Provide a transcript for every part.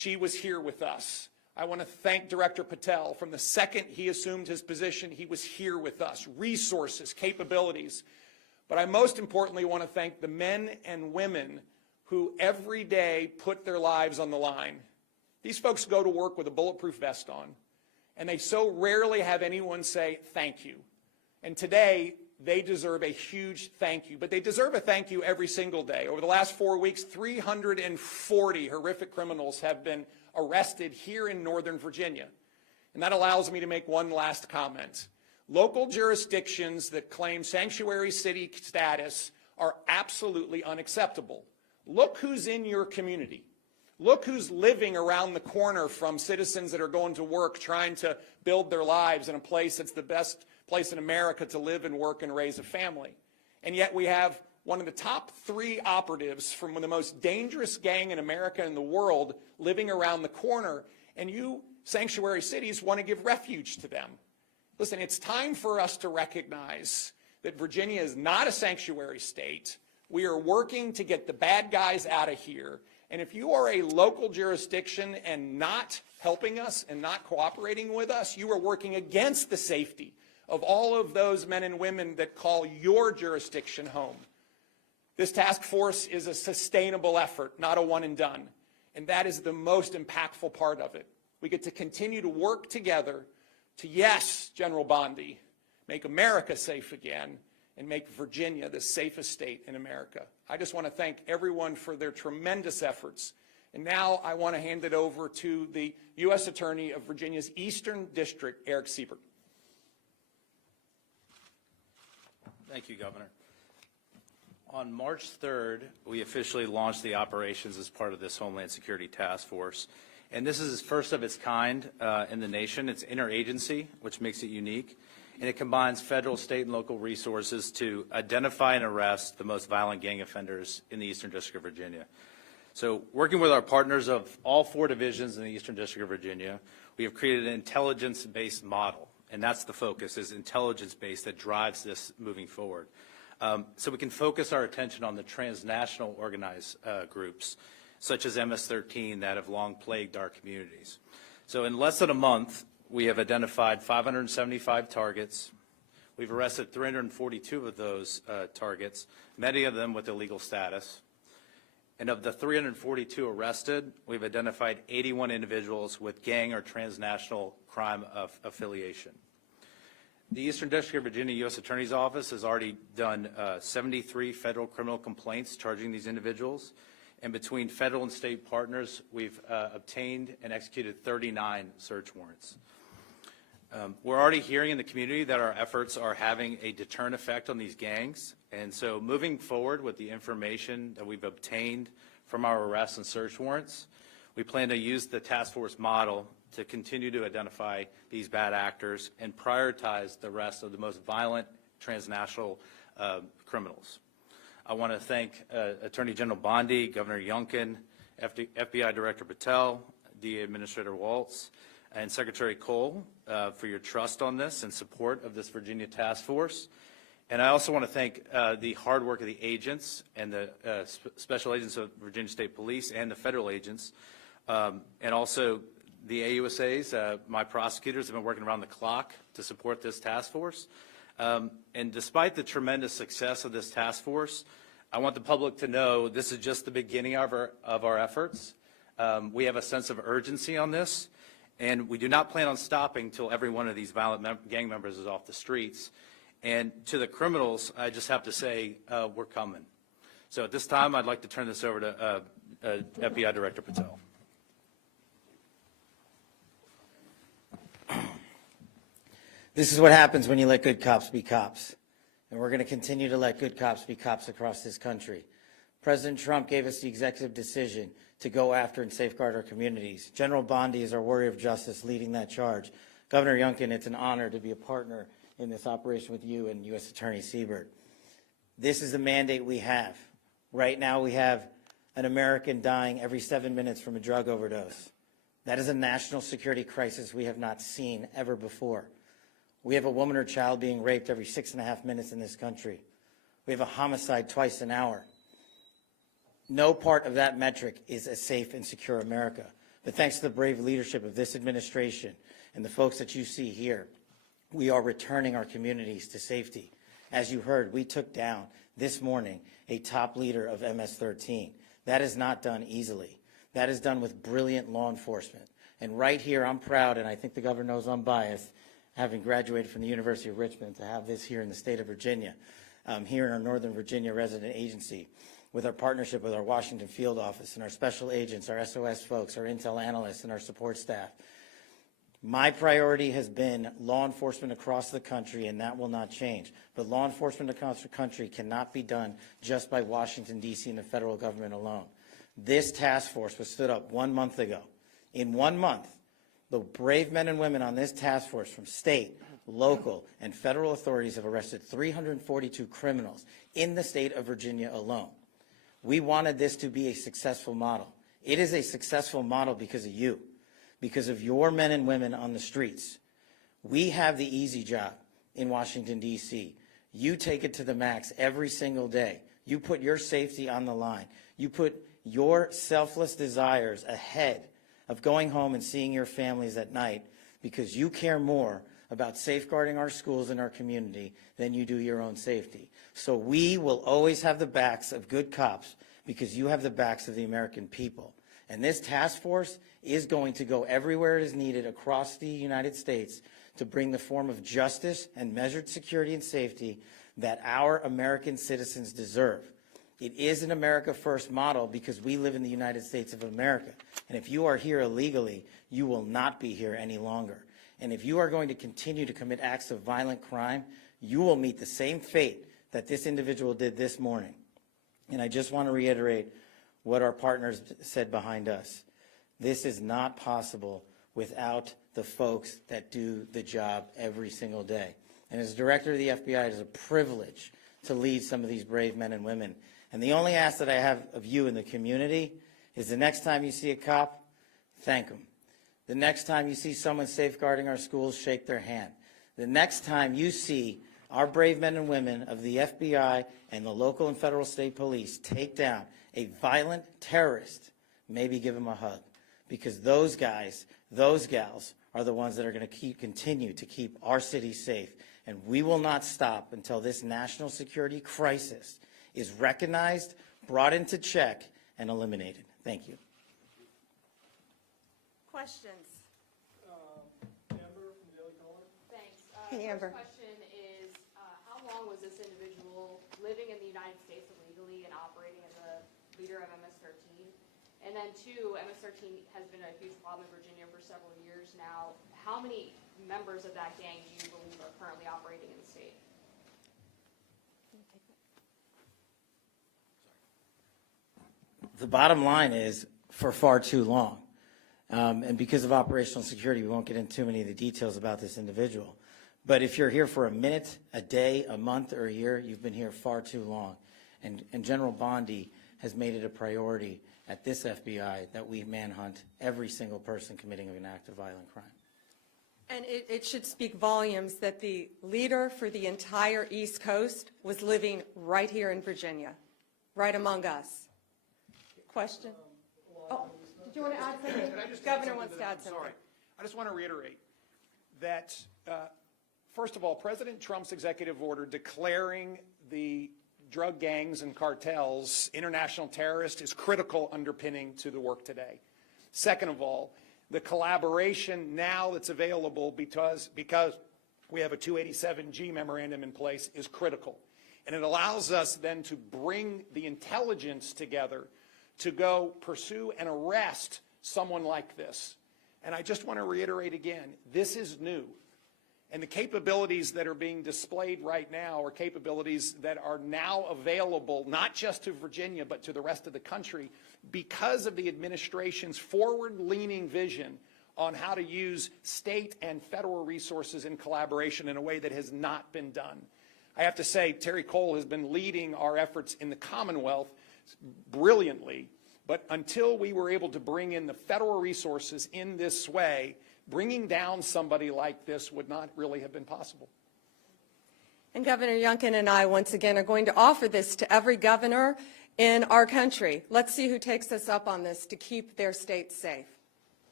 She was here with us. I want to thank Director Patel. From the second he assumed his position, he was here with us. Resources, capabilities. But I most importantly want to thank the men and women who every day put their lives on the line. These folks go to work with a bulletproof vest on, and they so rarely have anyone say thank you. And today, they deserve a huge thank you. But they deserve a thank you every single day. Over the last 4 weeks, 340 horrific criminals have been arrested here in Northern Virginia. And that allows me to make one last comment. Local jurisdictions that claim sanctuary city status are absolutely unacceptable. Look who's in your community. Look who's living around the corner from citizens that are going to work, trying to build their lives in a place that's the best place in America to live and work and raise a family. And yet we have one of the top 3 operatives from the most dangerous gang in America and the world living around the corner, and you sanctuary cities want to give refuge to them. Listen, it's time for us to recognize that Virginia is not a sanctuary state. We are working to get the bad guys out of here. And if you are a local jurisdiction and not helping us and not cooperating with us, you are working against the safety of all of those men and women that call your jurisdiction home. This task force is a sustainable effort, not a one and done. And that is the most impactful part of it. We get to continue to work together to, yes, General Bondi, make America safe again and make Virginia the safest state in America. I just want to thank everyone for their tremendous efforts. And now I want to hand it over to the U.S. Attorney of Virginia's Eastern District, Eric Siebert. Thank you, Governor. On March 3rd, we officially launched the operations as part of this Homeland Security Task Force. And this is first of its kind in the nation. It's interagency, which makes it unique. And it combines federal, state, and local resources to identify and arrest the most violent gang offenders in the Eastern District of Virginia. So working with our partners of all 4 divisions in the Eastern District of Virginia, we have created an intelligence-based model. And that's the focus, is intelligence-based, that drives this moving forward. So we can focus our attention on the transnational organized groups, such as MS-13, that have long plagued our communities. So in less than a month, we have identified 575 targets. We've arrested 342 of those targets, many of them with illegal status. And of the 342 arrested, we've identified 81 individuals with gang or transnational crime affiliation. The Eastern District of Virginia U.S. Attorney's Office has already done 73 federal criminal complaints charging these individuals. And between federal and state partners, we've obtained and executed 39 search warrants. We're already hearing in the community that our efforts are having a deterrent effect on these gangs. And so moving forward with the information that we've obtained from our arrests and search warrants, we plan to use the task force model to continue to identify these bad actors and prioritize the rest of the most violent transnational criminals. I want to thank Attorney General Bondi, Governor Youngkin, FBI Director Patel, DA Administrator Waltz, and Secretary Cole for your trust on this and support of this Virginia task force. And I also want to thank the hard work of the agents and the special agents of Virginia State Police and the federal agents, and also the AUSAs. My prosecutors have been working around the clock to support this task force. And despite the tremendous success of this task force, I want the public to know this is just the beginning of our efforts. We have a sense of urgency on this, and we do not plan on stopping until every one of these violent gang members is off the streets. And to the criminals, I just have to say, we're coming. So at this time, I'd like to turn this over to FBI Director Patel. This is what happens when you let good cops be cops. And we're going to continue to let good cops be cops across this country. President Trump gave us the executive decision to go after and safeguard our communities. General Bondi is our warrior of justice leading that charge. Governor Youngkin, it's an honor to be a partner in this operation with you and U.S. Attorney Siebert. This is the mandate we have. Right now we have an American dying every 7 minutes from a drug overdose. That is a national security crisis we have not seen ever before. We have a woman or child being raped every 6.5 minutes in this country. We have a homicide twice an hour. No part of that metric is a safe and secure America. But thanks to the brave leadership of this administration and the folks that you see here, we are returning our communities to safety. As you heard, we took down this morning a top leader of MS-13. That is not done easily. That is done with brilliant law enforcement. And right here, I'm proud, and I think the governor knows I'm biased, having graduated from the University of Richmond, to have this here in the state of Virginia, here in our Northern Virginia resident agency, with our partnership with our Washington field office and our special agents, our SOS folks, our intel analysts, and our support staff. My priority has been law enforcement across the country, and that will not change. But law enforcement across the country cannot be done just by Washington, D.C. and the federal government alone. This task force was stood up 1 month ago. In 1 month, the brave men and women on this task force from state, local, and federal authorities have arrested 342 criminals in the state of Virginia alone. We wanted this to be a successful model. It is a successful model because of you, because of your men and women on the streets. We have the easy job in Washington, D.C. You take it to the max every single day. You put your safety on the line. You put your selfless desires ahead of going home and seeing your families at night because you care more about safeguarding our schools and our community than you do your own safety. So we will always have the backs of good cops because you have the backs of the American people. And this task force is going to go everywhere it is needed across the United States to bring the form of justice and measured security and safety that our American citizens deserve. It is an America First model because we live in the United States of America. And if you are here illegally, you will not be here any longer. And if you are going to continue to commit acts of violent crime, you will meet the same fate that this individual did this morning. And I just want to reiterate what our partners said behind us. This is not possible without the folks that do the job every single day. And as director of the FBI, it is a privilege to lead some of these brave men and women. And the only ask that I have of you in the community is the next time you see a cop, thank them. The next time you see someone safeguarding our schools, shake their hand. The next time you see our brave men and women of the FBI and the local and federal state police take down a violent terrorist, maybe give them a hug. Because those guys, those gals are the ones that are going to continue to keep our city safe. And we will not stop until this national security crisis is recognized, brought into check, and eliminated. Thank you. Questions? Amber from Daily Caller. Thanks. Hey, Amber. First question is, how long was this individual living in the United States illegally and operating as a leader of MS-13? And then two, MS-13 has been a huge problem in Virginia for several years now. How many members of that gang do you believe are currently operating in the state? The bottom line is for far too long. And because of operational security, we won't get into too many of the details about this individual. But if you're here for a minute, a day, a month, or a year, you've been here far too long. And General Bondi has made it a priority at this FBI that we manhunt every single person committing an act of violent crime. And it should speak volumes that the leader for the entire East Coast was living right here in Virginia, right among us. Question? Oh, did you want to add something? Governor wants to add something. Sorry. I just want to reiterate that, first of all, President Trump's executive order declaring the drug gangs and cartels international terrorists is critical underpinning to the work today. Second of all, the collaboration now that's available because we have a 287G memorandum in place is critical. And it allows us then to bring the intelligence together to go pursue and arrest someone like this. And I just want to reiterate again, this is new. And the capabilities that are being displayed right now are capabilities that are now available not just to Virginia but to the rest of the country because of the administration's forward-leaning vision on how to use state and federal resources in collaboration in a way that has not been done. I have to say, Terry Cole has been leading our efforts in the Commonwealth brilliantly, but until we were able to bring in the federal resources in this way, bringing down somebody like this would not really have been possible. And Governor Youngkin and I, once again, are going to offer this to every governor in our country. Let's see who takes us up on this to keep their states safe.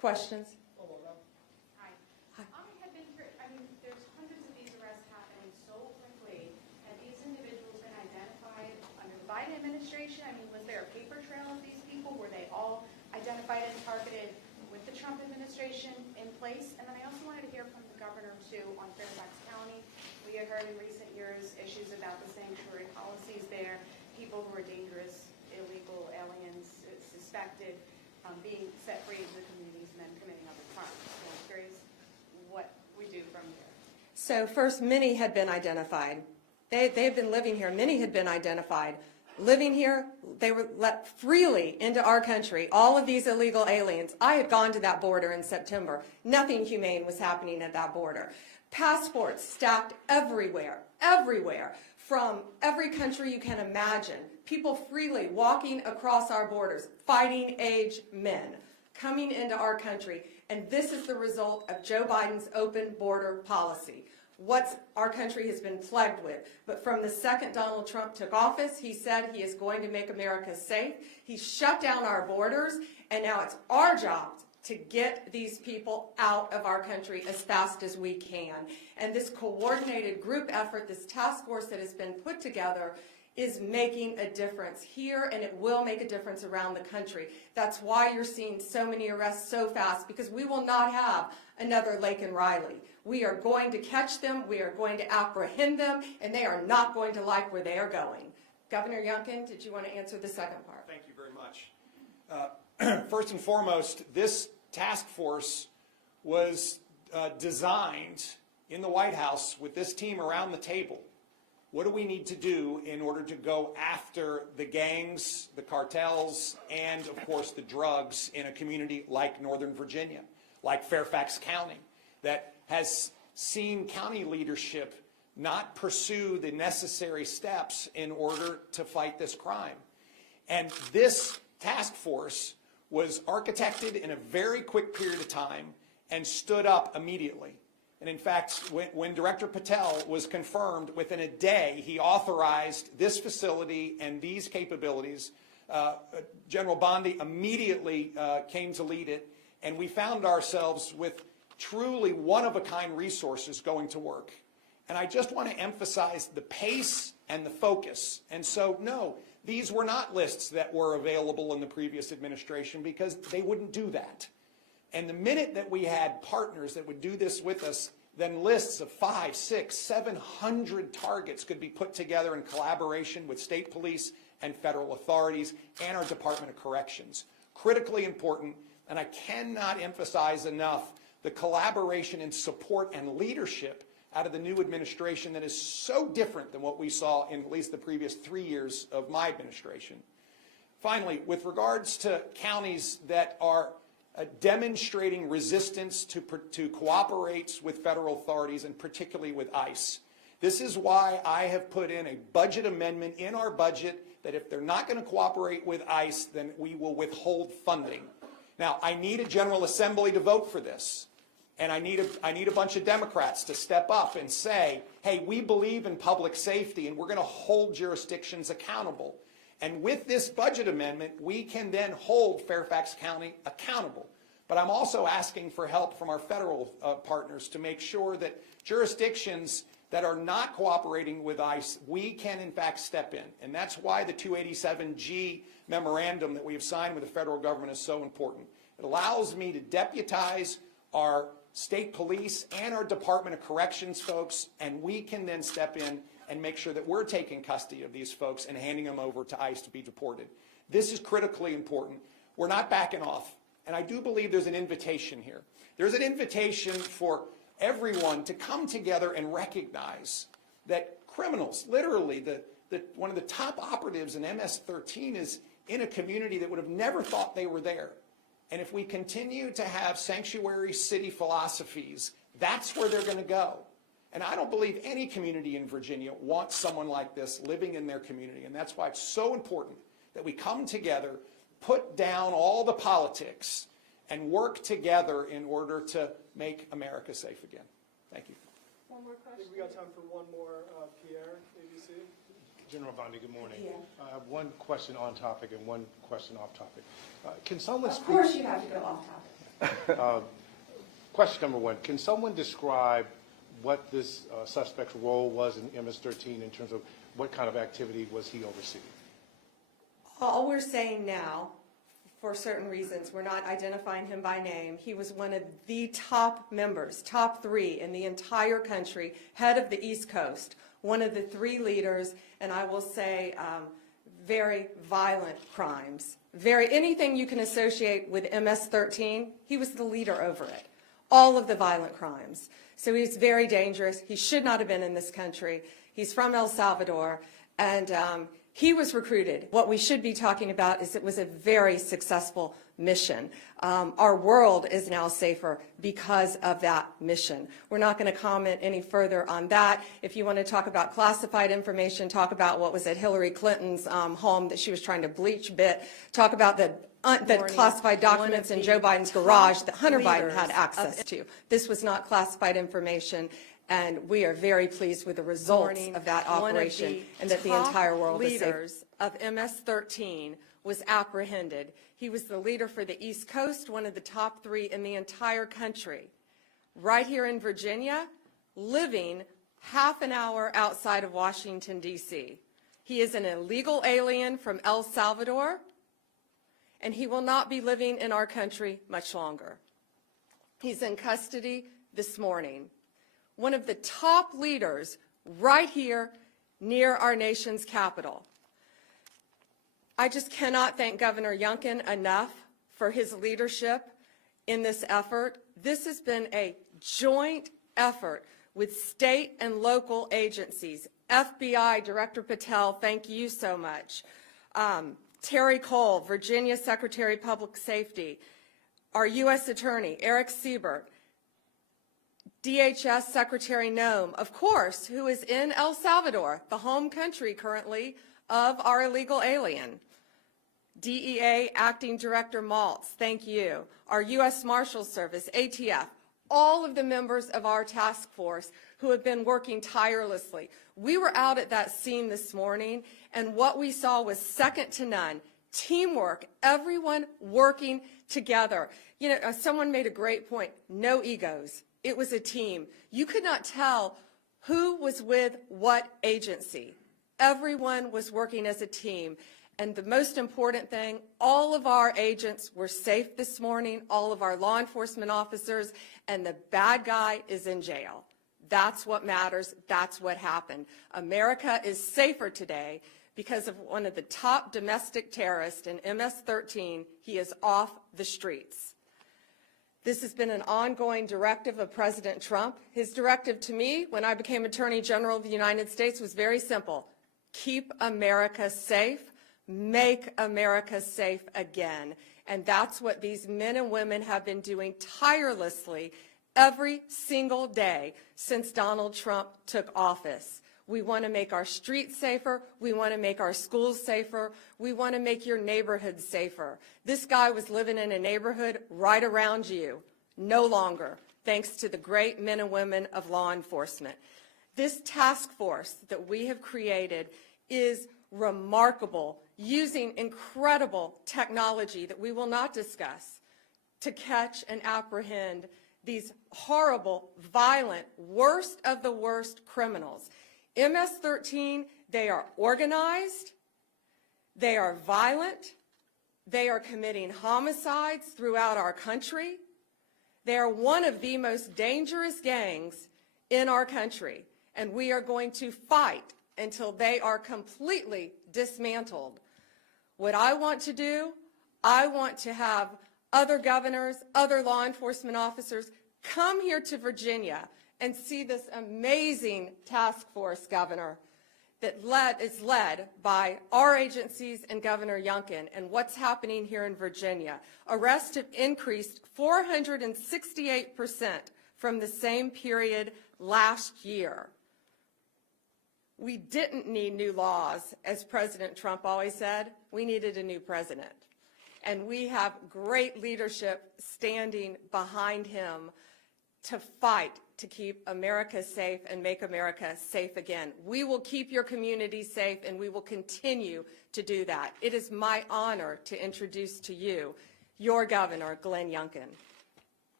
Questions? Hi. There's hundreds of these arrests happening so quickly. Have these individuals been identified under the Biden administration? Was there a paper trail of these people? Were they all identified and targeted with the Trump administration in place? And then I also wanted to hear from the governor, too, on Fairfax County. We have heard in recent years issues about the sanctuary policies there, people who are dangerous, illegal aliens, suspected, being set free into the communities and then committing other crimes. So I'm curious what we do from here. So first, many had been identified. They've been living here. Many had been identified. Living here, they were let freely into our country. All of these illegal aliens. I had gone to that border in September. Nothing humane was happening at that border. Passports stacked everywhere, everywhere, from every country you can imagine. People freely walking across our borders, fighting age men, coming into our country. And this is the result of Joe Biden's open border policy. What our country has been plagued with. But from the second Donald Trump took office, he said he is going to make America safe. He shut down our borders, and now it's our job to get these people out of our country as fast as we can. And this coordinated group effort, this task force that has been put together, is making a difference here, and it will make a difference around the country. That's why you're seeing so many arrests so fast, because we will not have another Lake and Riley. We are going to catch them, we are going to apprehend them, and they are not going to like where they are going. Governor Youngkin, did you want to answer the second part? Thank you very much. First and foremost, this task force was designed in the White House with this team around the table. What do we need to do in order to go after the gangs, the cartels, and, of course, the drugs in a community like Northern Virginia, like Fairfax County, that has seen county leadership not pursue the necessary steps in order to fight this crime? And this task force was architected in a very quick period of time and stood up immediately. And in fact, when Director Patel was confirmed, within a day, he authorized this facility and these capabilities. General Bondi immediately came to lead it, and we found ourselves with truly one-of-a-kind resources going to work. And I just want to emphasize the pace and the focus. And so, no, these were not lists that were available in the previous administration, because they wouldn't do that. And the minute that we had partners that would do this with us, then lists of 500, 600, 700 targets could be put together in collaboration with state police and federal authorities and our Department of Corrections. Critically important, and I cannot emphasize enough the collaboration and support and leadership out of the new administration that is so different than what we saw in at least the previous 3 years of my administration. Finally, with regards to counties that are demonstrating resistance to cooperate with federal authorities, and particularly with ICE. This is why I have put in a budget amendment in our budget that if they're not going to cooperate with ICE, then we will withhold funding. Now, I need a General Assembly to vote for this, and I need a bunch of Democrats to step up and say, hey, we believe in public safety, and we're going to hold jurisdictions accountable. And with this budget amendment, we can then hold Fairfax County accountable. But I'm also asking for help from our federal partners to make sure that jurisdictions that are not cooperating with ICE, we can in fact step in. And that's why the 287G memorandum that we have signed with the federal government is so important. It allows me to deputize our state police and our Department of Corrections folks, and we can then step in and make sure that we're taking custody of these folks and handing them over to ICE to be deported. This is critically important. We're not backing off. And I do believe there's an invitation here. There's an invitation for everyone to come together and recognize that criminals, literally, one of the top operatives in MS-13 is in a community that would have never thought they were there. And if we continue to have sanctuary city philosophies, that's where they're going to go. And I don't believe any community in Virginia wants someone like this living in their community. And that's why it's so important that we come together, put down all the politics, and work together in order to make America safe again. Thank you. One more I question? think we got time for one more. Pierre, ABC. General Bondi, good morning. Yeah. I have one question on topic and one question off topic. Can someone Of speak? course you have to go off topic. Question number one, can someone describe what this suspect's role was in MS-13 in terms of what kind of activity was he overseeing? All we're saying now, for certain reasons, we're not identifying him by name. He was one of the top members, top 3 in the entire country, head of the East Coast, one of the 3 leaders, and I will say very violent crimes. Anything you can associate with MS-13, he was the leader over it. All of the violent crimes. So he's very dangerous. He should not have been in this country. He's from El Salvador, and he was recruited. What we should be talking about is it was a very successful mission. Our world is now safer because of that mission. We're not going to comment any further on that. If you want to talk about classified information, talk about what was at Hillary Clinton's home that she was trying to bleach bit, talk about the classified documents in Joe Biden's garage that Hunter Biden had access to. This was not classified information, and we are very pleased with the results of that operation and that the entire world is safe. Leaders of MS-13 was apprehended. He was the leader for the East Coast, one of the top 3 in the entire country, right here in Virginia, living half an hour outside of Washington, D.C. He is an illegal alien from El Salvador, and he will not be living in our country much longer. He's in custody this morning. One of the top leaders right here near our nation's capital. I just cannot thank Governor Youngkin enough for his leadership in this effort. This has been a joint effort with state and local agencies. FBI Director Patel, thank you so much. Terry Cole, Virginia Secretary of Public Safety, our U.S. Attorney, Eric Siebert, DHS Secretary Noem, of course, who is in El Salvador, the home country currently of our illegal alien. DEA Acting Director Maltz, thank you. Our U.S. Marshals Service, ATF, all of the members of our task force who have been working tirelessly. We were out at that scene this morning, and what we saw was second to none. Teamwork, everyone working together. You know, someone made a great point, no egos. It was a team. You could not tell who was with what agency. Everyone was working as a team. And the most important thing, all of our agents were safe this morning, all of our law enforcement officers, and the bad guy is in jail. That's what matters. That's what happened. America is safer today because of one of the top domestic terrorists in MS-13. He is off the streets. This has been an ongoing directive of President Trump. His directive to me when I became Attorney General of the United States was very simple. Keep America safe. Make America safe again. And that's what these men and women have been doing tirelessly every single day since Donald Trump took office. We want to make our streets safer. We want to make our schools safer. We want to make your neighborhood safer. This guy was living in a neighborhood right around you. No longer, thanks to the great men and women of law enforcement. This task force that we have created is remarkable, using incredible technology that we will not discuss to catch and apprehend these horrible, violent, worst of the worst criminals. MS-13, they are organized, they are violent, they are committing homicides throughout our country. They are one of the most dangerous gangs in our country, and we are going to fight until they are completely dismantled. What I want to do, I want to have other governors, other law enforcement officers come here to Virginia and see this amazing task force, Governor, that is led by our agencies and Governor Youngkin. And what's happening here in Virginia? Arrests have increased 468% from the same period last year. We didn't need new laws, as President Trump always said. We needed a new president. And we have great leadership standing behind him to fight to keep America safe and make America safe again. We will keep your community safe, and we will continue to do that. It is my honor to introduce to you your governor, Glenn Youngkin.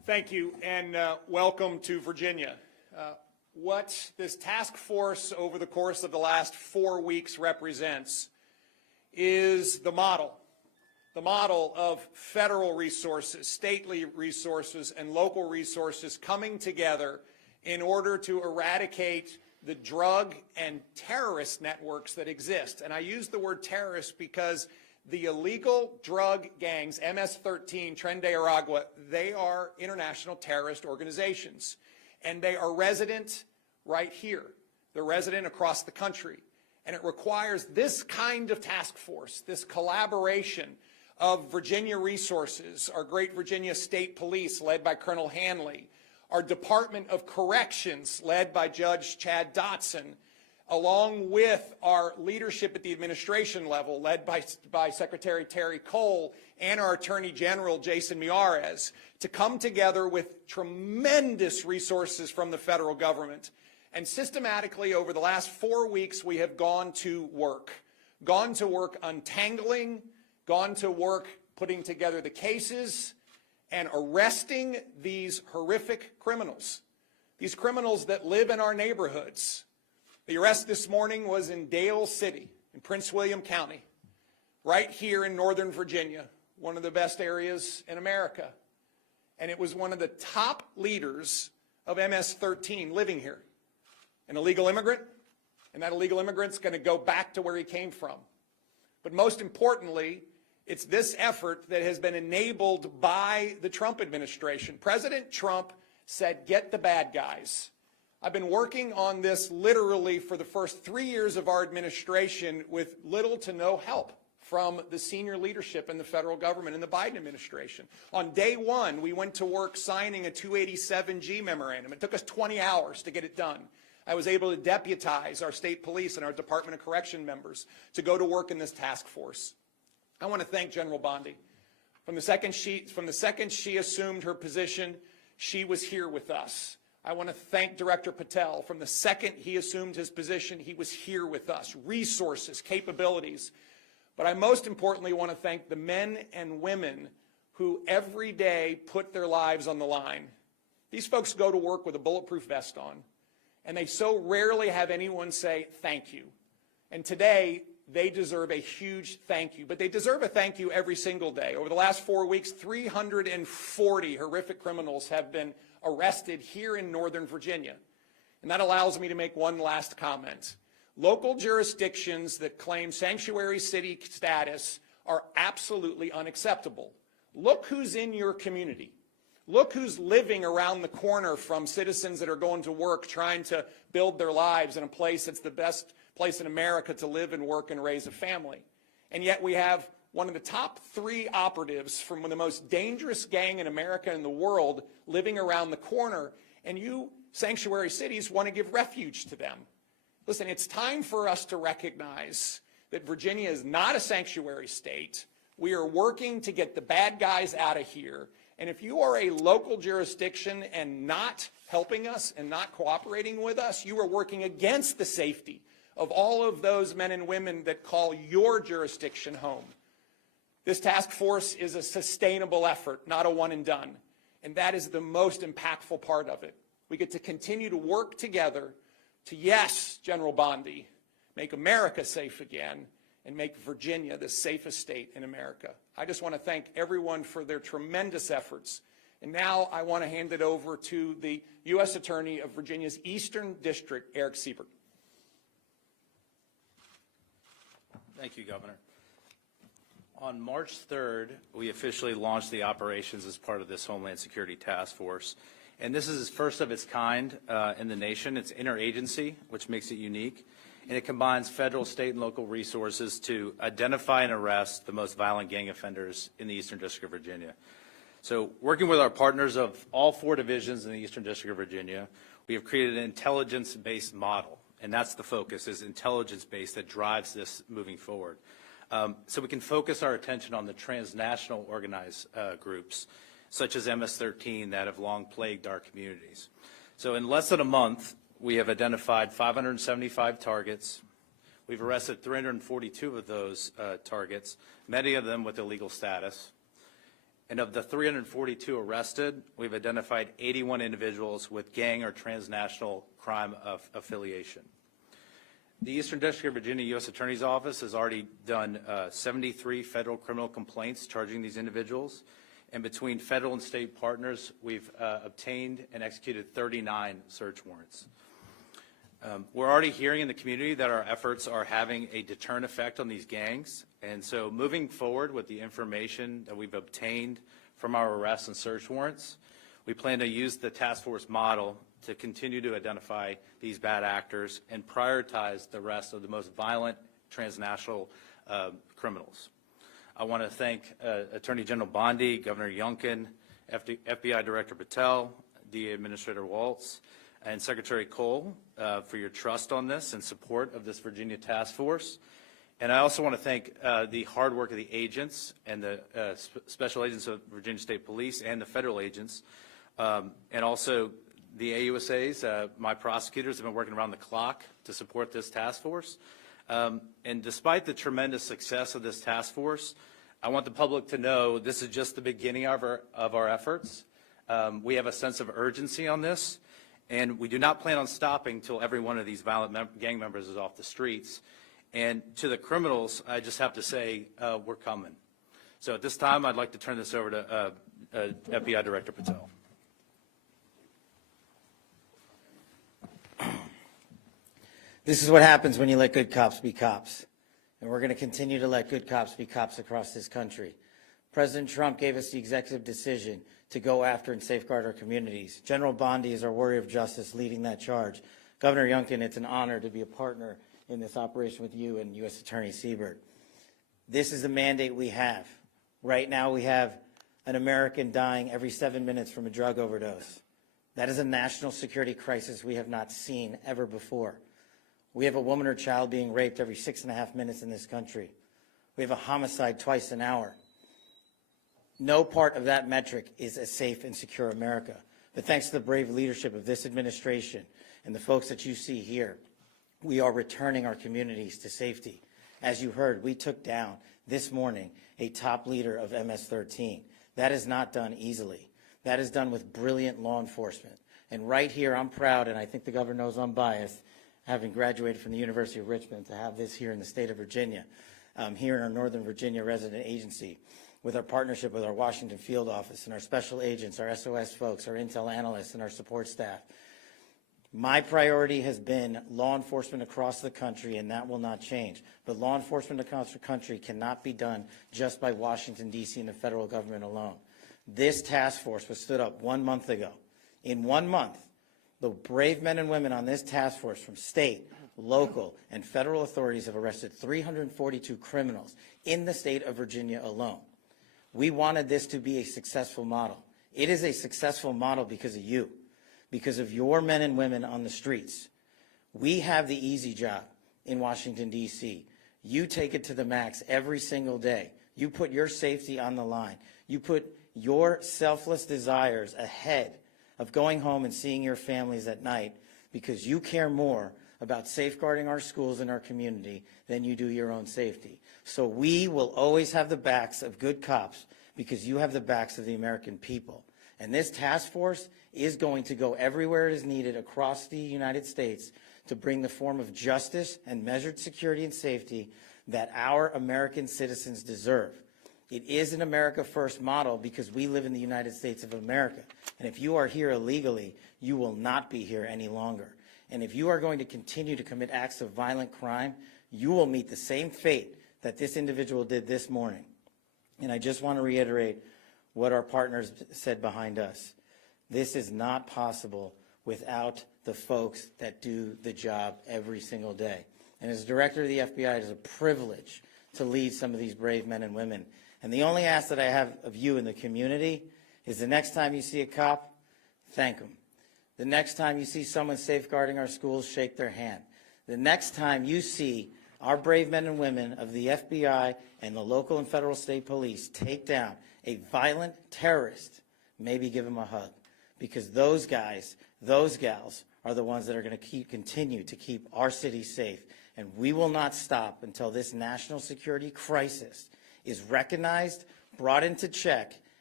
Thank you, and welcome to Virginia. What this task force over the course of the last 4 weeks represents is the model of federal resources, stately resources, and local resources coming together in order to eradicate the drug and terrorist networks that exist. And I use the word terrorist because the illegal drug gangs, MS-13, Tren de Aragua, they are international terrorist organizations. And they are resident right here. They're resident across the country. And it requires this kind of task force, this collaboration of Virginia resources, our great Virginia State Police led by Colonel Hanley, our Department of Corrections led by Judge Chad Dotson, along with our leadership at the administration level led by Secretary Terry Cole and our Attorney General Jason Miyares, to come together with tremendous resources from the federal government. And systematically over the last 4 weeks we have gone to work untangling, gone to work putting together the cases and arresting these horrific criminals, these criminals that live in our neighborhoods. The arrest this morning was in Dale City in Prince William County, right here in Northern Virginia, one of the best areas in America. And it was one of the top leaders of MS-13 living here, an illegal immigrant, and that illegal immigrant's going to go back to where he came from. But most importantly, it's this effort that has been enabled by the Trump administration. President Trump said, get the bad guys. I've been working on this literally for the first 3 years of our administration with little to no help from the senior leadership in the federal government and the Biden administration. On day one, we went to work signing a 287G memorandum. It took us 20 hours to get it done. I was able to deputize our state police and our Department of Correction members to go to work in this task force. I want to thank General Bondi. From the second she assumed her position, she was here with us. I want to thank Director Patel. From the second he assumed his position, he was here with us. Resources, capabilities. But I most importantly want to thank the men and women who every day put their lives on the line. These folks go to work with a bulletproof vest on, and they so rarely have anyone say thank you. And today, they deserve a huge thank you, but they deserve a thank you every single day. Over the last 4 weeks, 340 horrific criminals have been arrested here in Northern Virginia. And that allows me to make one last comment. Local jurisdictions that claim sanctuary city status are absolutely unacceptable. Look who's in your community. Look who's living around the corner from citizens that are going to work trying to build their lives in a place that's the best place in America to live and work and raise a family. And yet we have one of the top 3 operatives from the most dangerous gang in America and the world living around the corner, and you sanctuary cities want to give refuge to them. Listen, it's time for us to recognize that Virginia is not a sanctuary state. We are working to get the bad guys out of here. And if you are a local jurisdiction and not helping us and not cooperating with us, you are working against the safety of all of those men and women that call your jurisdiction home. This task force is a sustainable effort, not a one and done. And that is the most impactful part of it. We get to continue to work together to, yes, General Bondi, make America safe again and make Virginia the safest state in America. I just want to thank everyone for their tremendous efforts. And now I want to hand it over to the U.S. Attorney of Virginia's Eastern District, Eric Siebert. Thank you, Governor. On March 3rd, we officially launched the operations as part of this Homeland Security Task Force. And this is first of its kind in the nation. It's interagency, which makes it unique. And it combines federal, state, and local resources to identify and arrest the most violent gang offenders in the Eastern District of Virginia. So working with our partners of all 4 divisions in the Eastern District of Virginia, we have created an intelligence-based model. And that's the focus, is intelligence-based, that drives this moving forward. So we can focus our attention on the transnational organized groups, such as MS-13, that have long plagued our communities. So in less than a month, we have identified 575 targets. We've arrested 342 of those targets, many of them with illegal status. And of the 342 arrested, we've identified 81 individuals with gang or transnational crime affiliation. The Eastern District of Virginia U.S. Attorney's Office has already done 73 federal criminal complaints charging these individuals. And between federal and state partners, we've obtained and executed 39 search warrants. We're already hearing in the community that our efforts are having a deterrent effect on these gangs. And so moving forward with the information that we've obtained from our arrests and search warrants, we plan to use the task force model to continue to identify these bad actors and prioritize the rest of the most violent transnational criminals. I want to thank Attorney General Bondi, Governor Youngkin, FBI Director Patel, DA Administrator Waltz, and Secretary Cole for your trust on this and support of this Virginia task force. And I also want to thank the hard work of the agents and the special agents of Virginia State Police and the federal agents, and also the AUSAs. My prosecutors have been working around the clock to support this task force. And despite the tremendous success of this task force, I want the public to know this is just the beginning of our efforts. We have a sense of urgency on this, and we do not plan on stopping until every one of these violent gang members is off the streets. And to the criminals, I just have to say, we're coming. So at this time, I'd like to turn this over to FBI Director Patel. This is what happens when you let good cops be cops. And we're going to continue to let good cops be cops across this country. President Trump gave us the executive decision to go after and safeguard our communities. General Bondi is our warrior of justice leading that charge. Governor Youngkin, it's an honor to be a partner in this operation with you and U.S. Attorney Siebert. This is the mandate we have. Right now we have an American dying every 7 minutes from a drug overdose. That is a national security crisis we have not seen ever before. We have a woman or child being raped every 6.5 minutes in this country. We have a homicide twice an hour. No part of that metric is a safe and secure America. But thanks to the brave leadership of this administration and the folks that you see here, we are returning our communities to safety. As you heard, we took down this morning a top leader of MS-13. That is not done easily. That is done with brilliant law enforcement. And right here, I'm proud, and I think the governor knows I'm biased, having graduated from the University of Richmond, to have this here in the state of Virginia, here in our Northern Virginia resident agency, with our partnership with our Washington field office and our special agents, our SOS folks, our intel analysts, and our support staff. My priority has been law enforcement across the country, and that will not change. But law enforcement across the country cannot be done just by Washington, D.C. and the federal government alone. This task force was stood up 1 month ago. In 1 month, the brave men and women on this task force from state, local, and federal authorities have arrested 342 criminals in the state of Virginia alone. We wanted this to be a successful model. It is a successful model because of you, because of your men and women on the streets. We have the easy job in Washington, D.C. You take it to the max every single day. You put your safety on the line. You put your selfless desires ahead of going home and seeing your families at night because you care more about safeguarding our schools and our community than you do your own safety. So we will always have the backs of good cops because you have the backs of the American people. And this task force is going to go everywhere it is needed across the United States to bring the form of justice and measured security and safety that our American citizens deserve. It is an America First model because we live in the United States of America. And if you are here illegally, you will not be here any longer. And if you are going to continue to commit acts of violent crime, you will meet the same fate that this individual did this morning. And I just want to reiterate what our partners said behind us. This is not possible without the folks that do the job every single day. And as director of the FBI, it is a privilege to lead some of these brave men and women. And the only ask that I have of you in the community is the next time you see a cop, thank them. The next time you see someone safeguarding our schools, shake their hand. The next time you see our brave men and women of the FBI and the local and federal state police take down a violent terrorist, maybe give them a hug. Because those guys, those gals are the ones that are going to continue to keep our city safe. And we will not stop until this national security crisis is recognized, brought into check,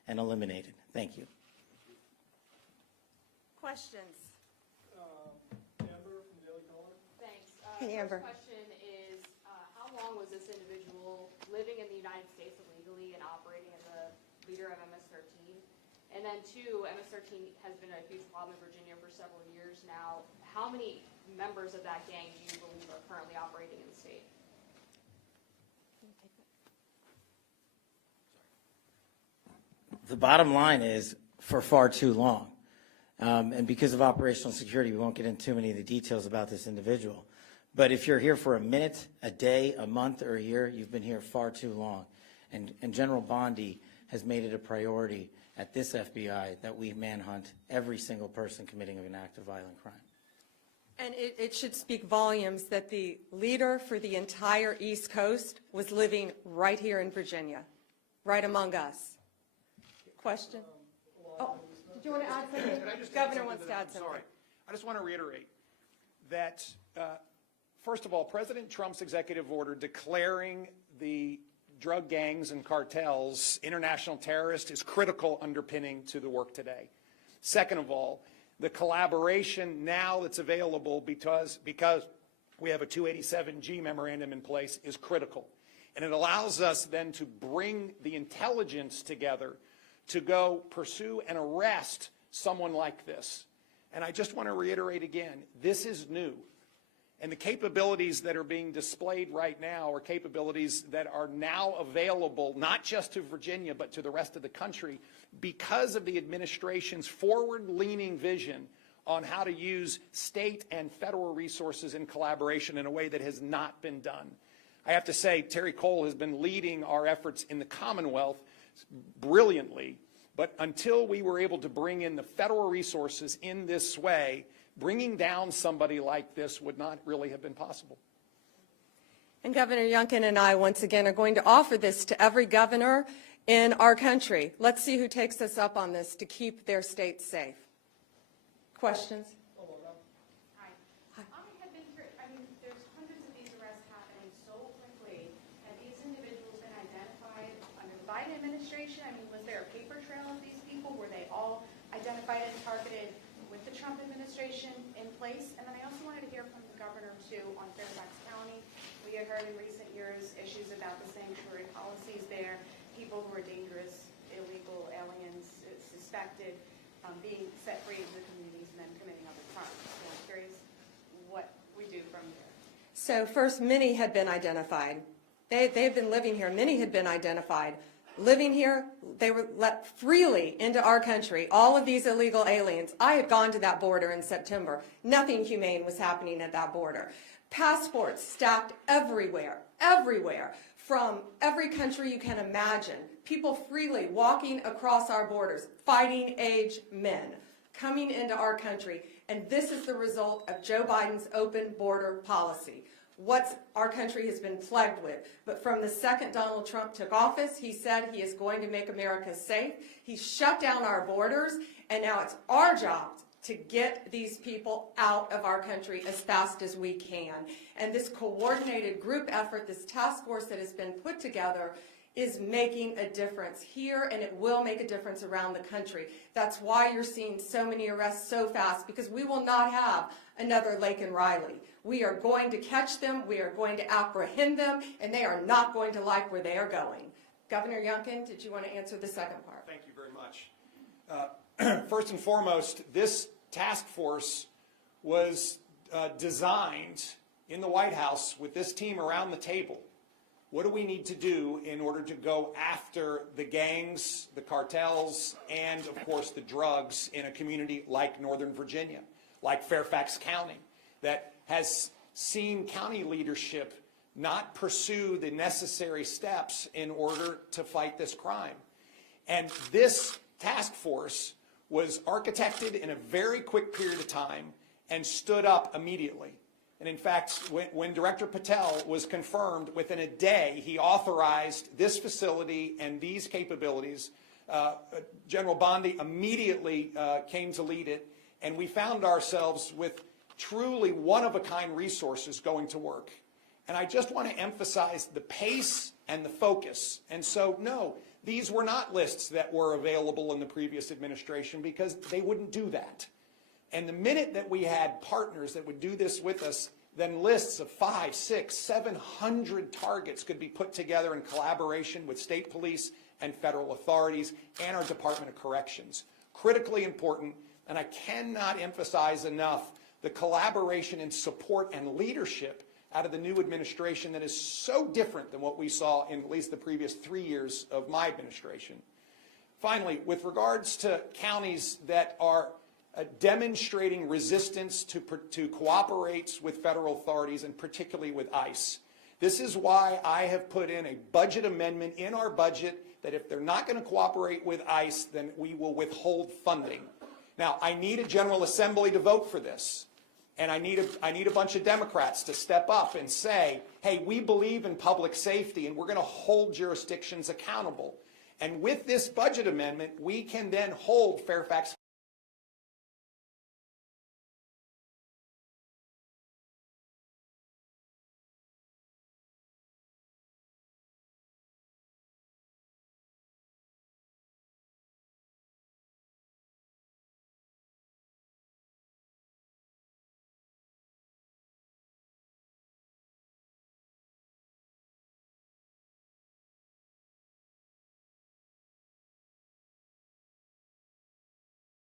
and eliminated. Thank you. Questions? Amber from Daily Caller. Thanks. Hey, Amber. First question is, how long was this individual living in the United States illegally and operating as a leader of MS-13? And then two, MS-13 has been a huge problem in Virginia for several years now. How many members of that gang do you believe are currently operating in the state? The bottom line is for far too long. And because of operational security, we won't get into too many of the details about this individual. But if you're here for a minute, a day, a month, or a year, you've been here far too long. And General Bondi has made it a priority at this FBI that we manhunt every single person committing an act of violent crime. And it should speak volumes that the leader for the entire East Coast was living right here in Virginia, right among us. Question? Oh, did you want to add something? Can I just Governor add wants to that? add I'm something. sorry. I just want to reiterate that, first of all, President Trump's executive order declaring the drug gangs and cartels international terrorists is critical underpinning to the work today. Second of all, the collaboration now that's available because we have a 287G memorandum in place is critical. And it allows us then to bring the intelligence together to go pursue and arrest someone like this. And I just want to reiterate again, this is new. And the capabilities that are being displayed right now are capabilities that are now available not just to Virginia but to the rest of the country because of the administration's forward-leaning vision on how to use state and federal resources in collaboration in a way that has not been done. I have to say, Terry Cole has been leading our efforts in the Commonwealth brilliantly, but until we were able to bring in the federal resources in this way, bringing down somebody like this would not really have been possible. And Governor Youngkin and I, once again, are going to offer this to every governor in our country. Let's see who takes us up on this to keep their states safe. Questions? Hi. There's hundreds of these arrests happening so quickly. Have these individuals been identified under the Biden administration? Was there a paper trail of these people? Were they all identified and targeted with the Trump administration in place? And then I also wanted to hear from the governor, too, on Fairfax County. We had heard in recent years issues about the sanctuary policies there, people who are dangerous, illegal aliens, suspected, being set free into the communities and then committing other crimes. So I'm curious what we do from there. So first, many had been identified. They had been living here. Many had been identified. Living here, they were let freely into our country, all of these illegal aliens. I had gone to that border in September. Nothing humane was happening at that border. Passports stacked everywhere, from every country you can imagine. People freely walking across our borders, fighting age men, coming into our country. And this is the result of Joe Biden's open border policy. What our country has been plagued with. But from the second Donald Trump took office, he said he is going to make America safe. He shut down our borders, and now it's our job to get these people out of our country as fast as we can. And this coordinated group effort, this task force that has been put together, is making a difference here, and it will make a difference around the country. That's why you're seeing so many arrests so fast, because we will not have another Lake and Riley. We are going to catch them, we are going to apprehend them, and they are not going to like where they are going. Governor Youngkin, did you want to answer the second part? Thank you very much. First and foremost, this task force was designed in the White House with this team around the table. What do we need to do in order to go after the gangs, the cartels, and, of course, the drugs in a community like Northern Virginia, like Fairfax County, that has seen county leadership not pursue the necessary steps in order to fight this crime? And this task force was architected in a very quick period of time and stood up immediately. And in fact, when Director Patel was confirmed, within a day, he authorized this facility and these capabilities. General Bondi immediately came to lead it, and we found ourselves with truly one-of-a-kind resources going to work. And I just want to emphasize the pace and the focus. And so, no, These were not lists that were available in the previous administration because they wouldn't do that. And the minute that we had partners that would do this with us, then lists of 500, 600, 700 targets could be put together in collaboration with state police and federal authorities and our Department of Corrections. Critically important, and I cannot emphasize enough the collaboration and support and leadership out of the new administration that is so different than what we saw in at least the previous 3 years of my administration. Finally, with regards to counties that are demonstrating resistance to cooperate with federal authorities and particularly with ICE, this is why I have put in a budget amendment in our budget that if they're not going to cooperate with ICE, then we will withhold funding. Now, I need a General Assembly to vote for this. And I need a bunch of Democrats to step up and say, hey, we believe in public safety and we're going to hold jurisdictions accountable. And with this budget amendment, we can then hold Fairfax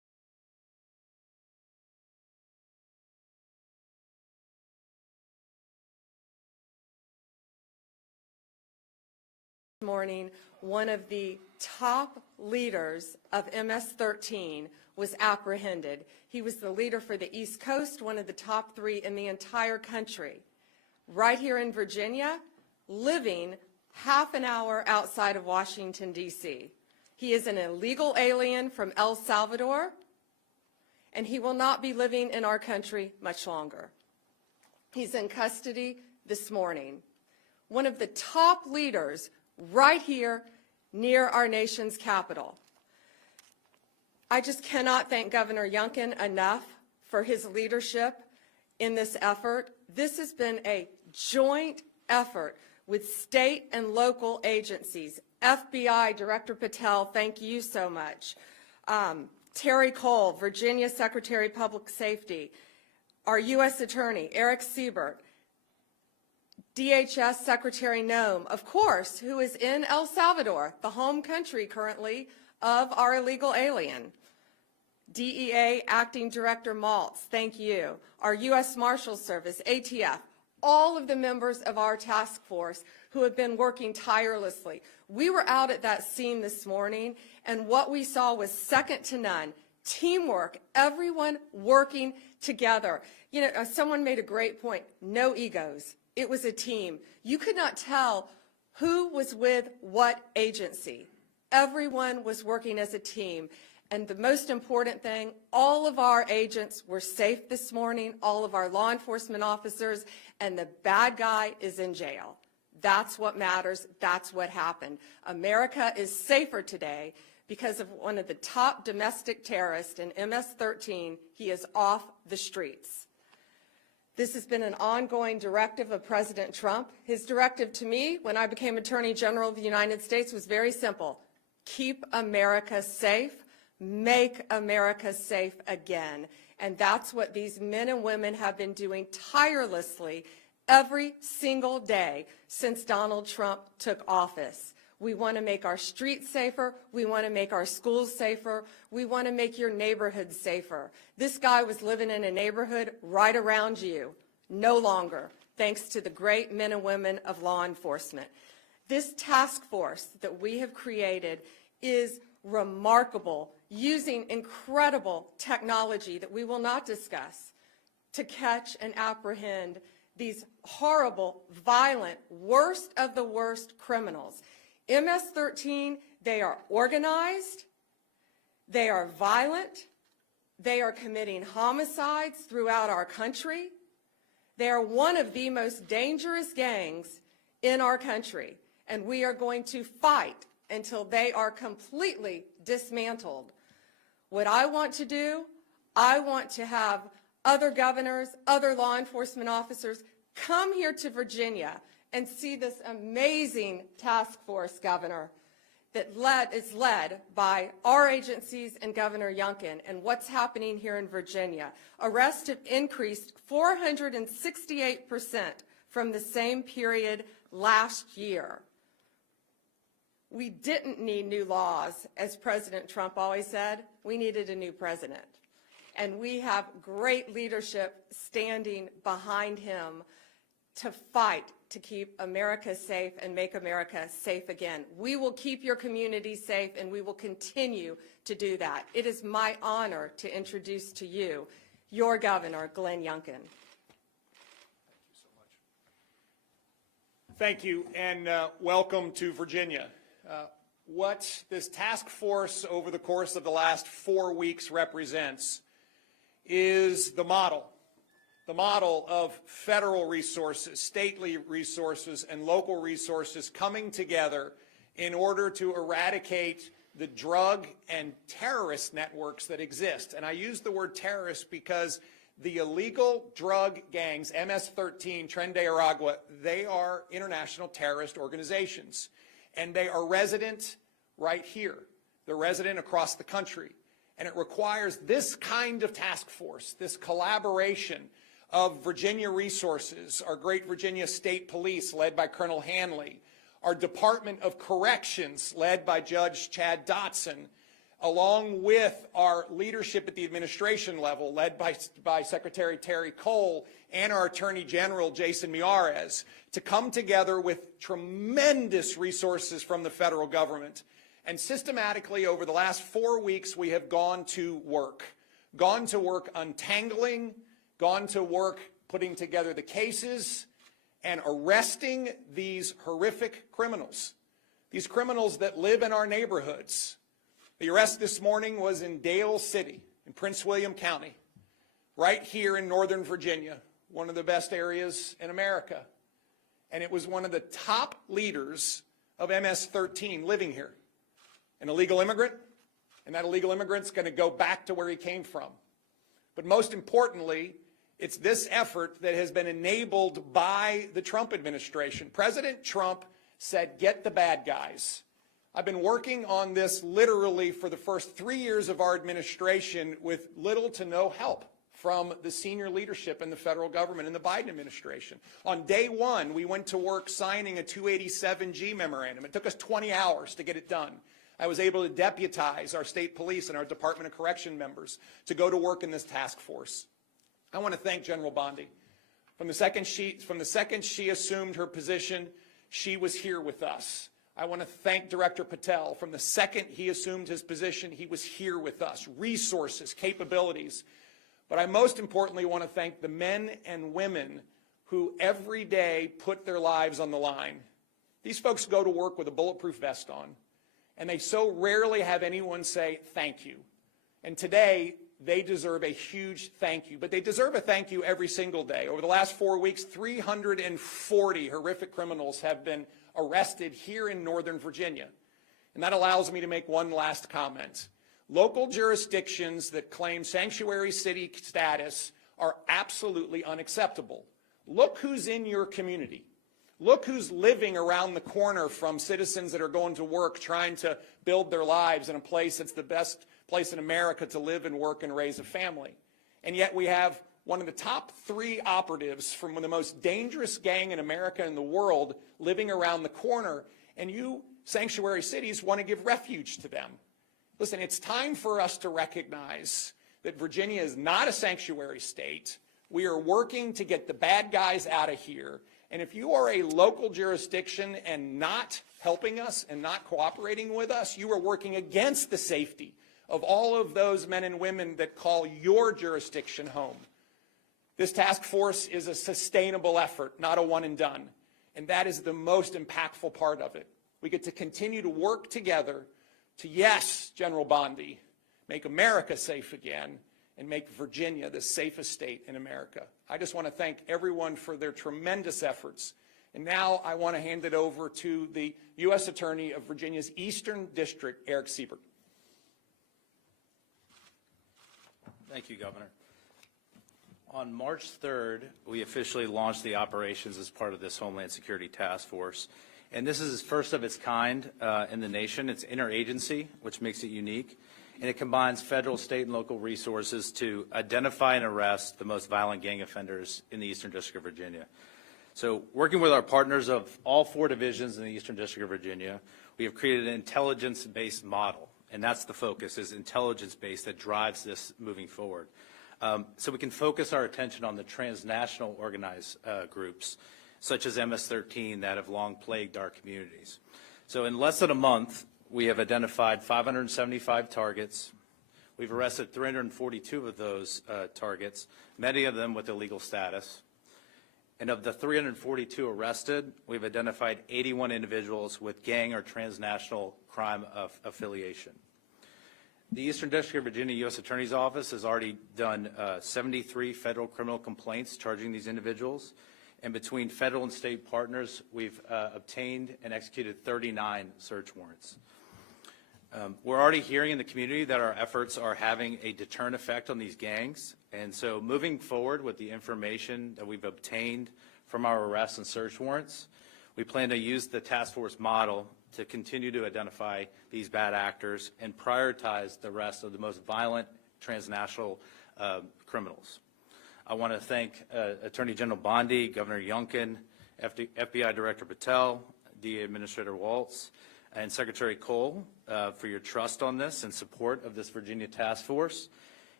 morning, one of the top leaders of MS-13 was apprehended. He was the leader for the East Coast, one of the top 3 in the entire country, right here in Virginia, living half an hour outside of Washington, D.C. He is an illegal alien from El Salvador, and he will not be living in our country much longer. He's in custody this morning. One of the top leaders right here near our nation's capital. I just cannot thank Governor Youngkin enough for his leadership in this effort. This has been a joint effort with state and local agencies. FBI Director Patel, thank you so much. Terry Cole, Virginia Secretary of Public Safety, our U.S. Attorney, Eric Siebert, DHS Secretary Noem, of course, who is in El Salvador, the home country currently of our illegal alien. DEA Acting Director Maltz, thank you. Our U.S. Marshals Service, ATF, all of the members of our task force who have been working tirelessly. We were out at that scene this morning, and what we saw was second to none. Teamwork, everyone working together. You know, someone made a great point, no egos. It was a team. You could not tell who was with what agency. Everyone was working as a team. And the most important thing, all of our agents were safe this morning, all of our law enforcement officers, and the bad guy is in jail. That's what matters. That's what happened. America is safer today because of one of the top domestic terrorists in MS-13. He is off the streets. This has been an ongoing directive of President Trump. His directive to me when I became Attorney General of the United States was very simple. Keep America safe. Make America safe again. And that's what these men and women have been doing tirelessly every single day since Donald Trump took office. We want to make our streets safer. We want to make our schools safer. We want to make your neighborhoods safer. This guy was living in a neighborhood right around you. No longer, thanks to the great men and women of law enforcement. This task force that we have created is remarkable, using incredible technology that we will not discuss to catch and apprehend these horrible, violent, worst of the worst criminals. MS-13, they are organized, they are violent, they are committing homicides throughout our country. They are one of the most dangerous gangs in our country, and we are going to fight until they are completely dismantled. What I want to do, I want to have other governors, other law enforcement officers come here to Virginia and see this amazing task force, Governor, that is led by our agencies and Governor Youngkin, and what's happening here in Virginia. Arrests have increased 468% from the same period last year. We didn't need new laws, as President Trump always said. We needed a new president. And we have great leadership standing behind him to fight to keep America safe and make America safe again. We will keep your community safe, and we will continue to do that. It is my honor to introduce to you your Governor, Glenn Youngkin. Thank you, and welcome to Virginia. What this task force over the course of the last 4 weeks represents is the model of federal resources, stately resources, and local resources coming together in order to eradicate the drug and terrorist networks that exist. And I use the word terrorist because the illegal drug gangs, MS-13, Tren de Aragua, they are international terrorist organizations. And they are resident right here. They're resident across the country. And it requires this kind of task force, this collaboration of Virginia resources, our great Virginia State Police led by Colonel Hanley, our Department of Corrections led by Judge Chad Dotson, along with our leadership at the administration level led by Secretary Terry Cole and our Attorney General, Jason Miyares, to come together with tremendous resources from the federal government. And systematically, over the last 4 weeks, we have gone to work untangling, gone to work putting together the cases, and arresting these horrific criminals, these criminals that live in our neighborhoods. The arrest this morning was in Dale City, in Prince William County, right here in Northern Virginia, one of the best areas in America. And it was one of the top leaders of MS-13 living here, an illegal immigrant, and that illegal immigrant's going to go back to where he came from. But most importantly, it's this effort that has been enabled by the Trump administration. President Trump said, get the bad guys. I've been working on this literally for the first 3 years of our administration with little to no help from the senior leadership in the federal government and the Biden administration. On day one, we went to work signing a 287G memorandum. It took us 20 hours to get it done. I was able to deputize our state police and our Department of Correction members to go to work in this task force. I want to thank General Bondi. From the second she assumed her position, she was here with us. I want to thank Director Patel. From the second he assumed his position, he was here with us. Resources, capabilities. But I most importantly want to thank the men and women who every day put their lives on the line. These folks go to work with a bulletproof vest on, and they so rarely have anyone say thank you. And today, they deserve a huge thank you, but they deserve a thank you every single day. Over the last 4 weeks, 340 horrific criminals have been arrested here in Northern Virginia. And that allows me to make one last comment. Local jurisdictions that claim sanctuary city status are absolutely unacceptable. Look who's in your community. Look who's living around the corner from citizens that are going to work, trying to build their lives in a place that's the best place in America to live and work and raise a family. And yet we have one of the top 3 operatives from the most dangerous gang in America and the world living around the corner, and you sanctuary cities want to give refuge to them. Listen, it's time for us to recognize that Virginia is not a sanctuary state. We are working to get the bad guys out of here. And if you are a local jurisdiction and not helping us and not cooperating with us, you are working against the safety of all of those men and women that call your jurisdiction home. This task force is a sustainable effort, not a one and done. And that is the most impactful part of it. We get to continue to work together to, yes, General Bondi, make America safe again and make Virginia the safest state in America. I just want to thank everyone for their tremendous efforts. And now I want to hand it over to the U.S. Attorney of Virginia's Eastern District, Eric Siebert. Thank you, Governor. On March 3rd, we officially launched the operations as part of this Homeland Security Task Force. And this is first of its kind in the nation. It's interagency, which makes it unique. And it combines federal, state, and local resources to identify and arrest the most violent gang offenders in the Eastern District of Virginia. So working with our partners of all 4 divisions in the Eastern District of Virginia, we have created an intelligence-based model. And that's the focus, is intelligence-based that drives this moving forward. So we can focus our attention on the transnational organized groups, such as MS-13, that have long plagued our communities. So in less than a month, we have identified 575 targets. We've arrested 342 of those targets, many of them with illegal status. And of the 342 arrested, we've identified 81 individuals with gang or transnational crime affiliation. The Eastern District of Virginia U.S. Attorney's Office has already done 73 federal criminal complaints charging these individuals. And between federal and state partners, we've obtained and executed 39 search warrants. We're already hearing in the community that our efforts are having a deterrent effect on these gangs. And so moving forward with the information that we've obtained from our arrests and search warrants, we plan to use the task force model to continue to identify these bad actors and prioritize the rest of the most violent transnational criminals. I want to thank Attorney General Bondi, Governor Youngkin, FBI Director Patel, DA Administrator Waltz, and Secretary Cole for your trust on this and support of this Virginia task force.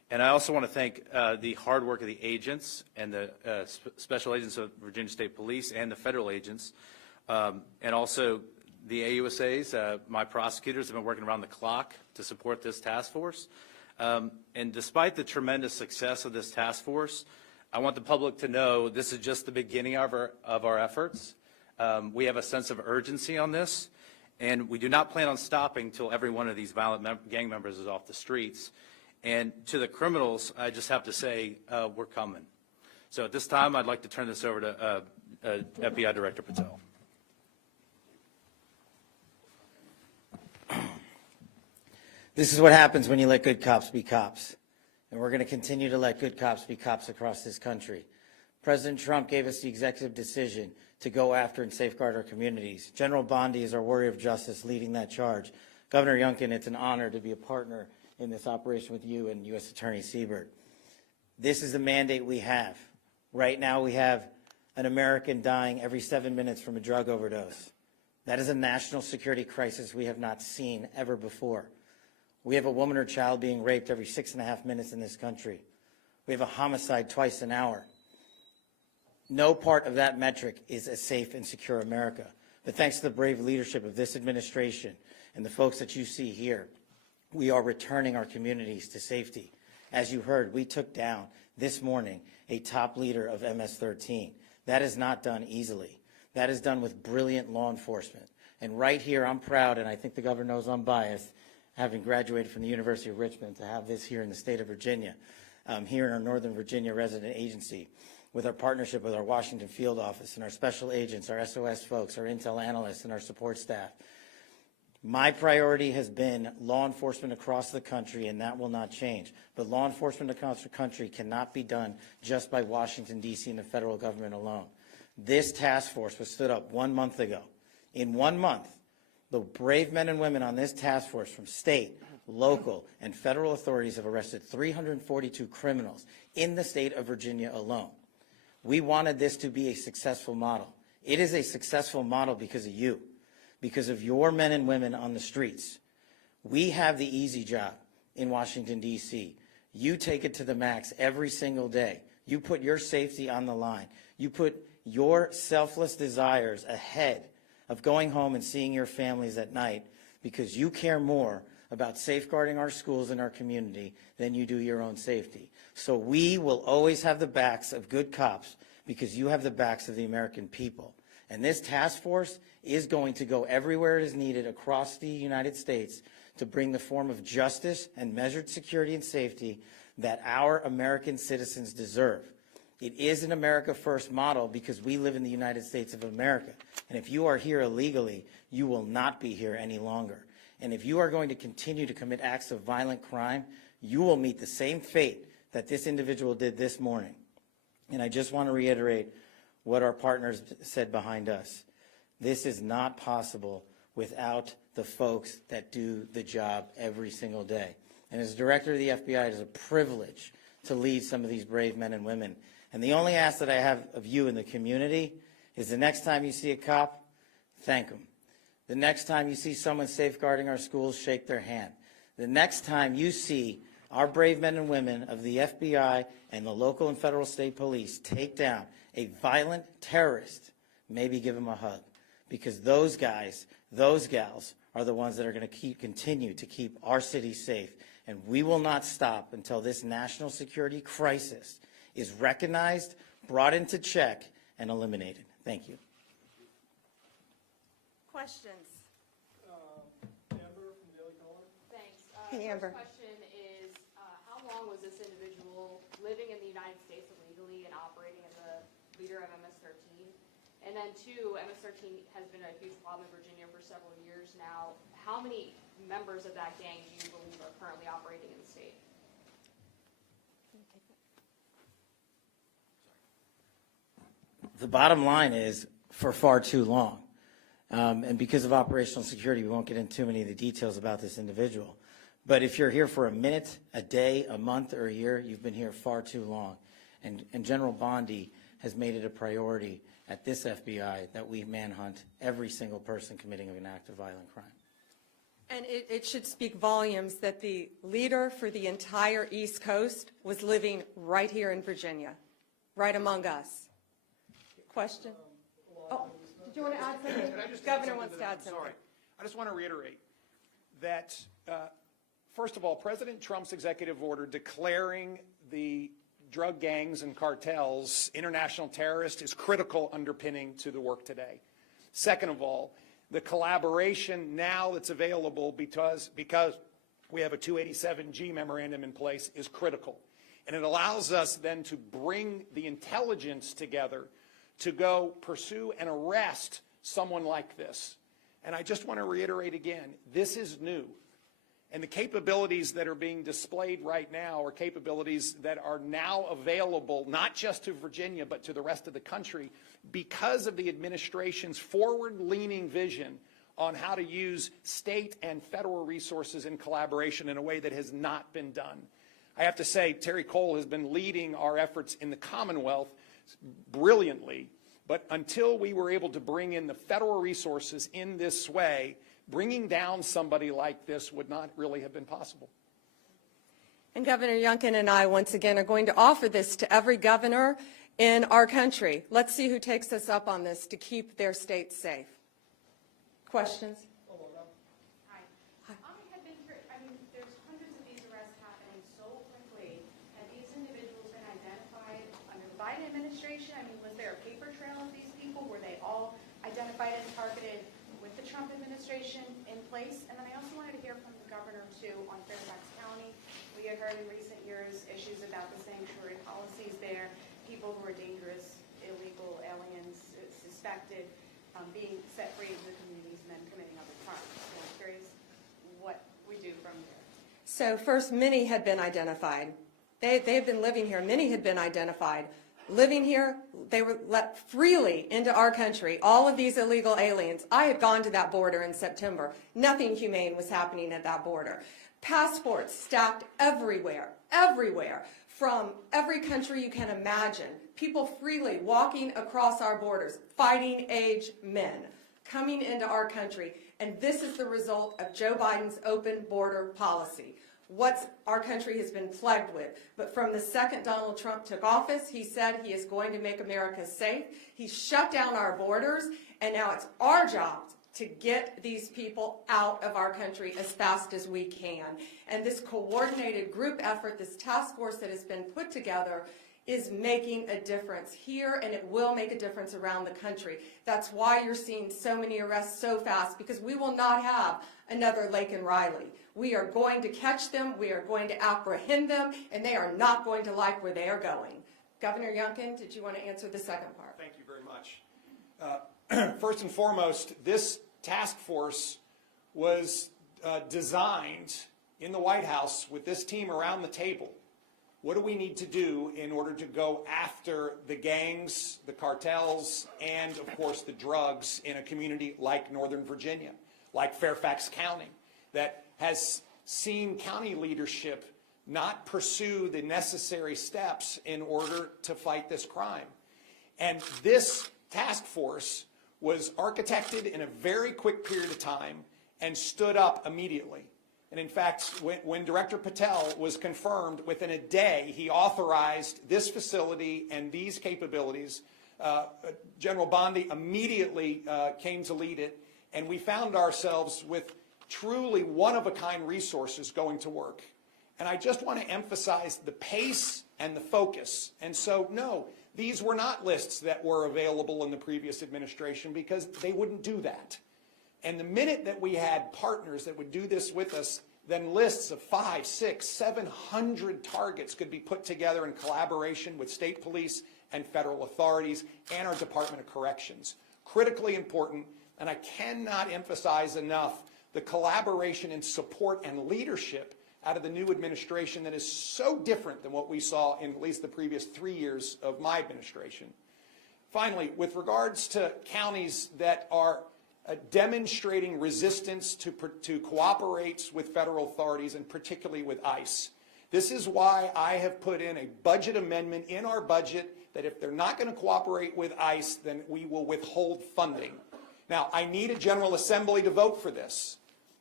And I also want to thank the hard work of the agents and the special agents of Virginia State Police and the federal agents, and also the AUSAs. My prosecutors have been working around the clock to support this task force. And despite the tremendous success of this task force, I want the public to know this is just the beginning of our efforts. We have a sense of urgency on this, and we do not plan on stopping until every one of these violent gang members is off the streets. And to the criminals, I just have to say, we're coming. So at this time, I'd like to turn this over to FBI Director Patel. This is what happens when you let good cops be cops. And we're going to continue to let good cops be cops across this country. President Trump gave us the executive decision to go after and safeguard our communities. General Bondi is our warrior of justice leading that charge. Governor Youngkin, it's an honor to be a partner in this operation with you and U.S. Attorney Siebert. This is the mandate we have. Right now we have an American dying every 7 minutes from a drug overdose. That is a national security crisis we have not seen ever before. We have a woman or child being raped every 6.5 minutes in this country. We have a homicide twice an hour. No part of that metric is a safe and secure America. But thanks to the brave leadership of this administration and the folks that you see here, we are returning our communities to safety. As you heard, we took down this morning a top leader of MS-13. That is not done easily. That is done with brilliant law enforcement. And right here, I'm proud, and I think the governor knows I'm biased, having graduated from the University of Richmond, to have this here in the state of Virginia, here in our Northern Virginia resident agency, with our partnership with our Washington field office and our special agents, our SOS folks, our intel analysts, and our support staff. My priority has been law enforcement across the country, and that will not change. But law enforcement across the country cannot be done just by Washington, D.C. and the federal government alone. This task force was stood up 1 month ago. In 1 month, the brave men and women on this task force from state, local, and federal authorities have arrested 342 criminals in the state of Virginia alone. We wanted this to be a successful model. It is a successful model because of you, because of your men and women on the streets. We have the easy job in Washington, D.C. You take it to the max every single day. You put your safety on the line. You put your selfless desires ahead of going home and seeing your families at night because you care more about safeguarding our schools and our community than you do your own safety. So we will always have the backs of good cops because you have the backs of the American people. And this task force is going to go everywhere it is needed across the United States to bring the form of justice and measured security and safety that our American citizens deserve. It is an America First model because we live in the United States of America. And if you are here illegally, you will not be here any longer. And if you are going to continue to commit acts of violent crime, you will meet the same fate that this individual did this morning. And I just want to reiterate what our partners said behind us. This is not possible without the folks that do the job every single day. And as director of the FBI, it is a privilege to lead some of these brave men and women. And the only ask that I have of you in the community is the next time you see a cop, thank them. The next time you see someone safeguarding our schools, shake their hand. The next time you see our brave men and women of the FBI and the local and federal state police take down a violent terrorist, maybe give them a hug. Because those guys, those gals are the ones that are going to continue to keep our city safe. And we will not stop until this national security crisis is recognized, brought into check, and eliminated. Thank you. Questions? Amber from Daily Caller. Thanks. Hey, Amber. First question is, how long was this individual living in the United States illegally and operating as a leader of MS-13? And then two, MS-13 has been a huge problem in Virginia for several years now. How many members of that gang do you believe are currently operating in the state? The bottom line is for far too long. And because of operational security, we won't get into too many of the details about this individual. But if you're here for a minute, a day, a month, or a year, you've been here far too long. And General Bondi has made it a priority at this FBI that we manhunt every single person committing an act of violent crime. And it should speak volumes that the leader for the entire East Coast was living right here in Virginia, right among us. Question? Oh, did you want to add something? Can I just add Governor something wants to to that? add something. Sorry. I just want to reiterate that, first of all, President Trump's executive order declaring the drug gangs and cartels international terrorists is critical underpinning to the work today. Second of all, the collaboration now that's available because we have a 287G memorandum in place is critical. And it allows us then to bring the intelligence together to go pursue and arrest someone like this. And I just want to reiterate again, this is new. And the capabilities that are being displayed right now are capabilities that are now available not just to Virginia but to the rest of the country because of the administration's forward-leaning vision on how to use state and federal resources in collaboration in a way that has not been done. I have to say, Terry Cole has been leading our efforts in the Commonwealth brilliantly, but until we were able to bring in the federal resources in this way, bringing down somebody like this would not really have been possible. And Governor Youngkin and I, once again, are going to offer this to every governor in our country. Let's see who takes us up on this to keep their states safe. Questions? Hi. Have been, there's hundreds of these arrests happening so quickly. Have these individuals been identified under the Biden administration? Was there a paper trail of these people? Were they all identified and targeted with the Trump administration in place? And then I also wanted to hear from the governor, too, on Fairfax County. We had heard in recent years issues about the sanctuary policies there, people who are dangerous, illegal aliens, suspected, being set free into the communities and then committing other crimes. So I'm curious what we do from there. So first, many had been identified. They had been living here. Many had been identified. Living here, they were let freely into our country. All of these illegal aliens. I had gone to that border in September. Nothing humane was happening at that border. Passports stacked everywhere, everywhere, from every country you can imagine. People freely walking across our borders, fighting age men, coming into our country. And this is the result of Joe Biden's open border policy. What our country has been plagued with. But from the second Donald Trump took office, he said he is going to make America safe. He shut down our borders, and now it's our job to get these people out of our country as fast as we can. And this coordinated group effort, this task force that has been put together, is making a difference here, and it will make a difference around the country. That's why you're seeing so many arrests so fast, because we will not have another Lake and Riley. We are going to catch them, we are going to apprehend them, and they are not going to like where they are going. Governor Youngkin, did you want to answer the second part? Thank you very much. First and foremost, this task force was designed in the White House with this team around the table. What do we need to do in order to go after the gangs, the cartels, and, of course, the drugs in a community like Northern Virginia, like Fairfax County, that has seen county leadership not pursue the necessary steps in order to fight this crime? And this task force was architected in a very quick period of time and stood up immediately. And in fact, when Director Patel was confirmed, within a day, he authorized this facility and these capabilities. General Bondi immediately came to lead it, and we found ourselves with truly one-of-a-kind resources going to work. And I just want to emphasize the pace and the focus. And so, no, these were not lists that were available in the previous administration because they wouldn't do that. And the minute that we had partners that would do this with us, then lists of 500, 600, 700 targets could be put together in collaboration with state police and federal authorities and our Department of Corrections. Critically important, and I cannot emphasize enough the collaboration and support and leadership out of the new administration that is so different than what we saw in at least the previous 3 years of my administration. Finally, with regards to counties that are demonstrating resistance to cooperate with federal authorities and particularly with ICE. This is why I have put in a budget amendment in our budget that if they're not going to cooperate with ICE, then we will withhold funding. Now, I need a General Assembly to vote for this.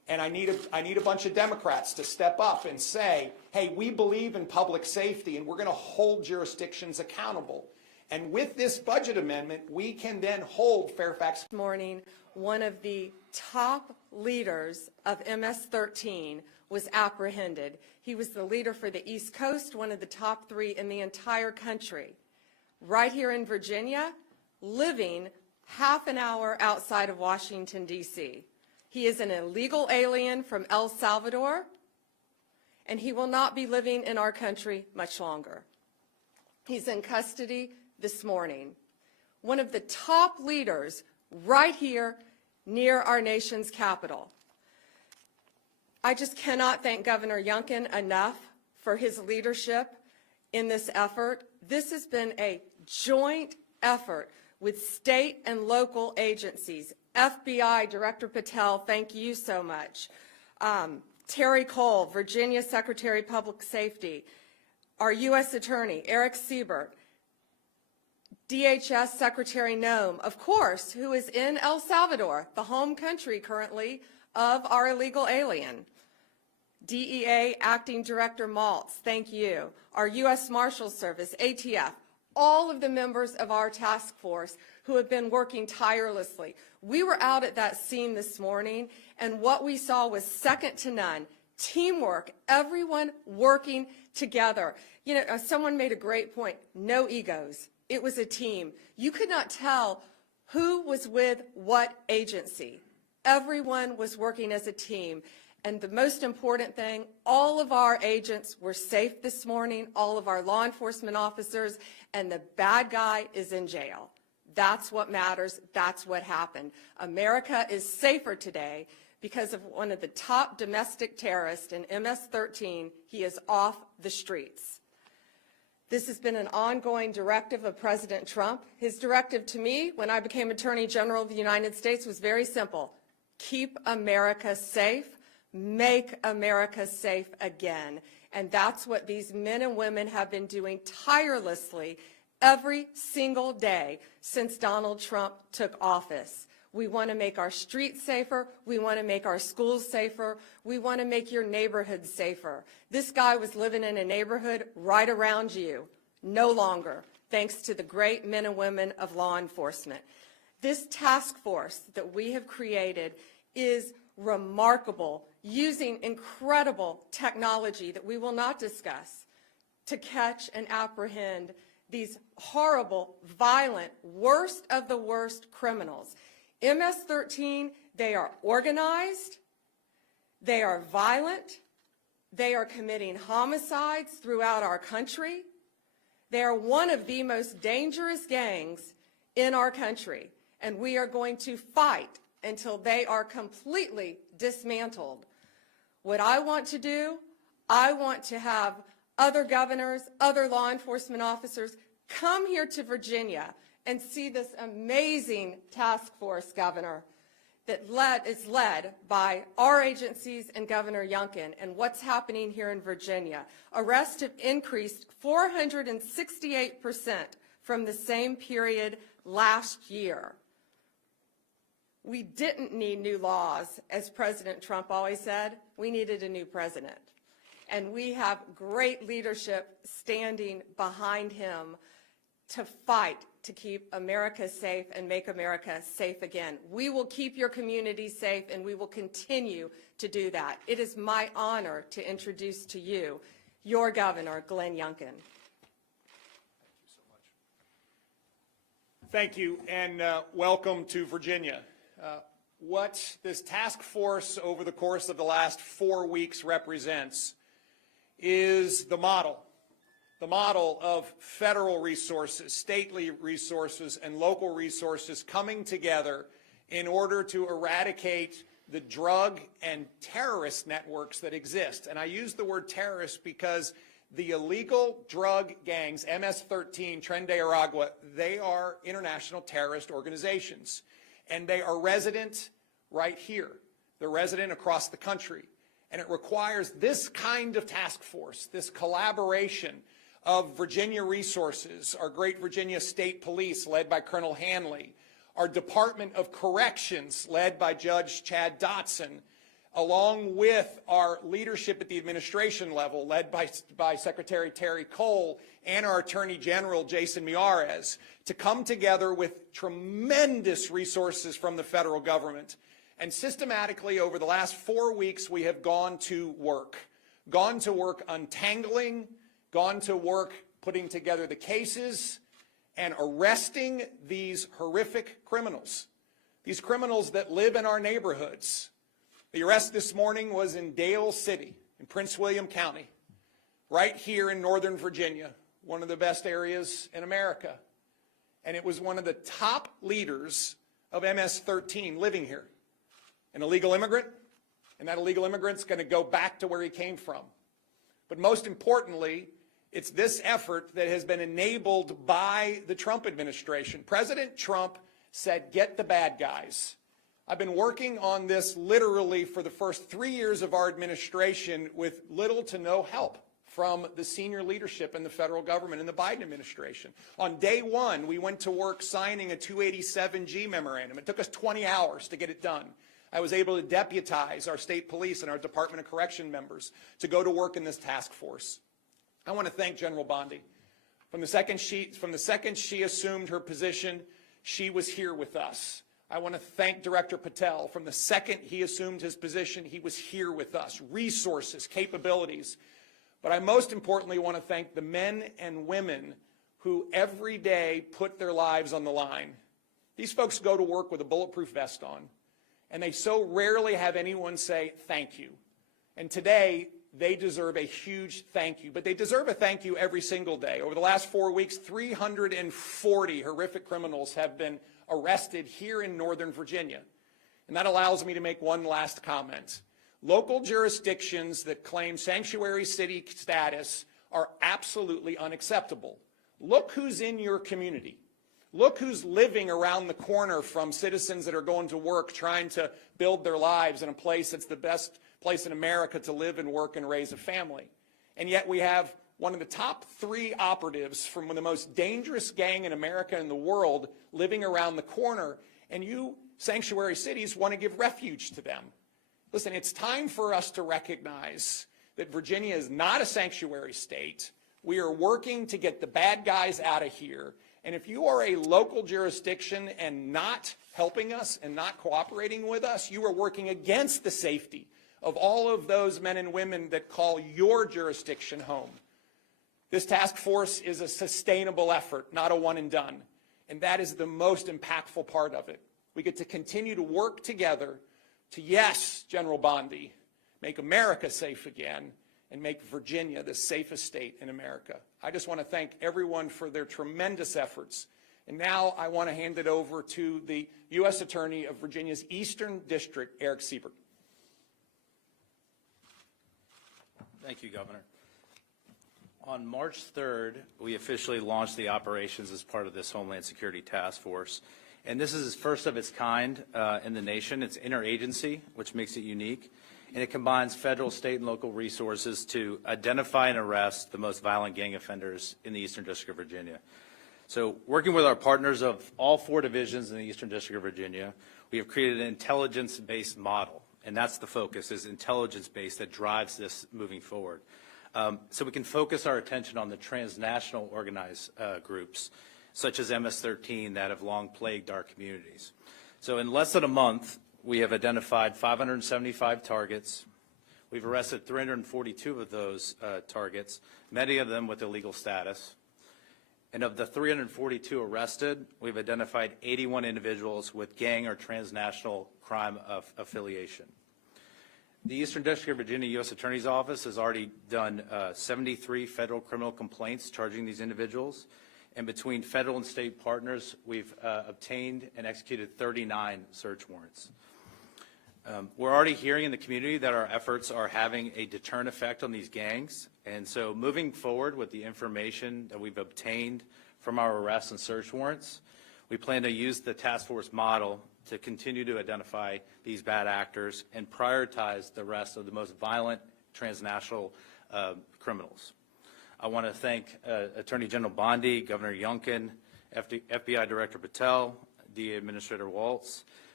And I need a bunch of Democrats to step up and say, hey, we believe in public safety and we're going to hold jurisdictions accountable. And with this budget amendment, we can then hold Fairfax. This morning, one of the top leaders of MS-13 was apprehended. He was the leader for the East Coast, one of the top 3 in the entire country, right here in Virginia, living half an hour outside of Washington, D.C. He is an illegal alien from El Salvador, and he will not be living in our country much longer. He's in custody this morning. One of the top leaders right here near our nation's capital. I just cannot thank Governor Youngkin enough for his leadership in this effort. This has been a joint effort with state and local agencies. FBI Director Patel, thank you so much. Terry Cole, Virginia Secretary of Public Safety, our U.S. Attorney, Eric Siebert, DHS Secretary Noem, of course, who is in El Salvador, the home country currently of our illegal alien. DEA Acting Director Maltz, thank you. Our U.S. Marshals Service, ATF, all of the members of our task force who have been working tirelessly. We were out at that scene this morning, and what we saw was second to none. Teamwork, everyone working together. You know, someone made a great point, no egos. It was a team. You could not tell who was with what agency. Everyone was working as a team. And the most important thing, all of our agents were safe this morning, all of our law enforcement officers, and the bad guy is in jail. That's what matters. That's what happened. America is safer today because of one of the top domestic terrorists in MS-13. He is off the streets. This has been an ongoing directive of President Trump. His directive to me when I became Attorney General of the United States was very simple. Keep America safe. Make America safe again. And that's what these men and women have been doing tirelessly every single day since Donald Trump took office. We want to make our streets safer. We want to make our schools safer. We want to make your neighborhood safer. This guy was living in a neighborhood right around you. No longer, thanks to the great men and women of law enforcement. This task force that we have created is remarkable, using incredible technology that we will not discuss to catch and apprehend these horrible, violent, worst of the worst criminals. MS-13, they are organized, they are violent, they are committing homicides throughout our country. They are one of the most dangerous gangs in our country, and we are going to fight until they are completely dismantled. What I want to do, I want to have other governors, other law enforcement officers come here to Virginia and see this amazing task force, Governor, that is led by our agencies and Governor Youngkin. And what's happening here in Virginia? Arrests have increased 468% from the same period last year. We didn't need new laws, as President Trump always said. We needed a new president. And we have great leadership standing behind him to fight to keep America safe and make America safe again. We will keep your community safe, and we will continue to do that. It is my honor to introduce to you your Governor, Glenn Youngkin. Thank you, and welcome to Virginia. What this task force over the course of the last 4 weeks represents is the model of federal resources, stately resources, and local resources coming together in order to eradicate the drug and terrorist networks that exist. And I use the word terrorist because the illegal drug gangs, MS-13, Tren de Aragua, they are international terrorist organizations. And they are resident right here. They're resident across the country. And it requires this kind of task force, this collaboration of Virginia resources, our great Virginia State Police led by Colonel Hanley, our Department of Corrections led by Judge Chad Dotson, along with our leadership at the administration level, led by Secretary Terry Cole and our Attorney General, Jason Miyares, to come together with tremendous resources from the federal government. And systematically, over the last 4 weeks, we have gone to work untangling, gone to work putting together the cases, and arresting these horrific criminals, these criminals that live in our neighborhoods. The arrest this morning was in Dale City, in Prince William County, right here in Northern Virginia, one of the best areas in America. And it was one of the top leaders of MS-13 living here, an illegal immigrant, and that illegal immigrant's going to go back to where he came from. But most importantly, it's this effort that has been enabled by the Trump administration. President Trump said, get the bad guys. I've been working on this literally for the first 3 years of our administration with little to no help from the senior leadership in the federal government and the Biden administration. On day one, we went to work signing a 287G memorandum. It took us 20 hours to get it done. I was able to deputize our state police and our Department of Correction members to go to work in this task force. I want to thank General Bondi. From the second she assumed her position, she was here with us. I want to thank Director Patel. From the second he assumed his position, he was here with us. Resources, capabilities. But I most importantly want to thank the men and women who every day put their lives on the line. These folks go to work with a bulletproof vest on, and they so rarely have anyone say thank you. And today, they deserve a huge thank you, but they deserve a thank you every single day. Over the last 4 weeks, 340 horrific criminals have been arrested here in Northern Virginia. And that allows me to make one last comment. Local jurisdictions that claim sanctuary city status are absolutely unacceptable. Look who's in your community. Look who's living around the corner from citizens that are going to work trying to build their lives in a place that's the best place in America to live and work and raise a family. And yet we have one of the top 3 operatives from the most dangerous gang in America and the world living around the corner, and you sanctuary cities want to give refuge to them. Listen, it's time for us to recognize that Virginia is not a sanctuary state. We are working to get the bad guys out of here. And if you are a local jurisdiction and not helping us and not cooperating with us, you are working against the safety of all of those men and women that call your jurisdiction home. This task force is a sustainable effort, not a one and done. And that is the most impactful part of it. We get to continue to work together to, yes, General Bondi, make America safe again and make Virginia the safest state in America. I just want to thank everyone for their tremendous efforts. And now I want to hand it over to the U.S. Attorney of Virginia's Eastern District, Eric Siebert. Thank you, Governor. On March 3rd, we officially launched the operations as part of this Homeland Security Task Force. And this is first of its kind in the nation. It's interagency, which makes it unique. And it combines federal, state, and local resources to identify and arrest the most violent gang offenders in the Eastern District of Virginia. So working with our partners of all 4 divisions in the Eastern District of Virginia, we have created an intelligence-based model. And that's the focus, is intelligence-based, that drives this moving forward. So we can focus our attention on the transnational organized groups, such as MS-13, that have long plagued our communities. So in less than a month, we have identified 575 targets. We've arrested 342 of those targets, many of them with illegal status. And of the 342 arrested, we've identified 81 individuals with gang or transnational crime affiliation. The Eastern District of Virginia U.S. Attorney's Office has already done 73 federal criminal complaints charging these individuals. And between federal and state partners, we've obtained and executed 39 search warrants. We're already hearing in the community that our efforts are having a deterrent effect on these gangs. And so moving forward with the information that we've obtained from our arrests and search warrants, we plan to use the task force model to continue to identify these bad actors and prioritize the rest of the most violent transnational criminals. I want to thank Attorney General Bondi, Governor Youngkin, FBI Director Patel, DA Administrator Waltz,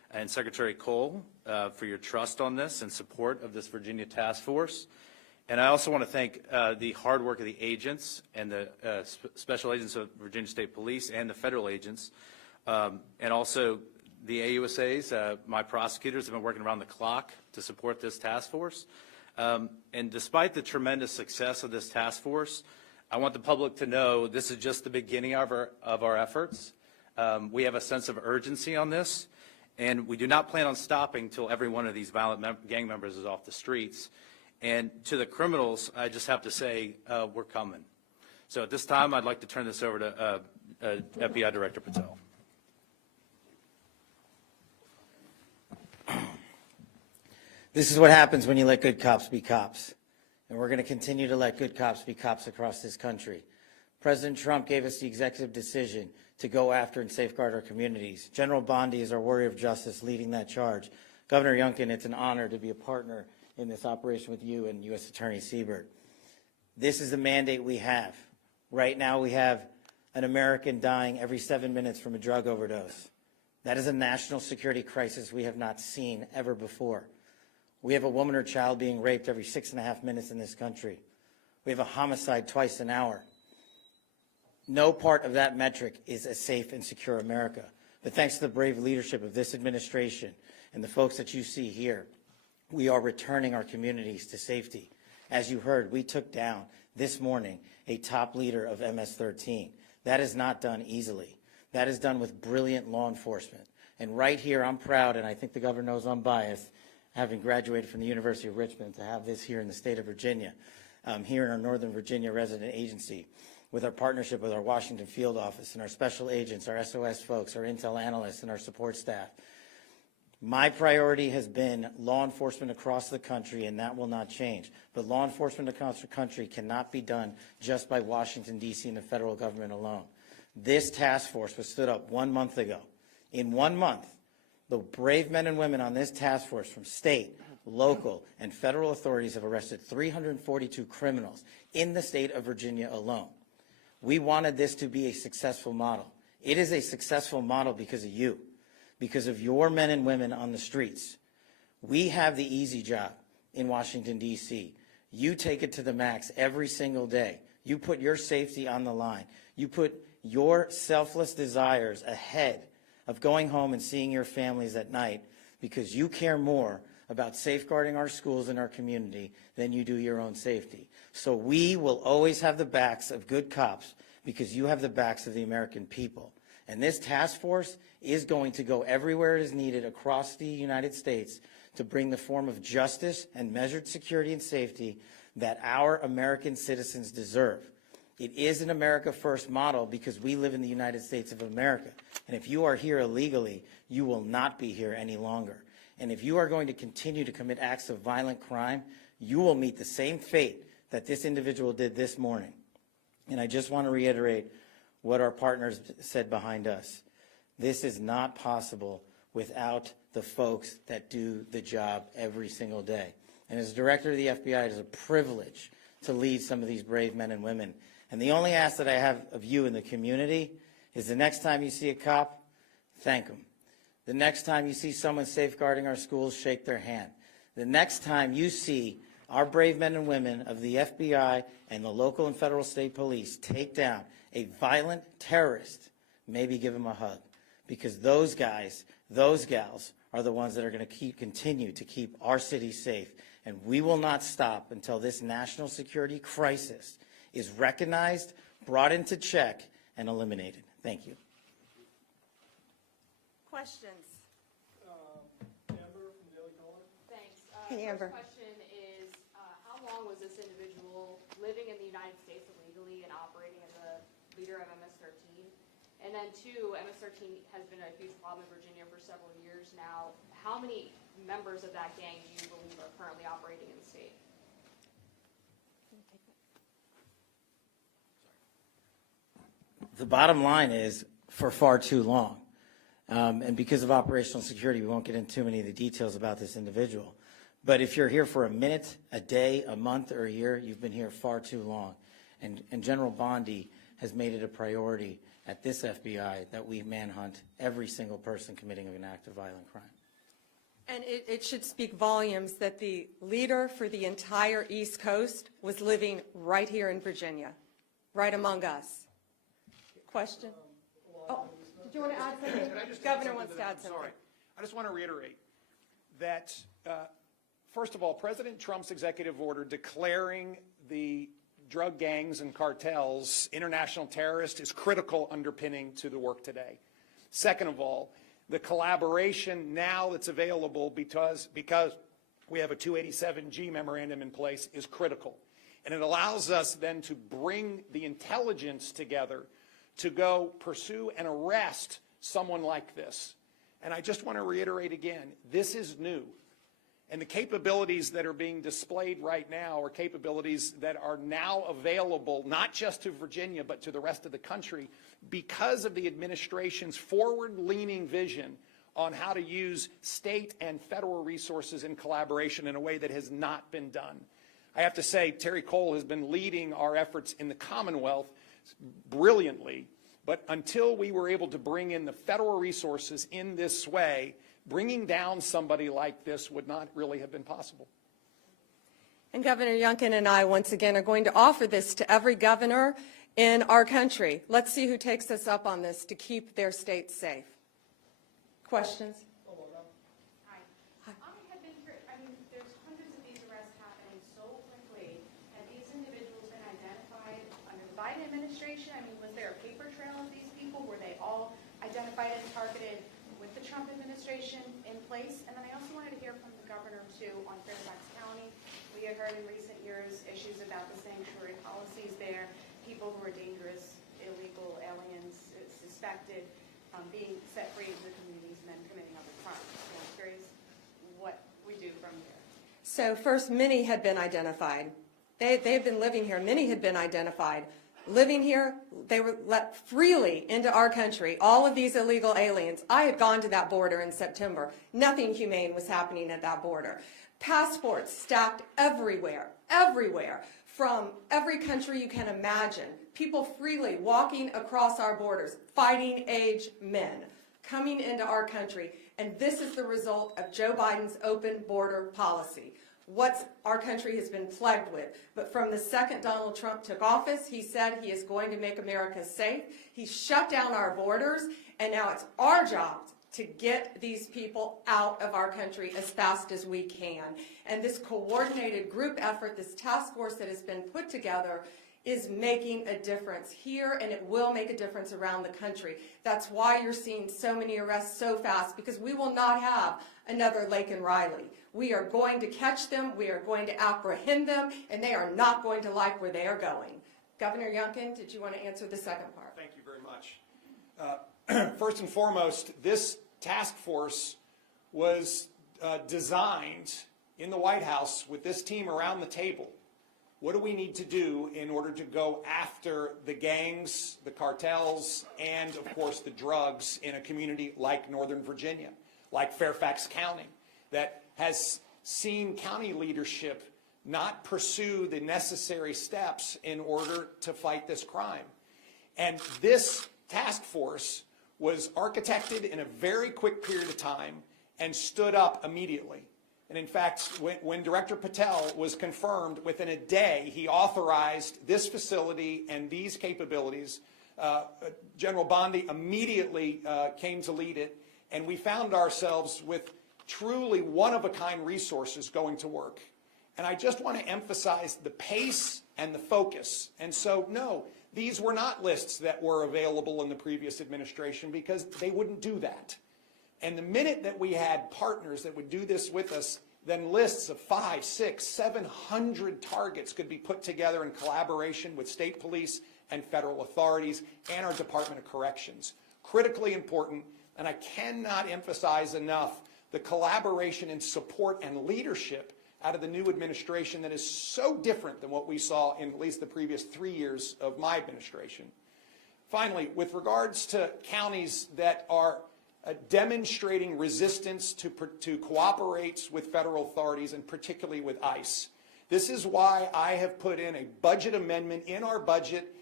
and Secretary Cole for your trust on this and support of this Virginia task force. And I also want to thank the hard work of the agents and the special agents of Virginia State Police and the federal agents, and also the AUSAs. My prosecutors have been working around the clock to support this task force. And despite the tremendous success of this task force, I want the public to know this is just the beginning of our efforts. We have a sense of urgency on this, and we do not plan on stopping until every one of these violent gang members is off the streets. And to the criminals, I just have to say, we're coming. So at this time, I'd like to turn this over to FBI Director Patel. This is what happens when you let good cops be cops. And we're going to continue to let good cops be cops across this country. President Trump gave us the executive decision to go after and safeguard our communities. General Bondi is our warrior of justice leading that charge. Governor Youngkin, it's an honor to be a partner in this operation with you and U.S. Attorney Siebert. This is the mandate we have. Right now we have an American dying every 7 minutes from a drug overdose. That is a national security crisis we have not seen ever before. We have a woman or child being raped every 6.5 minutes in this country. We have a homicide twice an hour. No part of that metric is a safe and secure America. But thanks to the brave leadership of this administration and the folks that you see here, we are returning our communities to safety. As you heard, we took down this morning a top leader of MS-13. That is not done easily. That is done with brilliant law enforcement. And right here, I'm proud, and I think the governor knows I'm biased, having graduated from the University of Richmond, to have this here in the state of Virginia, here in our Northern Virginia resident agency, with our partnership with our Washington field office and our special agents, our SOS folks, our intel analysts, and our support staff. My priority has been law enforcement across the country, and that will not change. But law enforcement across the country cannot be done just by Washington, D.C. and the federal government alone. This task force was stood up 1 month ago. In 1 month, the brave men and women on this task force from state, local, and federal authorities have arrested 342 criminals in the state of Virginia alone. We wanted this to be a successful model. It is a successful model because of you, because of your men and women on the streets. We have the easy job in Washington, D.C. You take it to the max every single day. You put your safety on the line. You put your selfless desires ahead of going home and seeing your families at night because you care more about safeguarding our schools and our community than you do your own safety. So we will always have the backs of good cops because you have the backs of the American people. And this task force is going to go everywhere it is needed across the United States to bring the form of justice and measured security and safety that our American citizens deserve. It is an America First model because we live in the United States of America. And if you are here illegally, you will not be here any longer. And if you are going to continue to commit acts of violent crime, you will meet the same fate that this individual did this morning. And I just want to reiterate what our partners said behind us. This is not possible without the folks that do the job every single day. And as director of the FBI, it is a privilege to lead some of these brave men and women. And the only ask that I have of you in the community is the next time you see a cop, thank them. The next time you see someone safeguarding our schools, shake their hand. The next time you see our brave men and women of the FBI and the local and federal state police take down a violent terrorist, maybe give them a hug. Because those guys, those gals are the ones that are going to continue to keep our city safe. And we will not stop until this national security crisis is recognized, brought into check, and eliminated. Thank you. Questions? Amber from the Daily Caller. Thanks. Hey, Amber. First question is, how long was this individual living in the United States illegally and operating as a leader of MS-13? And then two, MS-13 has been a huge problem in Virginia for several years now. How many members of that gang do you believe are currently operating in the state? The bottom line is for far too long. And because of operational security, we won't get into too many of the details about this individual. But if you're here for a minute, a day, a month, or a year, you've been here far too long. And General Bondi has made it a priority at this FBI that we manhunt every single person committing an act of violent crime. And it should speak volumes that the leader for the entire East Coast was living right here in Virginia, right among us. Question? Oh, did you want to add something? Governor wants to add something. Sorry. I just want to reiterate that, first of all, President Trump's executive order declaring the drug gangs and cartels international terrorists is critical underpinning to the work today. Second of all, the collaboration now that's available because we have a 287G memorandum in place is critical. And it allows us then to bring the intelligence together to go pursue and arrest someone like this. And I just want to reiterate again, this is new. And the capabilities that are being displayed right now are capabilities that are now available not just to Virginia but to the rest of the country because of the administration's forward-leaning vision on how to use state and federal resources in collaboration in a way that has not been done. I have to say, Terry Cole has been leading our efforts in the Commonwealth brilliantly, but until we were able to bring in the federal resources in this way, bringing down somebody like this would not really have been possible. And Governor Youngkin and I, once again, are going to offer this to every governor in our country. Let's see who takes us up on this to keep their states safe. Questions? Hi. Have been, there's hundreds of these arrests happening so quickly. Have these individuals been identified under the Biden administration? Was there a paper trail of these people? Were they all identified and targeted with the Trump administration in place? And then I also wanted to hear from the governor, too, on Fairfax County. We have heard in recent years issues about the sanctuary policies there, people who are dangerous, illegal aliens, suspected, being set free into the communities and then committing other crimes. So I'm curious what we do from here. So first, many had been identified. They had been living here. Many had been identified. Living here, they were let freely into our country, all of these illegal aliens. I had gone to that border in September. Nothing humane was happening at that border. Passports stacked everywhere, everywhere, from every country you can imagine. People freely walking across our borders, fighting age men, coming into our country. And this is the result of Joe Biden's open border policy. What our country has been plagued with. But from the second Donald Trump took office, he said he is going to make America safe. He shut down our borders, and now it's our job to get these people out of our country as fast as we can. And this coordinated group effort, this task force that has been put together, is making a difference here, and it will make a difference around the country. That's why you're seeing so many arrests so fast, because we will not have another Lake and Riley. We are going to catch them, we are going to apprehend them, and they are not going to like where they are going. Governor Youngkin, did you want to answer the second part? Thank you very much. First and foremost, this task force was designed in the White House with this team around the table. What do we need to do in order to go after the gangs, the cartels, and, of course, the drugs in a community like Northern Virginia, like Fairfax County, that has seen county leadership not pursue the necessary steps in order to fight this crime? And this task force was architected in a very quick period of time and stood up immediately. And in fact, when Director Patel was confirmed, within a day, he authorized this facility and these capabilities. General Bondi immediately came to lead it, and we found ourselves with truly one-of-a-kind resources going to work. And I just want to emphasize the pace and the focus. And so, no, these were not lists that were available in the previous administration because they wouldn't do that. And the minute that we had partners that would do this with us, then lists of 500, 600, 700 targets could be put together in collaboration with state police and federal authorities and our Department of Corrections. Critically important, and I cannot emphasize enough the collaboration and support and leadership out of the new administration that is so different than what we saw in at least the previous 3 years of my administration. Finally, with regards to counties that are demonstrating resistance to cooperate with federal authorities and particularly with ICE. This is why I have put in a budget amendment in our budget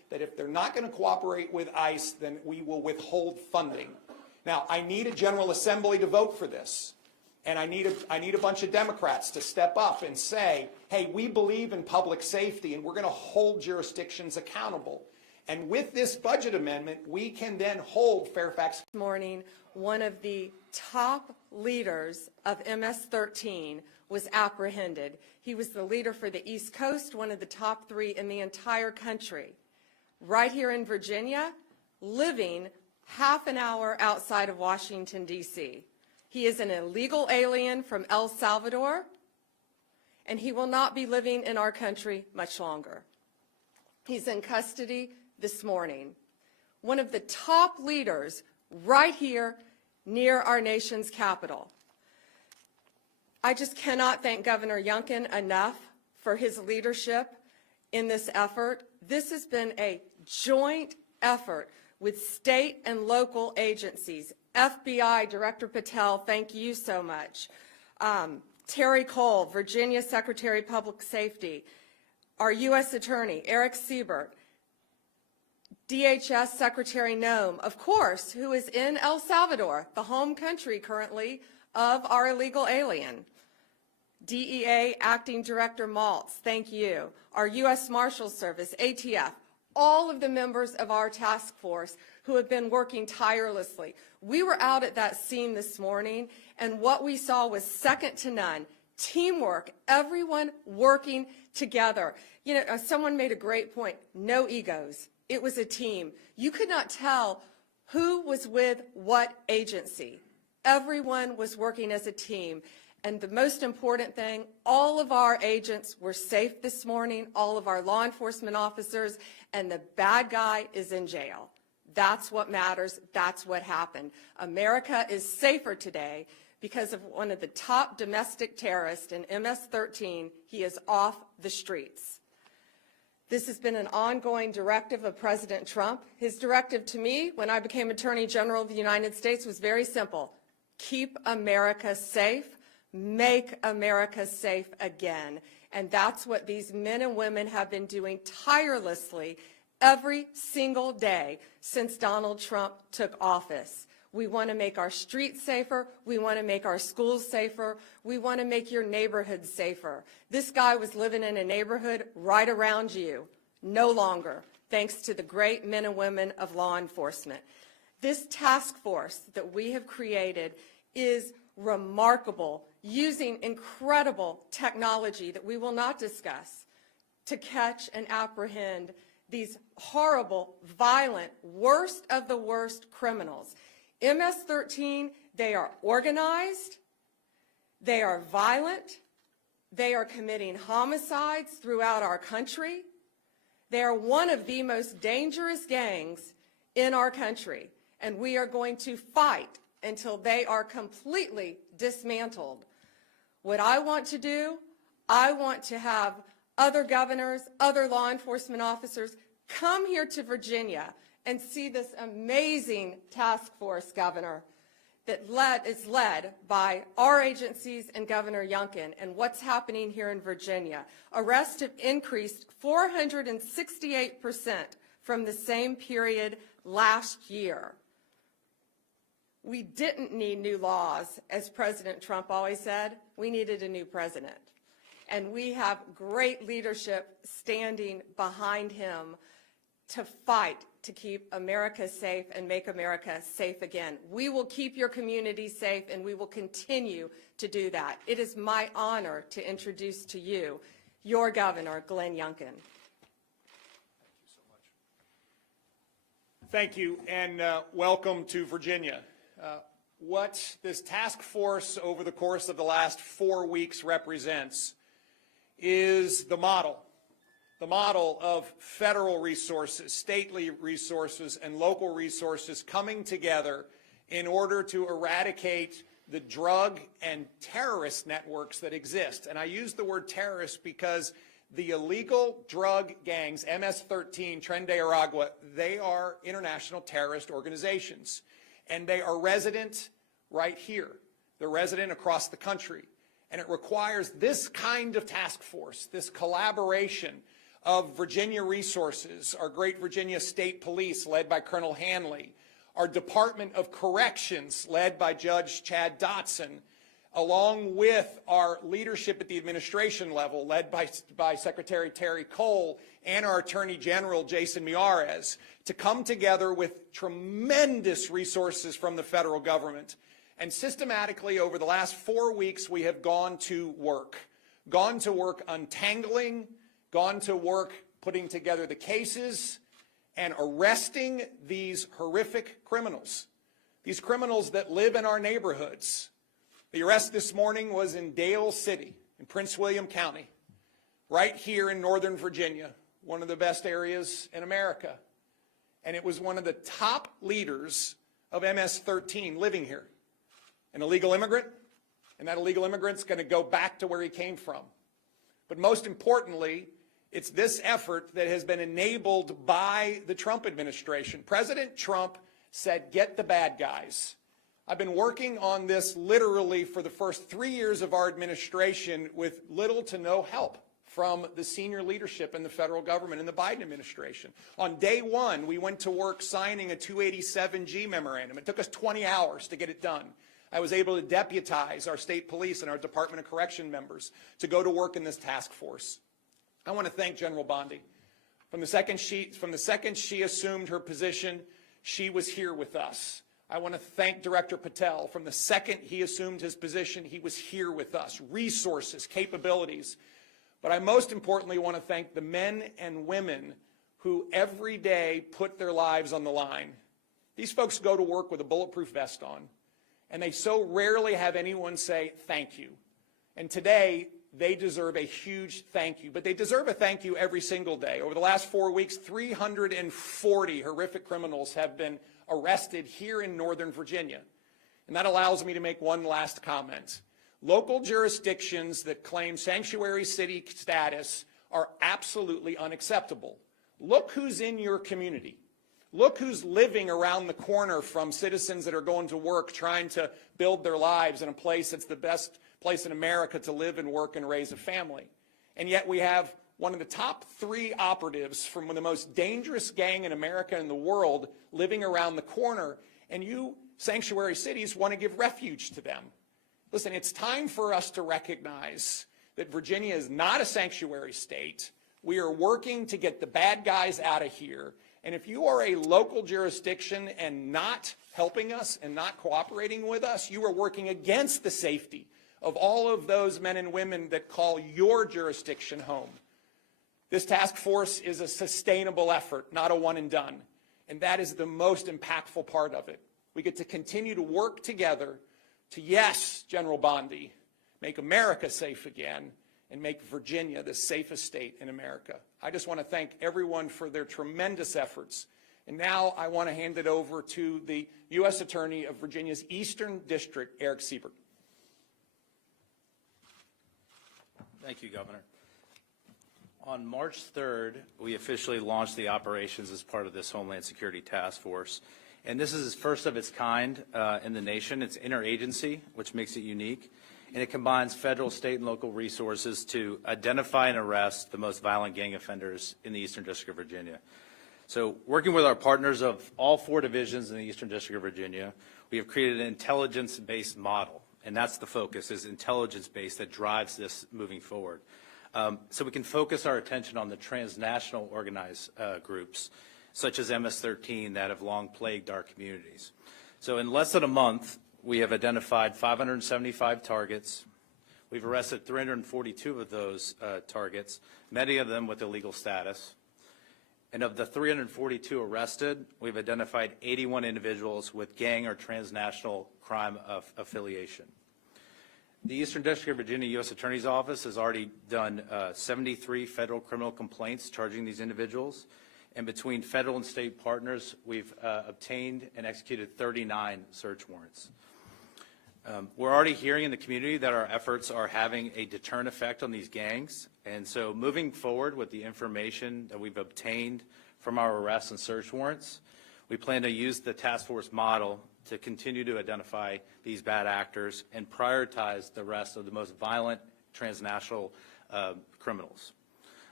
that if they're not going to cooperate with ICE, then we will withhold funding. Now, I need a General Assembly to vote for this. And I need a bunch of Democrats to step up and say, hey, we believe in public safety and we're going to hold jurisdictions accountable. And with this budget amendment, we can then hold Fairfax. This morning, one of the top leaders of MS-13 was apprehended. He was the leader for the East Coast, one of the top 3 in the entire country, right here in Virginia, living half an hour outside of Washington, D.C. He is an illegal alien from El Salvador, and he will not be living in our country much longer. He's in custody this morning. One of the top leaders right here near our nation's capital. I just cannot thank Governor Youngkin enough for his leadership in this effort. This has been a joint effort with state and local agencies. FBI Director Patel, thank you so much. Terry Cole, Virginia Secretary of Public Safety, our U.S. Attorney, Eric Siebert, DHS Secretary Noem, of course, who is in El Salvador, the home country currently of our illegal alien. DEA Acting Director Maltz, thank you. Our U.S. Marshals Service, ATF, all of the members of our task force who have been working tirelessly. We were out at that scene this morning, and what we saw was second to none. Teamwork, everyone working together. You know, someone made a great point, no egos. It was a team. You could not tell who was with what agency. Everyone was working as a team. And the most important thing, all of our agents were safe this morning, all of our law enforcement officers, and the bad guy is in jail. That's what matters. That's what happened. America is safer today because of one of the top domestic terrorists in MS-13. He is off the streets. This has been an ongoing directive of President Trump. His directive to me when I became Attorney General of the United States was very simple. Keep America safe. Make America safe again. And that's what these men and women have been doing tirelessly every single day since Donald Trump took office. We want to make our streets safer. We want to make our schools safer. We want to make your neighborhoods safer. This guy was living in a neighborhood right around you. No longer, thanks to the great men and women of law enforcement. This task force that we have created is remarkable, using incredible technology that we will not discuss to catch and apprehend these horrible, violent, worst of the worst criminals. MS-13, they are organized, they are violent, they are committing homicides throughout our country. They are one of the most dangerous gangs in our country, and we are going to fight until they are completely dismantled. What I want to do, I want to have other governors, other law enforcement officers come here to Virginia and see this amazing task force, Governor, that is led by our agencies and Governor Youngkin, and what's happening here in Virginia. Arrests have increased 468% from the same period last year. We didn't need new laws, as President Trump always said. We needed a new president. And we have great leadership standing behind him to fight to keep America safe and make America safe again. We will keep your community safe, and we will continue to do that. It is my honor to introduce to you your Governor, Glenn Youngkin. Thank you, and welcome to Virginia. What this task force over the course of the last 4 weeks represents is the model of federal resources, stately resources, and local resources coming together in order to eradicate the drug and terrorist networks that exist. And I use the word terrorist because the illegal drug gangs, MS-13, Tren de Aragua, they are international terrorist organizations. And they are resident right here. They're resident across the country. And it requires this kind of task force, this collaboration of Virginia resources, our great Virginia State Police led by Colonel Hanley, our Department of Corrections led by Judge Chad Dotson, along with our leadership at the administration level led by Secretary Terry Cole and our Attorney General Jason Miyares, to come together with tremendous resources from the federal government. And systematically over the last 4 weeks, we have gone to work untangling, gone to work putting together the cases and arresting these horrific criminals, these criminals that live in our neighborhoods. The arrest this morning was in Dale City in Prince William County, right here in Northern Virginia, one of the best areas in America. And it was one of the top leaders of MS-13 living here, an illegal immigrant, and that illegal immigrant's going to go back to where he came from. But most importantly, it's this effort that has been enabled by the Trump administration. President Trump said, "Get the bad guys." I've been working on this literally for the first 3 years of our administration with little to no help from the senior leadership in the federal government and the Biden administration. On day one, we went to work signing a 287G memorandum. It took us 20 hours to get it done. I was able to deputize our state police and our Department of Correction members to go to work in this task force. I want to thank General Bondi. From the second she assumed her position, she was here with us. I want to thank Director Patel. From the second he assumed his position, he was here with us. Resources, capabilities. But I most importantly want to thank the men and women who every day put their lives on the line. These folks go to work with a bulletproof vest on, and they so rarely have anyone say thank you. And today, they deserve a huge thank you. But they deserve a thank you every single day. Over the last 4 weeks, 340 horrific criminals have been arrested here in Northern Virginia. And that allows me to make one last comment. Local jurisdictions that claim sanctuary city status are absolutely unacceptable. Look who's in your community. Look who's living around the corner from citizens that are going to work trying to build their lives in a place that's the best place in America to live and work and raise a family. And yet we have one of the top 3 operatives from the most dangerous gang in America and the world living around the corner, and you sanctuary cities want to give refuge to them. Listen, it's time for us to recognize that Virginia is not a sanctuary state. We are working to get the bad guys out of here. And if you are a local jurisdiction and not helping us and not cooperating with us, you are working against the safety of all of those men and women that call your jurisdiction home. This task force is a sustainable effort, not a one and done. And that is the most impactful part of it. We get to continue to work together to, yes, General Bondi, make America safe again and make Virginia the safest state in America. I just want to thank everyone for their tremendous efforts. And now I want to hand it over to the U.S. Attorney of Virginia's Eastern District, Eric Siebert. Thank you, Governor. On March 3rd, we officially launched the operations as part of this Homeland Security Task Force. And this is first of its kind in the nation. It's interagency, which makes it unique. And it combines federal, state, and local resources to identify and arrest the most violent gang offenders in the Eastern District of Virginia. So working with our partners of all 4 divisions in the Eastern District of Virginia, we have created an intelligence-based model. And that's the focus, is intelligence-based that drives this moving forward. So we can focus our attention on the transnational organized groups, such as MS-13, that have long plagued our communities. So in less than a month, we have identified 575 targets. We've arrested 342 of those targets, many of them with illegal status. And of the 342 arrested, we've identified 81 individuals with gang or transnational crime affiliation. The Eastern District of Virginia U.S. Attorney's Office has already done 73 federal criminal complaints charging these individuals. And between federal and state partners, we've obtained and executed 39 search warrants. We're already hearing in the community that our efforts are having a deterrent effect on these gangs. And so moving forward with the information that we've obtained from our arrests and search warrants, we plan to use the task force model to continue to identify these bad actors and prioritize the rest of the most violent transnational criminals.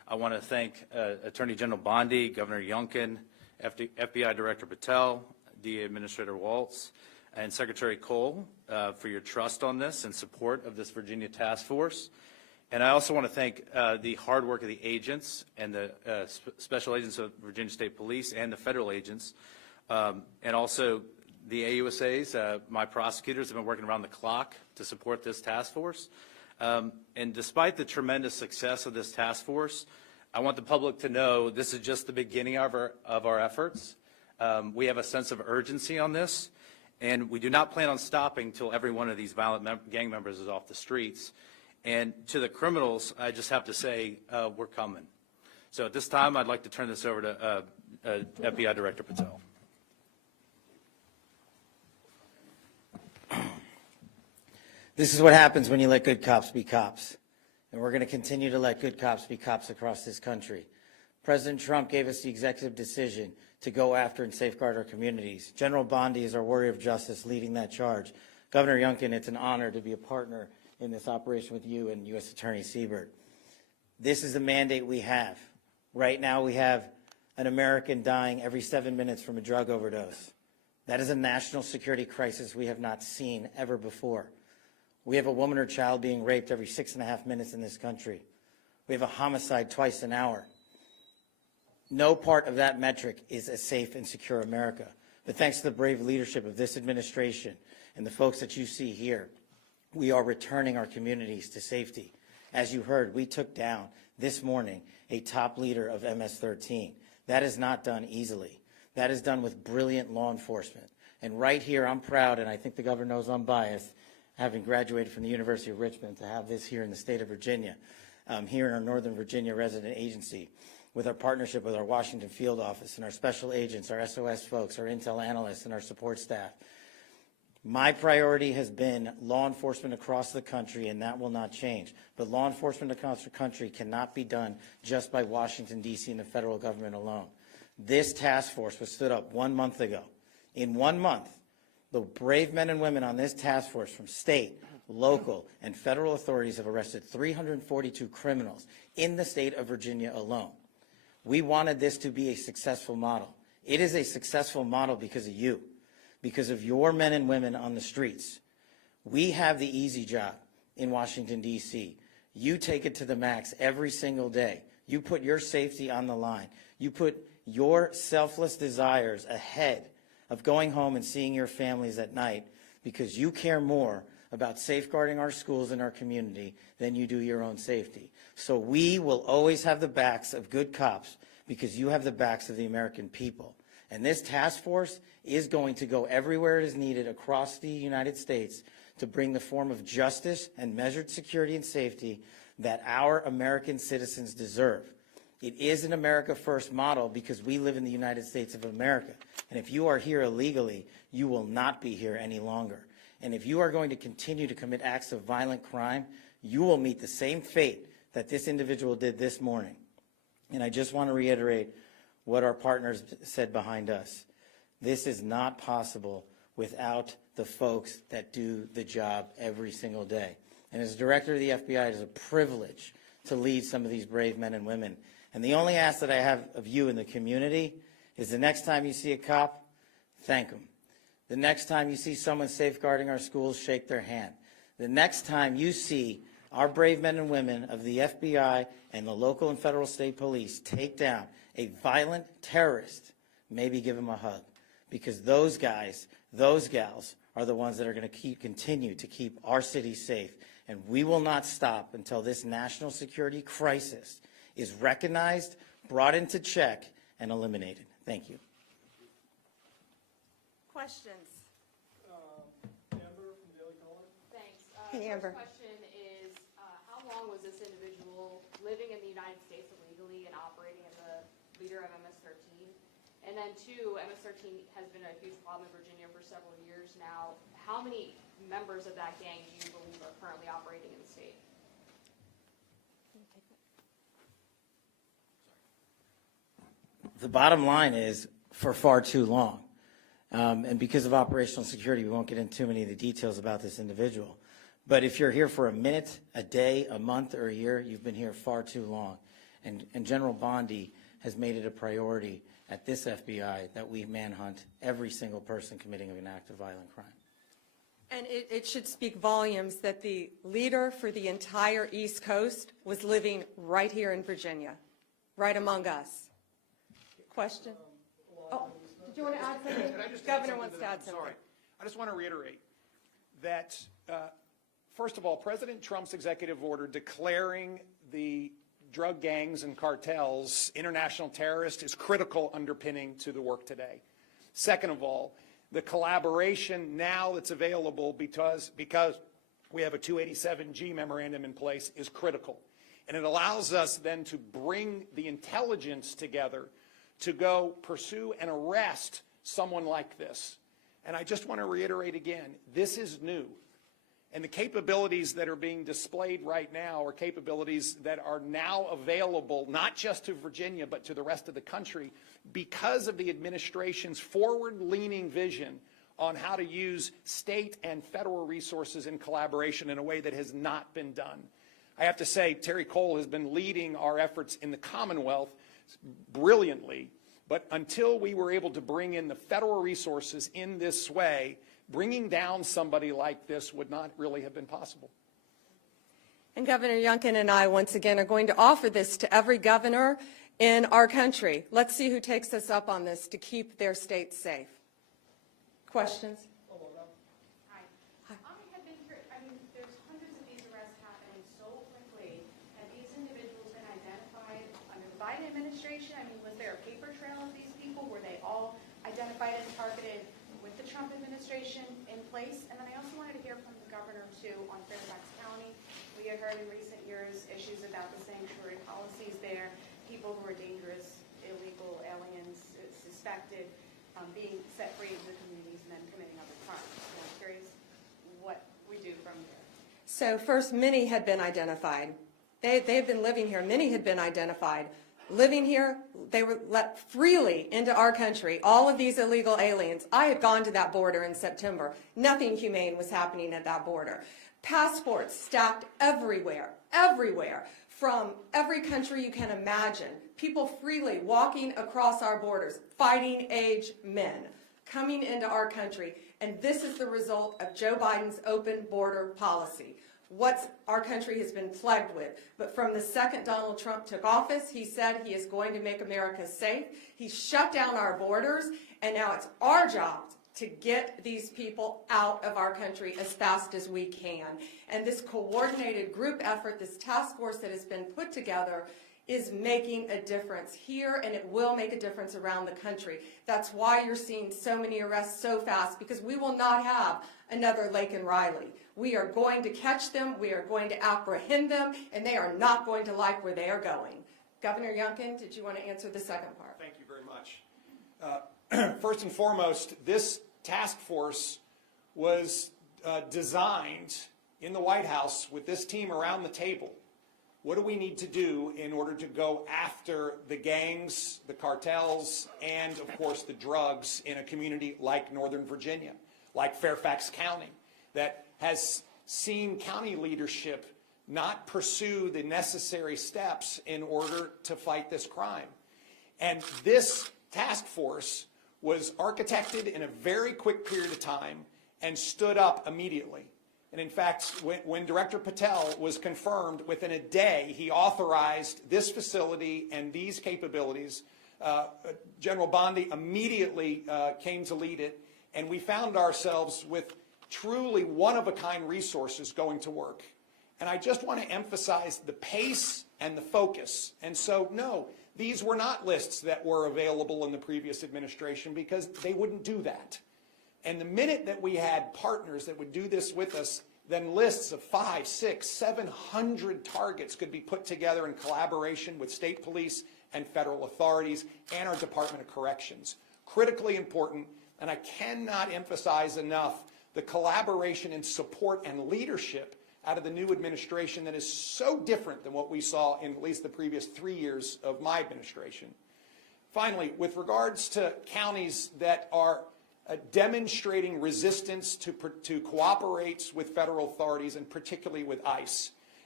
I want to thank Attorney General Bondi, Governor Youngkin, FBI Director Patel, DA Administrator Waltz, and Secretary Cole for your trust on this and support of this Virginia task force. And I also want to thank the hard work of the agents and the special agents of Virginia State Police and the federal agents, and also the AUSAs. My prosecutors have been working around the clock to support this task force. And despite the tremendous success of this task force, I want the public to know this is just the beginning of our efforts. We have a sense of urgency on this, and we do not plan on stopping until every one of these violent gang members is off the streets. And to the criminals, I just have to say, we're coming. So at this time, I'd like to turn this over to FBI Director Patel. This is what happens when you let good cops be cops. And we're going to continue to let good cops be cops across this country. President Trump gave us the executive decision to go after and safeguard our communities. General Bondi is our warrior of justice leading that charge. Governor Youngkin, it's an honor to be a partner in this operation with you and U.S. Attorney Siebert. This is the mandate we have. Right now we have an American dying every 7 minutes from a drug overdose. That is a national security crisis we have not seen ever before. We have a woman or child being raped every 6.5 minutes in this country. We have a homicide twice an hour. No part of that metric is a safe and secure America. But thanks to the brave leadership of this administration and the folks that you see here, we are returning our communities to safety. As you heard, we took down this morning a top leader of MS-13. That is not done easily. That is done with brilliant law enforcement. And right here, I'm proud, and I think the governor knows I'm biased, having graduated from the University of Richmond, to have this here in the state of Virginia, here in our Northern Virginia resident agency, with our partnership with our Washington field office and our special agents, our SOS folks, our intel analysts, and our support staff. My priority has been law enforcement across the country, and that will not change. But law enforcement across the country cannot be done just by Washington, D.C. and the federal government alone. This task force was stood up 1 month ago. In 1 month, the brave men and women on this task force from state, local, and federal authorities have arrested 342 criminals in the state of Virginia alone. We wanted this to be a successful model. It is a successful model because of you, because of your men and women on the streets. We have the easy job in Washington, D.C. You take it to the max every single day. You put your safety on the line. You put your selfless desires ahead of going home and seeing your families at night because you care more about safeguarding our schools and our community than you do your own safety. So we will always have the backs of good cops because you have the backs of the American people. And this task force is going to go everywhere it is needed across the United States to bring the form of justice and measured security and safety that our American citizens deserve. It is an America First model because we live in the United States of America. And if you are here illegally, you will not be here any longer. And if you are going to continue to commit acts of violent crime, you will meet the same fate that this individual did this morning. And I just want to reiterate what our partners said behind us. This is not possible without the folks that do the job every single day. And as director of the FBI, it is a privilege to lead some of these brave men and women. And the only ask that I have of you in the community is the next time you see a cop, thank them. The next time you see someone safeguarding our schools, shake their hand. The next time you see our brave men and women of the FBI and the local and federal state police take down a violent terrorist, maybe give him a hug. Because those guys, those gals are the ones that are going to continue to keep our city safe. And we will not stop until this national security crisis is recognized, brought into check, and eliminated. Thank you. Questions? Amber from the Daily Caller. Thanks. Hey, Amber. First question is, how long was this individual living in the United States illegally and operating as a leader of MS-13? And then two, MS-13 has been a huge problem in Virginia for several years now. How many members of that gang do you believe are currently operating in the state? The bottom line is for far too long. And because of operational security, we won't get into too many of the details about this individual. But if you're here for a minute, a day, a month, or a year, you've been here far too long. And General Bondi has made it a priority at this FBI that we manhunt every single person committing an act of violent crime. And it should speak volumes that the leader for the entire East Coast was living right here in Virginia, right among us. Question? Oh, did you want to add something? Can I just add Governor something wants to to that? add I'm something. sorry. I just want to reiterate that, first of all, President Trump's executive order declaring the drug gangs and cartels international terrorists is critical underpinning to the work today. Second of all, the collaboration now that's available because we have a 287G memorandum in place is critical. And it allows us then to bring the intelligence together to go pursue and arrest someone like this. And I just want to reiterate again, this is new. And the capabilities that are being displayed right now are capabilities that are now available not just to Virginia but to the rest of the country because of the administration's forward-leaning vision on how to use state and federal resources in collaboration in a way that has not been done. I have to say, Terry Cole has been leading our efforts in the Commonwealth brilliantly, but until we were able to bring in the federal resources in this way, bringing down somebody like this would not really have been possible. And Governor Youngkin and I, once again, are going to offer this to every governor in our country. Let's see who takes us up on this to keep their states safe. Questions? Hi. I have been, there's hundreds of these arrests happening so quickly. Have these individuals been identified under the Biden administration? Was there a paper trail of these people? Were they all identified and targeted with the Trump administration in place? And then I also wanted to hear from the governor, too, on Fairfax County. We have heard in recent years issues about the sanctuary policies there, people who are dangerous, illegal aliens, suspected, being set free into the communities and then committing other crimes. So I'm curious what we do from here. So first, many had been identified. They've been living here. Many had been identified. Living here, they were let freely into our country. All of these illegal aliens. I had gone to that border in September. Nothing humane was happening at that border. Passports stacked everywhere, everywhere, from every country you can imagine. People freely walking across our borders, fighting age men, coming into our country. And this is the result of Joe Biden's open border policy. What our country has been plagued with. But from the second Donald Trump took office, he said he is going to make America safe. He shut down our borders, and now it's our job to get these people out of our country as fast as we can. And this coordinated group effort, this task force that has been put together, is making a difference here, and it will make a difference around the country. That's why you're seeing so many arrests so fast, because we will not have another Lake and Riley. We are going to catch them, we are going to apprehend them, and they are not going to like where they are going. Governor Youngkin, did you want to answer the second part? Thank you very much. First and foremost, this task force was designed in the White House with this team around the table. What do we need to do in order to go after the gangs, the cartels, and, of course, the drugs in a community like Northern Virginia, like Fairfax County, that has seen county leadership not pursue the necessary steps in order to fight this crime? And this task force was architected in a very quick period of time and stood up immediately. And in fact, when Director Patel was confirmed, within a day, he authorized this facility and these capabilities. General Bondi immediately came to lead it, and we found ourselves with truly one-of-a-kind resources going to work. And I just want to emphasize the pace and the focus. And so, no, these were not lists that were available in the previous administration because they wouldn't do that. And the minute that we had partners that would do this with us, then lists of 500, 600, 700 targets could be put together in collaboration with state police and federal authorities and our Department of Corrections. Critically important, and I cannot emphasize enough the collaboration and support and leadership out of the new administration that is so different than what we saw in at least the previous 3 years of my administration. Finally, with regards to counties that are demonstrating resistance to cooperate with federal authorities and particularly with ICE,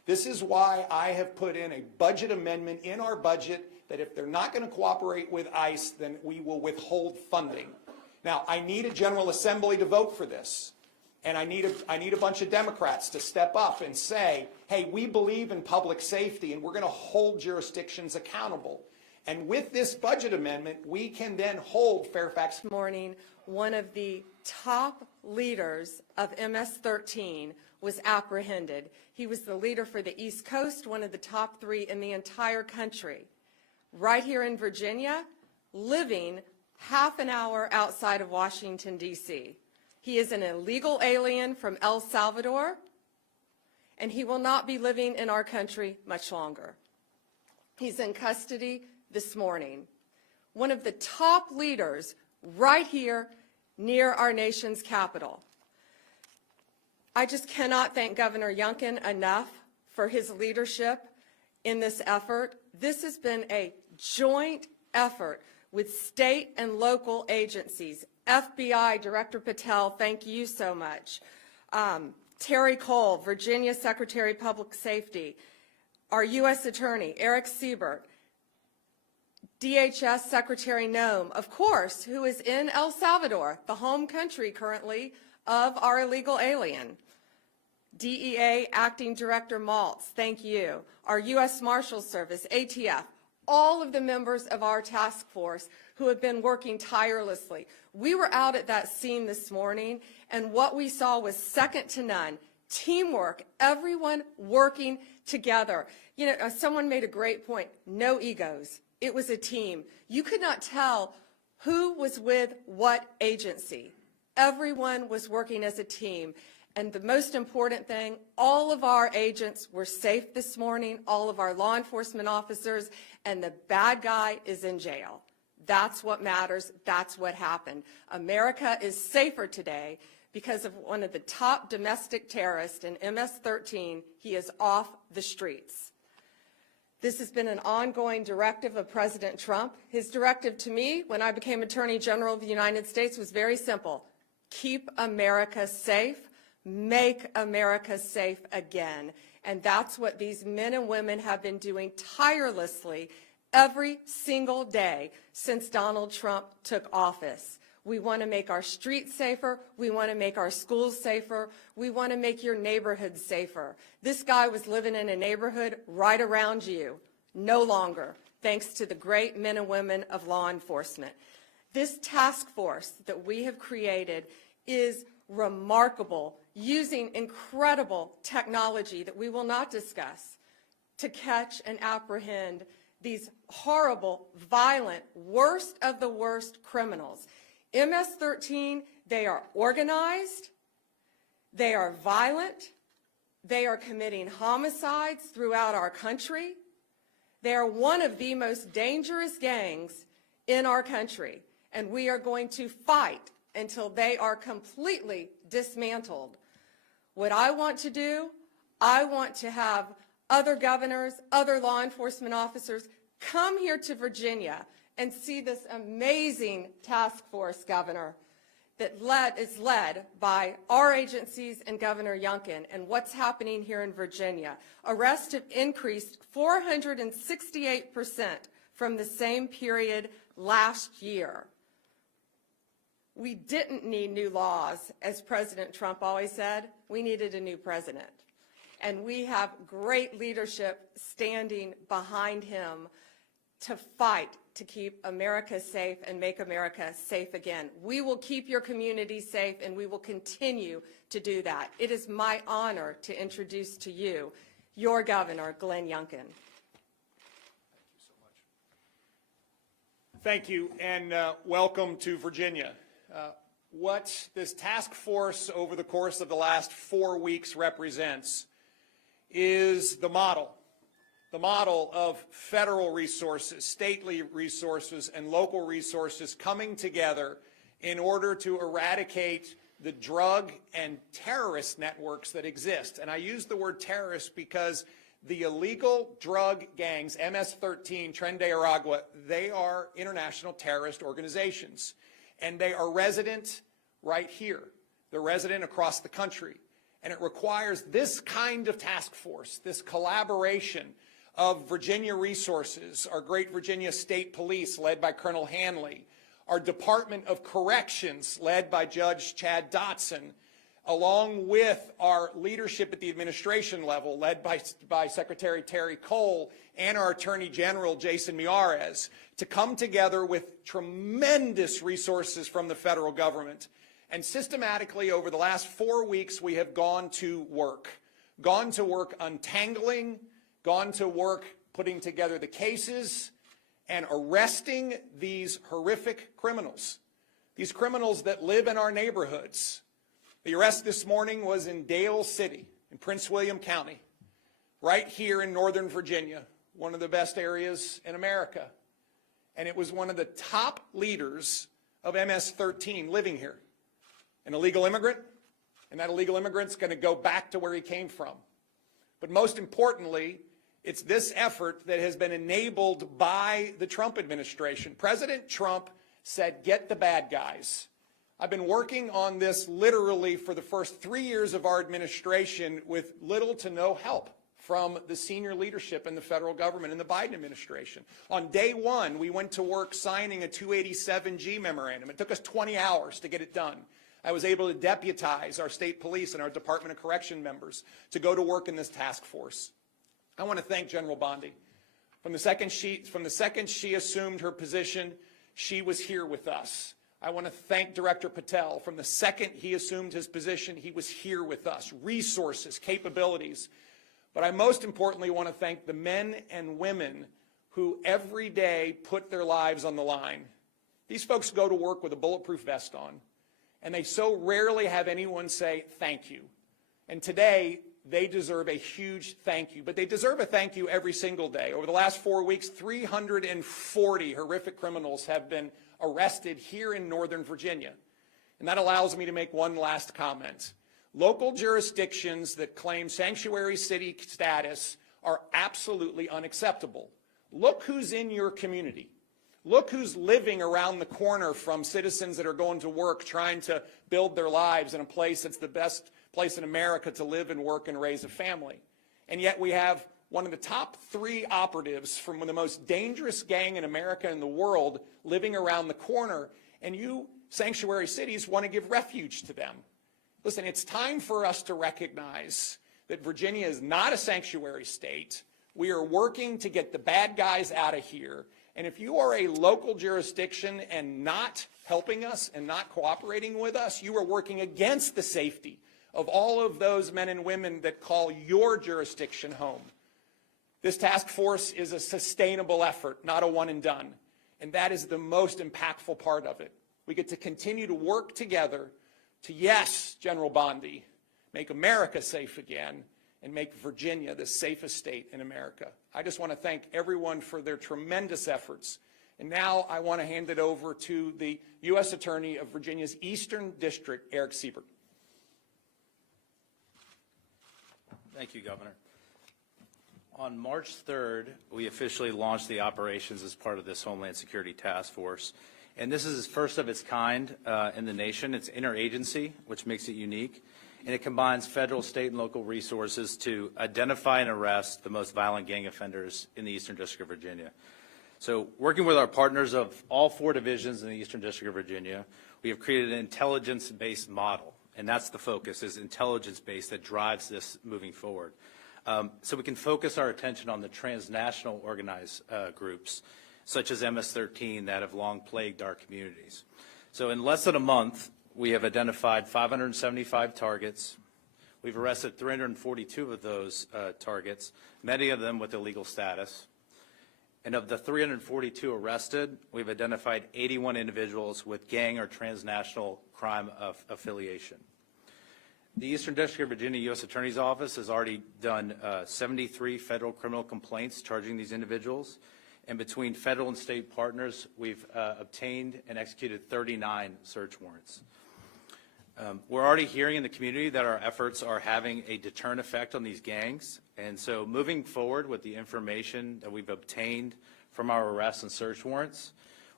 This is why I have put in a budget amendment in our budget that if they're not going to cooperate with ICE, then we will withhold funding. Now, I need a General Assembly to vote for this. And I need a bunch of Democrats to step up and say, hey, we believe in public safety and we're going to hold jurisdictions accountable. And with this budget amendment, we can then hold Fairfax. Morning, one of the top leaders of MS-13 was apprehended. He was the leader for the East Coast, one of the top 3 in the entire country. Right here in Virginia, living half an hour outside of Washington, D.C. He is an illegal alien from El Salvador, and he will not be living in our country much longer. He's in custody this morning. One of the top leaders right here near our nation's capital. I just cannot thank Governor Youngkin enough for his leadership in this effort. This has been a joint effort with state and local agencies. FBI Director Patel, thank you so much. Terry Cole, Virginia Secretary of Public Safety, our U.S. Attorney, Eric Siebert, DHS Secretary Noem, of course, who is in El Salvador, the home country currently of our illegal alien. DEA Acting Director Maltz, thank you. Our U.S. Marshals Service, ATF, all of the members of our task force who have been working tirelessly. We were out at that scene this morning, and what we saw was second to none. Teamwork, everyone working together. You know, someone made a great point, no egos. It was a team. You could not tell who was with what agency. Everyone was working as a team. And the most important thing, all of our agents were safe this morning, all of our law enforcement officers, and the bad guy is in jail. That's what matters. That's what happened. America is safer today because of one of the top domestic terrorists in MS-13. He is off the streets. This has been an ongoing directive of President Trump. His directive to me when I became Attorney General of the United States was very simple. Keep America safe. Make America safe again. And that's what these men and women have been doing tirelessly every single day since Donald Trump took office. We want to make our streets safer. We want to make our schools safer. We want to make your neighborhoods safer. This guy was living in a neighborhood right around you. No longer, thanks to the great men and women of law enforcement. This task force that we have created is remarkable, using incredible technology that we will not discuss to catch and apprehend these horrible, violent, worst of the worst criminals. MS-13, they are organized, they are violent, they are committing homicides throughout our country. They are one of the most dangerous gangs in our country, and we are going to fight until they are completely dismantled. What I want to do, I want to have other governors, other law enforcement officers come here to Virginia and see this amazing task force, Governor, that is led by our agencies and Governor Youngkin, and what's happening here in Virginia. Arrests have increased 468% from the same period last year. We didn't need new laws, as President Trump always said. We needed a new president. And we have great leadership standing behind him to fight to keep America safe and make America safe again. We will keep your community safe, and we will continue to do that. It is my honor to introduce to you your governor, Glenn Youngkin. Thank you, and welcome to Virginia. What this task force over the course of the last 4 weeks represents is the model of federal resources, stately resources, and local resources coming together in order to eradicate the drug and terrorist networks that exist. And I use the word terrorist because the illegal drug gangs, MS-13, Tren de Aragua, they are international terrorist organizations. And they are resident right here. They're resident across the country. And it requires this kind of task force, this collaboration of Virginia resources, our great Virginia State Police led by Colonel Hanley, our Department of Corrections led by Judge Chad Dotson, along with our leadership at the administration level led by Secretary Terry Cole and our Attorney General Jason Miyares, to come together with tremendous resources from the federal government. And systematically over the last 4 weeks, we have gone to work untangling, gone to work putting together the cases and arresting these horrific criminals, these criminals that live in our neighborhoods. The arrest this morning was in Dale City in Prince William County, right here in Northern Virginia, one of the best areas in America. And it was one of the top leaders of MS-13 living here, an illegal immigrant, and that illegal immigrant's going to go back to where he came from. But most importantly, it's this effort that has been enabled by the Trump administration. President Trump said, get the bad guys. I've been working on this literally for the first 3 years of our administration with little to no help from the senior leadership in the federal government and the Biden administration. On day one, we went to work signing a 287G memorandum. It took us 20 hours to get it done. I was able to deputize our state police and our Department of Correction members to go to work in this task force. I want to thank General Bondi. From the second she assumed her position, she was here with us. I want to thank Director Patel. From the second he assumed his position, he was here with us. Resources, capabilities. But I most importantly want to thank the men and women who every day put their lives on the line. These folks go to work with a bulletproof vest on, and they so rarely have anyone say thank you. And today, they deserve a huge thank you, but they deserve a thank you every single day. Over the last 4 weeks, 340 horrific criminals have been arrested here in Northern Virginia. And that allows me to make one last comment. Local jurisdictions that claim sanctuary city status are absolutely unacceptable. Look who's in your community. Look who's living around the corner from citizens that are going to work trying to build their lives in a place that's the best place in America to live and work and raise a family. And yet we have one of the top 3 operatives from the most dangerous gang in America and the world living around the corner, and you sanctuary cities want to give refuge to them. Listen, it's time for us to recognize that Virginia is not a sanctuary state. We are working to get the bad guys out of here. And if you are a local jurisdiction and not helping us and not cooperating with us, you are working against the safety of all of those men and women that call your jurisdiction home. This task force is a sustainable effort, not a one and done. And that is the most impactful part of it. We get to continue to work together to, yes, General Bondi, make America safe again and make Virginia the safest state in America. I just want to thank everyone for their tremendous efforts. And now I want to hand it over to the U.S. Attorney of Virginia's Eastern District, Eric Siebert. Thank you, Governor. On March 3rd, we officially launched the operations as part of this Homeland Security Task Force. And this is first of its kind in the nation. It's interagency, which makes it unique. And it combines federal, state, and local resources to identify and arrest the most violent gang offenders in the Eastern District of Virginia. So working with our partners of all 4 divisions in the Eastern District of Virginia, we have created an intelligence-based model. And that's the focus, is intelligence-based that drives this moving forward. So we can focus our attention on the transnational organized groups, such as MS-13, that have long plagued our communities. So in less than a month, we have identified 575 targets. We've arrested 342 of those targets, many of them with illegal status. And of the 342 arrested, we've identified 81 individuals with gang or transnational crime affiliation. The Eastern District of Virginia U.S. Attorney's Office has already done 73 federal criminal complaints charging these individuals. And between federal and state partners, we've obtained and executed 39 search warrants. We're already hearing in the community that our efforts are having a deterrent effect on these gangs. And so moving forward with the information that we've obtained from our arrests and search warrants,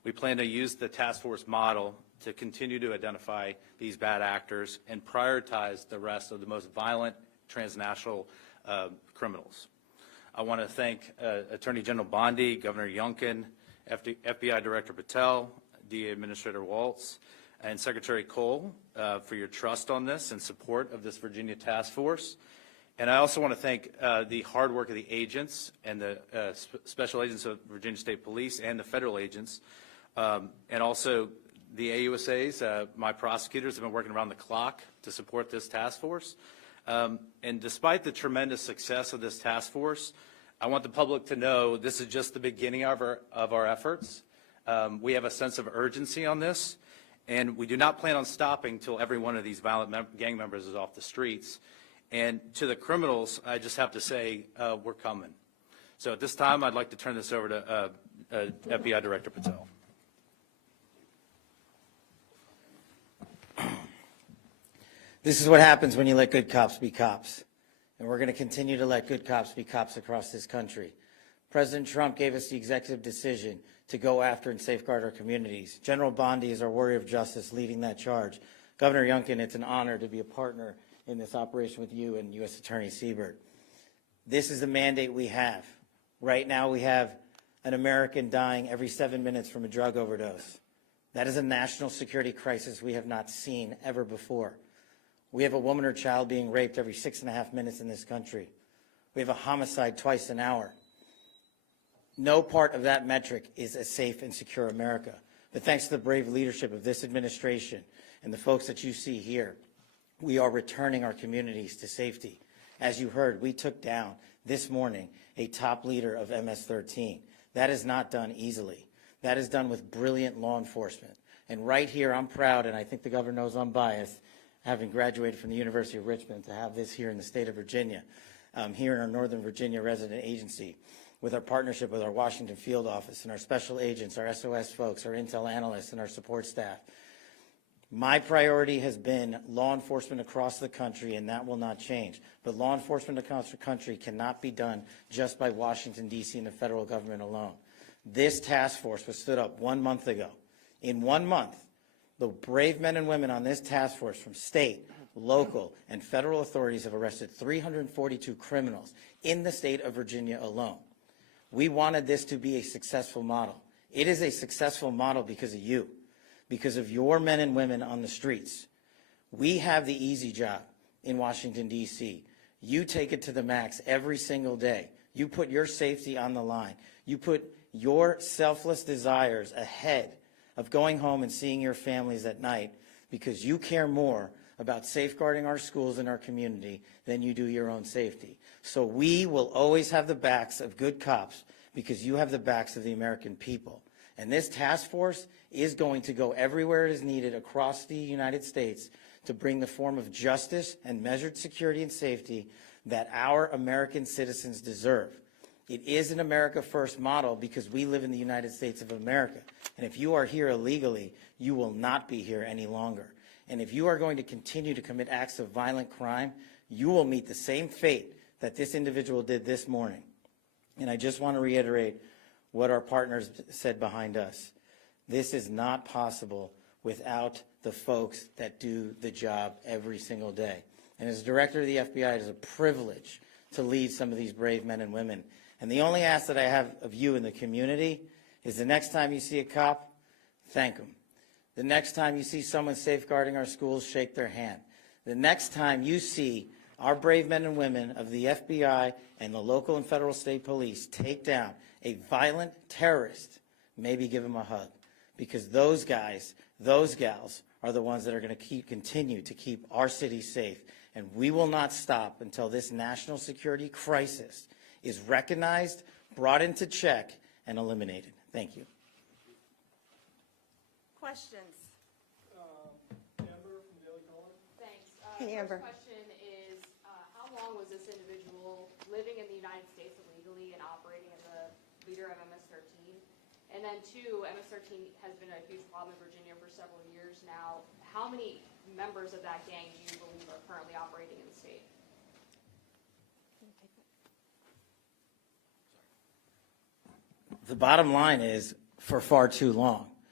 We plan to use the task force model to continue to identify these bad actors and prioritize the rest of the most violent transnational criminals. I want to thank Attorney General Bondi, Governor Youngkin, FBI Director Patel, DA Administrator Waltz, and Secretary Cole for your trust on this and support of this Virginia task force. And I also want to thank the hard work of the agents and the special agents of Virginia State Police and the federal agents, and also the AUSAs. My prosecutors have been working around the clock to support this task force. And despite the tremendous success of this task force, I want the public to know this is just the beginning of our efforts. We have a sense of urgency on this, and we do not plan on stopping until every one of these violent gang members is off the streets. And to the criminals, I just have to say, we're coming. So at this time, I'd like to turn this over to FBI Director Patel. This is what happens when you let good cops be cops. And we're going to continue to let good cops be cops across this country. President Trump gave us the executive decision to go after and safeguard our communities. General Bondi is our warrior of justice leading that charge. Governor Youngkin, it's an honor to be a partner in this operation with you and U.S. Attorney Siebert. This is the mandate we have. Right now we have an American dying every 7 minutes from a drug overdose. That is a national security crisis we have not seen ever before. We have a woman or child being raped every 6.5 minutes in this country. We have a homicide twice an hour. No part of that metric is a safe and secure America. But thanks to the brave leadership of this administration and the folks that you see here, we are returning our communities to safety. As you heard, we took down this morning a top leader of MS-13. That is not done easily. That is done with brilliant law enforcement. And right here, I'm proud, and I think the governor knows I'm biased, having graduated from the University of Richmond, to have this here in the state of Virginia, here in our Northern Virginia resident agency, with our partnership with our Washington field office and our special agents, our SOS folks, our intel analysts, and our support staff. My priority has been law enforcement across the country, and that will not change. But law enforcement across the country cannot be done just by Washington, D.C. and the federal government alone. This task force was stood up 1 month ago. In 1 month, the brave men and women on this task force from state, local, and federal authorities have arrested 342 criminals in the state of Virginia alone. We wanted this to be a successful model. It is a successful model because of you, because of your men and women on the streets. We have the easy job in Washington, D.C. You take it to the max every single day. You put your safety on the line. You put your selfless desires ahead of going home and seeing your families at night because you care more about safeguarding our schools and our community than you do your own safety. So we will always have the backs of good cops because you have the backs of the American people. And this task force is going to go everywhere it is needed across the United States to bring the form of justice and measured security and safety that our American citizens deserve. It is an America First model because we live in the United States of America. And if you are here illegally, you will not be here any longer. And if you are going to continue to commit acts of violent crime, you will meet the same fate that this individual did this morning. And I just want to reiterate what our partners said behind us. This is not possible without the folks that do the job every single day. And as director of the FBI, it is a privilege to lead some of these brave men and women. And the only ask that I have of you in the community is the next time you see a cop, thank them. The next time you see someone safeguarding our schools, shake their hand. The next time you see our brave men and women of the FBI and the local and federal state police take down a violent terrorist, maybe give them a hug. Because those guys, those gals are the ones that are going to continue to keep our city safe. And we will not stop until this national security crisis is recognized, brought into check, and eliminated. Thank you. Questions? Amber from the Daily Caller. Thanks. Hey, Amber. First question is, how long was this individual living in the United States illegally and operating as a leader of MS-13? And then two, MS-13 has been a huge problem in Virginia for several years now. How many members of that gang do you believe are currently operating in the state? The bottom line is, for far too long.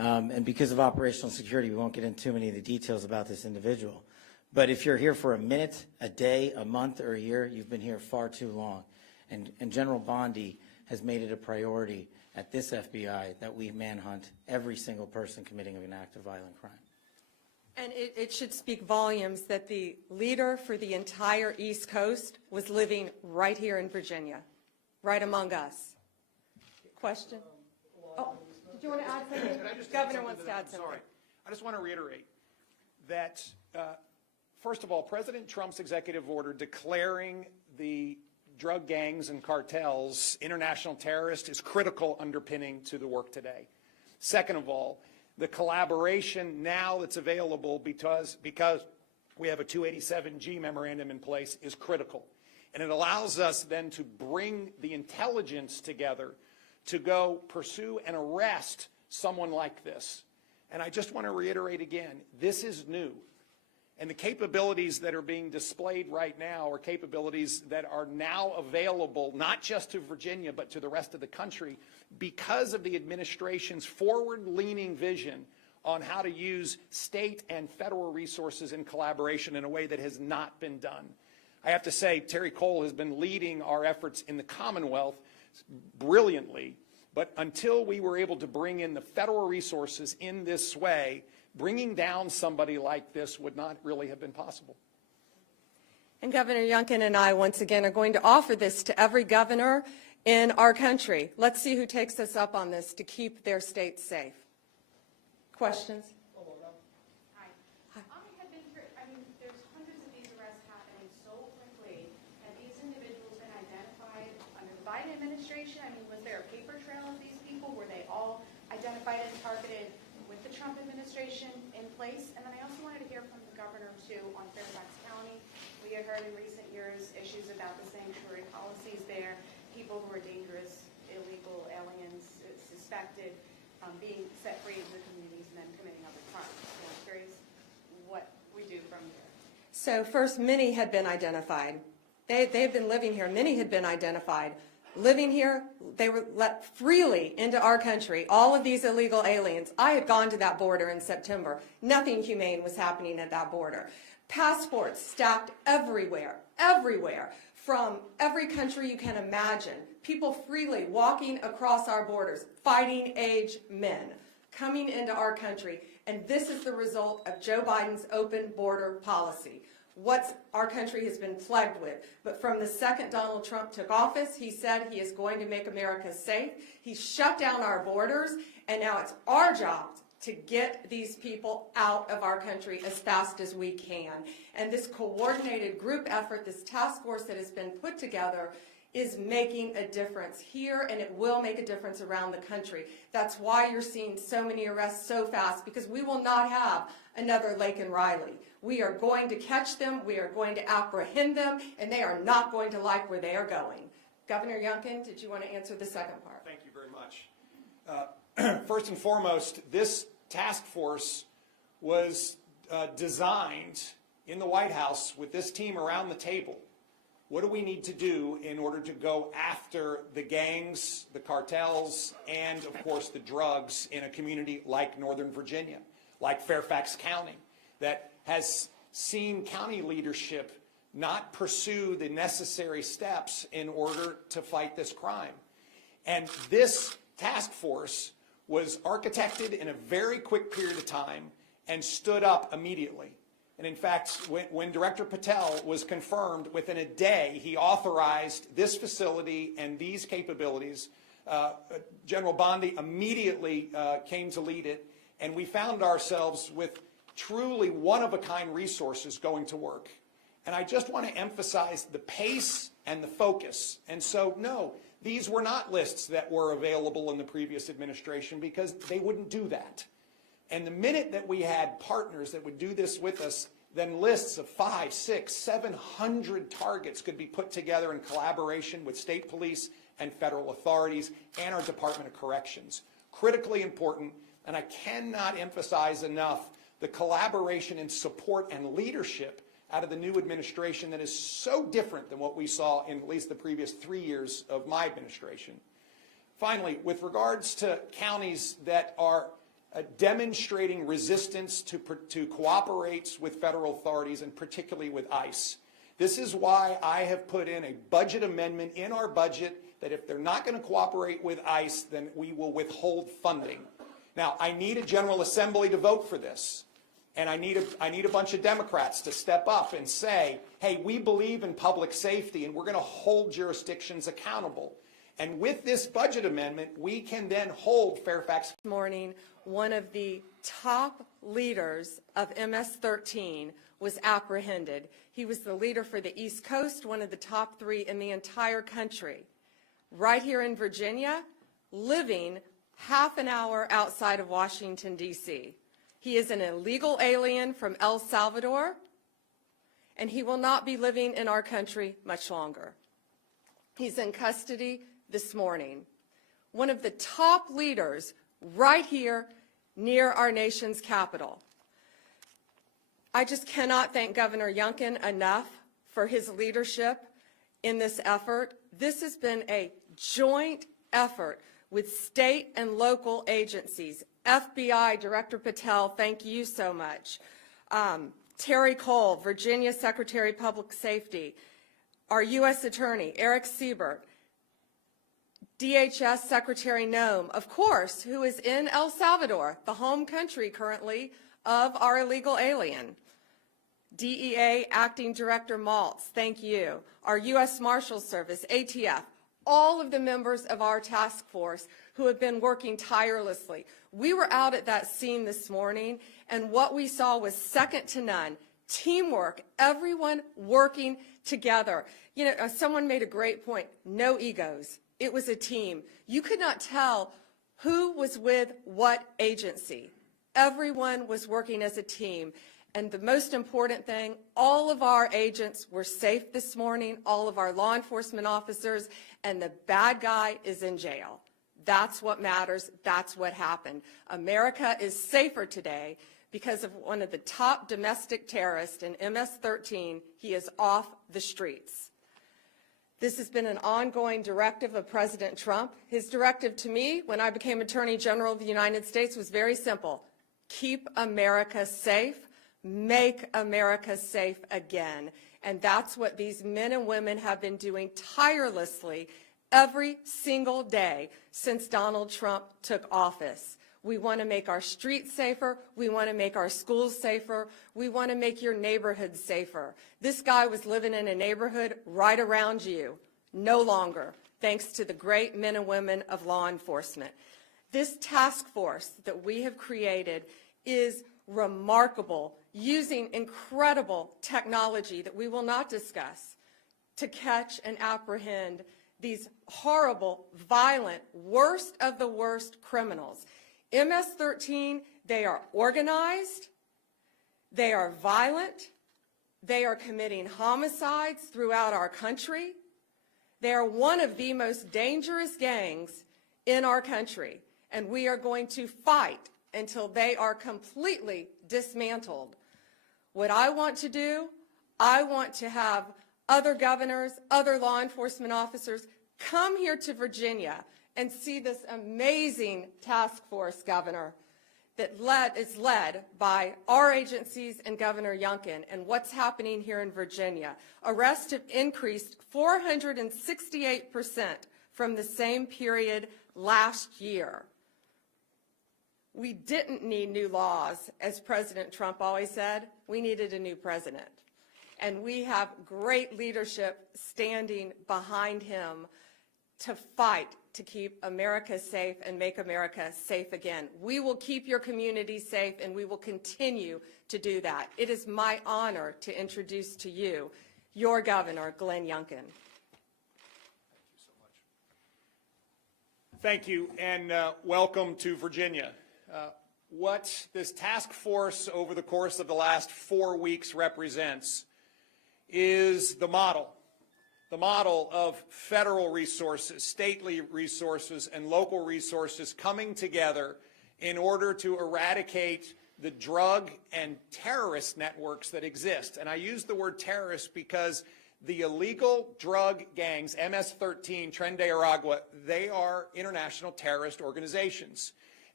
And because of operational security, we won't get into too many of the details about this individual. But if you're here for a minute, a day, a month, or a year, you've been here far too long. And General Bondi has made it a priority at this FBI that we manhunt every single person committing an act of violent crime. And it should speak volumes that the leader for the entire East Coast was living right here in Virginia, right among us. Question? Oh, did you want to add something? Governor wants to add something. Sorry. I just want to reiterate that, first of all, President Trump's executive order declaring the drug gangs and cartels international terrorists is critical underpinning to the work today. Second of all, the collaboration now that's available because we have a 287G memorandum in place is critical. And it allows us then to bring the intelligence together to go pursue and arrest someone like this. And I just want to reiterate again, this is new. And the capabilities that are being displayed right now are capabilities that are now available not just to Virginia but to the rest of the country because of the administration's forward-leaning vision on how to use state and federal resources in collaboration in a way that has not been done. I have to say, Terry Cole has been leading our efforts in the Commonwealth brilliantly, but until we were able to bring in the federal resources in this way, bringing down somebody like this would not really have been possible. And Governor Youngkin and I, once again, are going to offer this to every governor in our country. Let's see who takes us up on this to keep their states safe. Questions? Hi. There's hundreds of these arrests happening so quickly. Have these individuals been identified under the Biden administration? Was there a paper trail of these people? Were they all identified and targeted with the Trump administration in place? And then I also wanted to hear from the governor, too, on Fairfax County. We have heard in recent years issues about the sanctuary policies there, people who are dangerous, illegal aliens, suspected, being set free into the communities and then committing other crimes. So I'm curious what we do from here. So first, many had been identified. They've been living here. Many had been identified. Living here, they were let freely into our country. All of these illegal aliens. I had gone to that border in September. Nothing humane was happening at that border. Passports stacked everywhere, everywhere, from every country you can imagine. People freely walking across our borders, fighting age men, coming into our country. And this is the result of Joe Biden's open border policy. What our country has been plagued with. But from the second Donald Trump took office, he said he is going to make America safe. He shut down our borders, and now it's our job to get these people out of our country as fast as we can. And this coordinated group effort, this task force that has been put together, is making a difference here, and it will make a difference around the country. That's why you're seeing so many arrests so fast, because we will not have another Lake and Riley. We are going to catch them, we are going to apprehend them, and they are not going to like where they are going. Governor Youngkin, did you want to answer the second part? Thank you very much. First and foremost, this task force was designed in the White House with this team around the table. What do we need to do in order to go after the gangs, the cartels, and, of course, the drugs in a community like Northern Virginia, like Fairfax County, that has seen county leadership not pursue the necessary steps in order to fight this crime? And this task force was architected in a very quick period of time and stood up immediately. And in fact, when Director Patel was confirmed, within a day, he authorized this facility and these capabilities. General Bondi immediately came to lead it, and we found ourselves with truly one-of-a-kind resources going to work. And I just want to emphasize the pace and the focus. And so, no, these were not lists that were available in the previous administration because they wouldn't do that. And the minute that we had partners that would do this with us, then lists of 500, 600, 700 targets could be put together in collaboration with state police and federal authorities and our Department of Corrections. Critically important, and I cannot emphasize enough the collaboration and support and leadership out of the new administration that is so different than what we saw in at least the previous 3 years of my administration. Finally, with regards to counties that are demonstrating resistance to cooperate with federal authorities, and particularly with ICE. This is why I have put in a budget amendment in our budget that if they're not going to cooperate with ICE, then we will withhold funding. Now, I need a General Assembly to vote for this. And I need a bunch of Democrats to step up and say, hey, we believe in public safety and we're going to hold jurisdictions accountable. And with this budget amendment, we can then hold Fairfax. This morning, one of the top leaders of MS-13 was apprehended. He was the leader for the East Coast, one of the top 3 in the entire country. Right here in Virginia, living half an hour outside of Washington, D.C. He is an illegal alien from El Salvador, and he will not be living in our country much longer. He's in custody this morning. One of the top leaders right here near our nation's capital. I just cannot thank Governor Youngkin enough for his leadership in this effort. This has been a joint effort with state and local agencies. FBI Director Patel, thank you so much. Terry Cole, Virginia Secretary of Public Safety, our U.S. Attorney, Eric Siebert, DHS Secretary Noem, of course, who is in El Salvador, the home country currently of our illegal alien. DEA Acting Director Maltz, thank you. Our U.S. Marshals Service, ATF, all of the members of our task force who have been working tirelessly. We were out at that scene this morning, and what we saw was second to none. Teamwork, everyone working together. You know, someone made a great point, no egos. It was a team. You could not tell who was with what agency. Everyone was working as a team. And the most important thing, all of our agents were safe this morning, all of our law enforcement officers, and the bad guy is in jail. That's what matters. That's what happened. America is safer today because of one of the top domestic terrorists in MS-13. He is off the streets. This has been an ongoing directive of President Trump. His directive to me when I became Attorney General of the United States was very simple. Keep America safe. Make America safe again. And that's what these men and women have been doing tirelessly every single day since Donald Trump took office. We want to make our streets safer. We want to make our schools safer. We want to make your neighborhood safer. This guy was living in a neighborhood right around you. No longer, thanks to the great men and women of law enforcement. This task force that we have created is remarkable, using incredible technology that we will not discuss to catch and apprehend these horrible, violent, worst of the worst criminals. MS-13, they are organized, they are violent, they are committing homicides throughout our country. They are one of the most dangerous gangs in our country, and we are going to fight until they are completely dismantled. What I want to do, I want to have other governors, other law enforcement officers come here to Virginia and see this amazing task force, Governor, that is led by our agencies and Governor Youngkin. And what's happening here in Virginia? Arrests have increased 468% from the same period last year. We didn't need new laws, as President Trump always said. We needed a new president. And we have great leadership standing behind him to fight to keep America safe and make America safe again. We will keep your community safe, and we will continue to do that. It is my honor to introduce to you your Governor, Glenn Youngkin. Thank you, and welcome to Virginia. What this task force over the course of the last 4 weeks represents is the model of federal resources, stately resources, and local resources coming together in order to eradicate the drug and terrorist networks that exist. And I use the word terrorist because the illegal drug gangs, MS-13, Tren de Aragua, they are international terrorist organizations.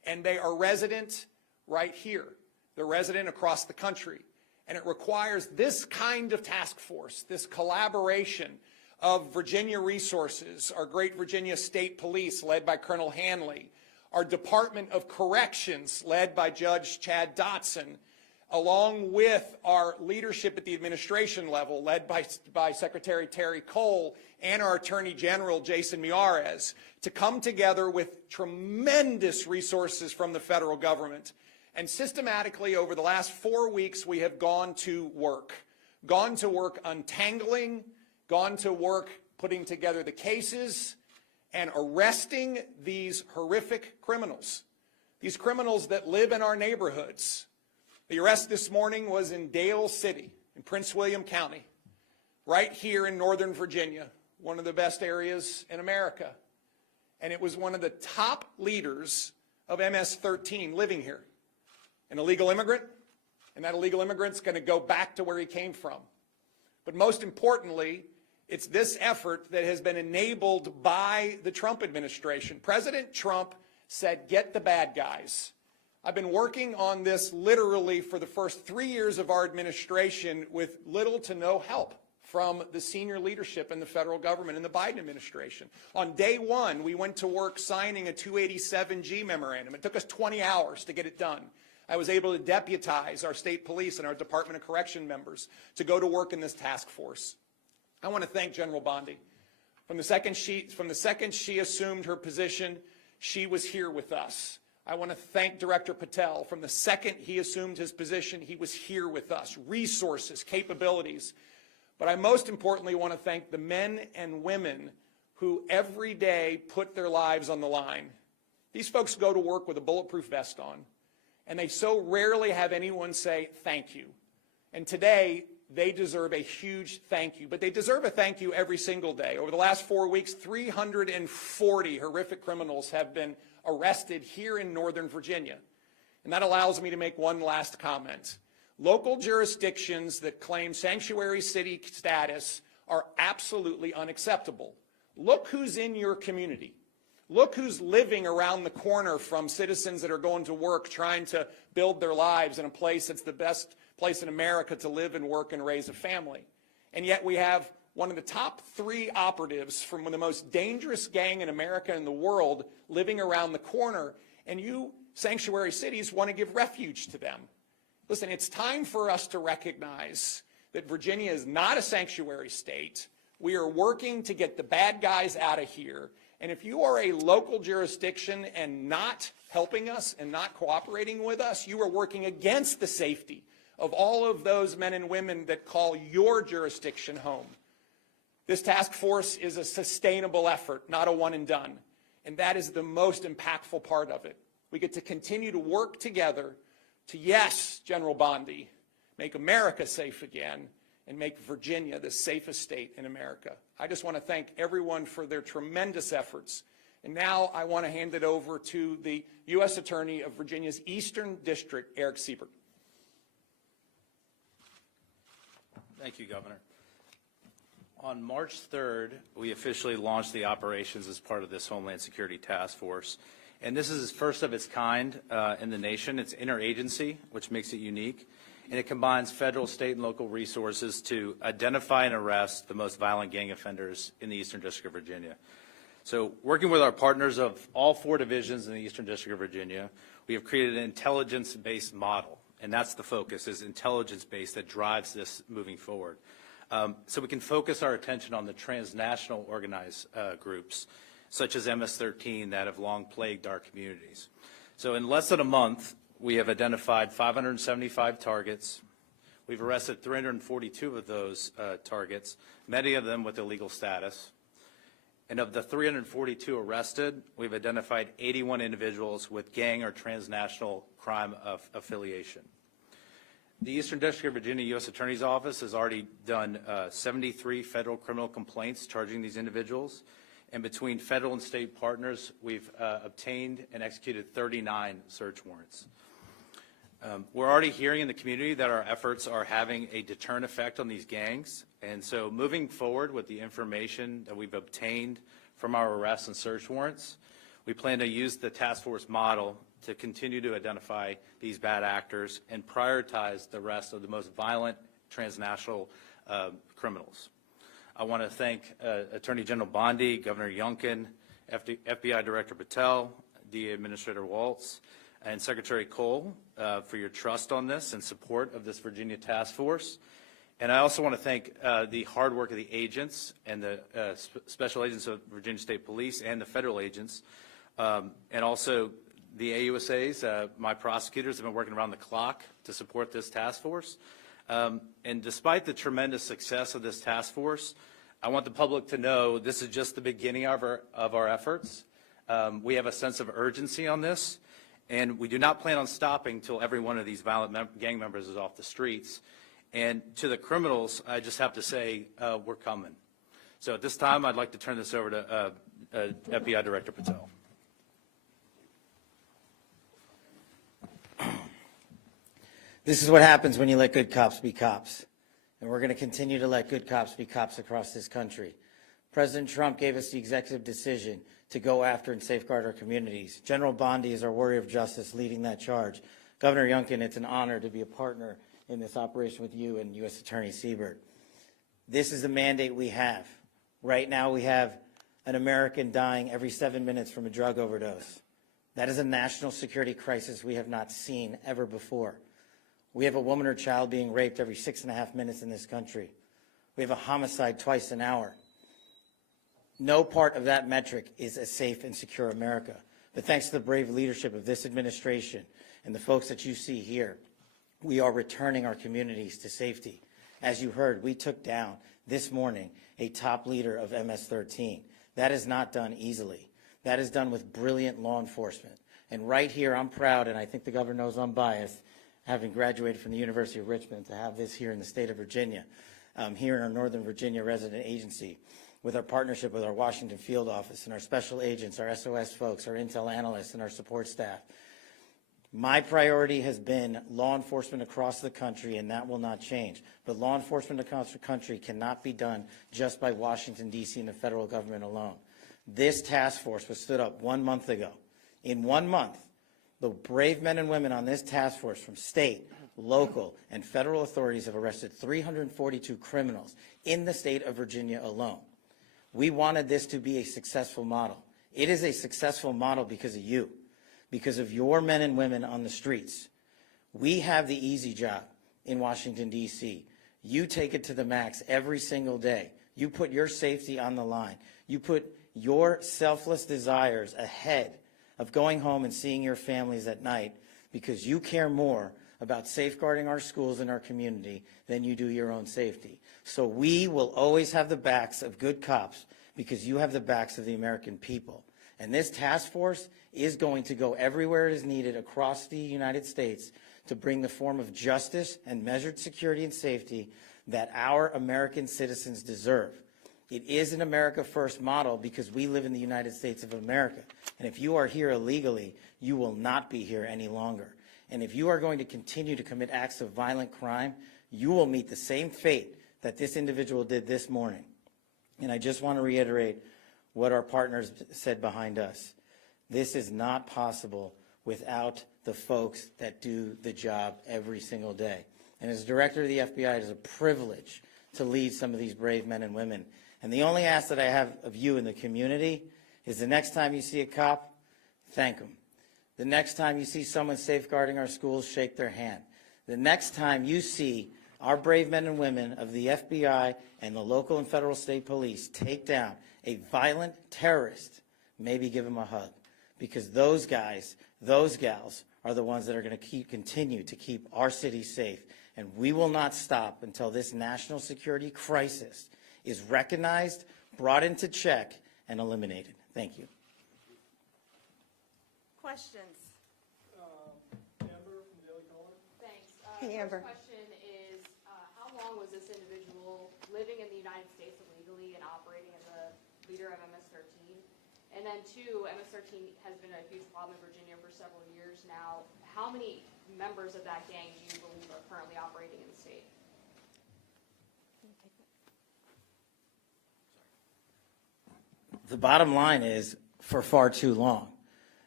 and they are resident right here. They're resident across the country. And it requires this kind of task force, this collaboration of Virginia resources, our great Virginia State Police led by Colonel Hanley, our Department of Corrections led by Judge Chad Dotson, along with our leadership at the administration level led by Secretary Terry Cole and our Attorney General Jason Miyares, to come together with tremendous resources from the federal government. And systematically, over the last 4 weeks, we have gone to work untangling, gone to work putting together the cases, and arresting these horrific criminals, these criminals that live in our neighborhoods. The arrest this morning was in Dale City, in Prince William County, right here in Northern Virginia, one of the best areas in America. And it was one of the top leaders of MS-13 living here. An illegal immigrant, and that illegal immigrant's going to go back to where he came from. But most importantly, it's this effort that has been enabled by the Trump administration. President Trump said, get the bad guys. I've been working on this literally for the first 3 years of our administration with little to no help from the senior leadership in the federal government and the Biden administration. On day one, we went to work signing a 287G memorandum. It took us 20 hours to get it done. I was able to deputize our state police and our Department of Correction members to go to work in this task force. I want to thank General Bondi. From the second she assumed her position, she was here with us. I want to thank Director Patel. From the second he assumed his position, he was here with us. Resources, capabilities. But I most importantly want to thank the men and women who every day put their lives on the line. These folks go to work with a bulletproof vest on, and they so rarely have anyone say thank you. And today, they deserve a huge thank you. But they deserve a thank you every single day. Over the last 4 weeks, 340 horrific criminals have been arrested here in Northern Virginia. And that allows me to make one last comment. Local jurisdictions that claim sanctuary city status are absolutely unacceptable. Look who's in your community. Look who's living around the corner from citizens that are going to work, trying to build their lives in a place that's the best place in America to live and work and raise a family. And yet we have one of the top 3 operatives from one of the most dangerous gang in America and the world living around the corner, and you sanctuary cities want to give refuge to them. Listen, it's time for us to recognize that Virginia is not a sanctuary state. We are working to get the bad guys out of here. And if you are a local jurisdiction and not helping us and not cooperating with us, you are working against the safety of all of those men and women that call your jurisdiction home. This task force is a sustainable effort, not a one and done. And that is the most impactful part of it. We get to continue to work together to, yes, General Bondi, make America safe again, and make Virginia the safest state in America. I just want to thank everyone for their tremendous efforts. And now I want to hand it over to the U.S. Attorney of Virginia's Eastern District, Eric Siebert. Thank you, Governor. On March 3rd, we officially launched the operations as part of this Homeland Security Task Force. And this is first of its kind in the nation. It's interagency, which makes it unique. And it combines federal, state, and local resources to identify and arrest the most violent gang offenders in the Eastern District of Virginia. So working with our partners of all 4 divisions in the Eastern District of Virginia, we have created an intelligence-based model. And that's the focus, is intelligence-based that drives this moving forward. So we can focus our attention on the transnational organized groups, such as MS-13, that have long plagued our communities. So in less than a month, we have identified 575 targets. We've arrested 342 of those targets, many of them with illegal status. And of the 342 arrested, we've identified 81 individuals with gang or transnational crime affiliation. The Eastern District of Virginia U.S. Attorney's Office has already done 73 federal criminal complaints charging these individuals. And between federal and state partners, we've obtained and executed 39 search warrants. We're already hearing in the community that our efforts are having a deterrent effect on these gangs. And so moving forward with the information that we've obtained from our arrests and search warrants, We plan to use the task force model to continue to identify these bad actors and prioritize the rest of the most violent transnational criminals. I want to thank Attorney General Bondi, Governor Youngkin, FBI Director Patel, DA Administrator Waltz, and Secretary Cole for your trust on this and support of this Virginia task force. And I also want to thank the hard work of the agents and the special agents of Virginia State Police and the federal agents, and also the AUSAs. My prosecutors have been working around the clock to support this task force. And despite the tremendous success of this task force, I want the public to know this is just the beginning of our efforts. We have a sense of urgency on this, and we do not plan on stopping until every one of these violent gang members is off the streets. And to the criminals, I just have to say, we're coming. So at this time, I'd like to turn this over to FBI Director Patel. This is what happens when you let good cops be cops. And we're going to continue to let good cops be cops across this country. President Trump gave us the executive decision to go after and safeguard our communities. General Bondi is our warrior of justice leading that charge. Governor Youngkin, it's an honor to be a partner in this operation with you and U.S. Attorney Siebert. This is the mandate we have. Right now we have an American dying every 7 minutes from a drug overdose. That is a national security crisis we have not seen ever before. We have a woman or child being raped every 6.5 minutes in this country. We have a homicide twice an hour. No part of that metric is a safe and secure America. But thanks to the brave leadership of this administration and the folks that you see here, we are returning our communities to safety. As you heard, we took down this morning a top leader of MS-13. That is not done easily. That is done with brilliant law enforcement. And right here, I'm proud, and I think the governor knows I'm biased, having graduated from the University of Richmond, to have this here in the state of Virginia, here in our Northern Virginia resident agency, with our partnership with our Washington field office and our special agents, our SOS folks, our intel analysts, and our support staff. My priority has been law enforcement across the country, and that will not change. But law enforcement across the country cannot be done just by Washington, D.C. and the federal government alone. This task force was stood up 1 month ago. In 1 month, the brave men and women on this task force from state, local, and federal authorities have arrested 342 criminals in the state of Virginia alone. We wanted this to be a successful model. It is a successful model because of you, because of your men and women on the streets. We have the easy job in Washington, D.C. You take it to the max every single day. You put your safety on the line. You put your selfless desires ahead of going home and seeing your families at night because you care more about safeguarding our schools and our community than you do your own safety. So we will always have the backs of good cops because you have the backs of the American people. And this task force is going to go everywhere it is needed across the United States to bring the form of justice and measured security and safety that our American citizens deserve. It is an America First model because we live in the United States of America. And if you are here illegally, you will not be here any longer. And if you are going to continue to commit acts of violent crime, you will meet the same fate that this individual did this morning. And I just want to reiterate what our partners said behind us. This is not possible without the folks that do the job every single day. And as director of the FBI, it is a privilege to lead some of these brave men and women. And the only ask that I have of you in the community is the next time you see a cop, thank them. The next time you see someone safeguarding our schools, shake their hand. The next time you see our brave men and women of the FBI and the local and federal state police take down a violent terrorist, maybe give them a hug. Because those guys, those gals are the ones that are going to continue to keep our city safe. And we will not stop until this national security crisis is recognized, brought into check, and eliminated. Thank you. Questions? Amber from the Daily Caller. Thanks. Hey, Amber. First question is, how long was this individual living in the United States illegally and operating as a leader of MS-13? And then two, MS-13 has been a huge problem in Virginia for several years now. How many members of that gang do you believe are currently operating in the state? The bottom line is, for far too long.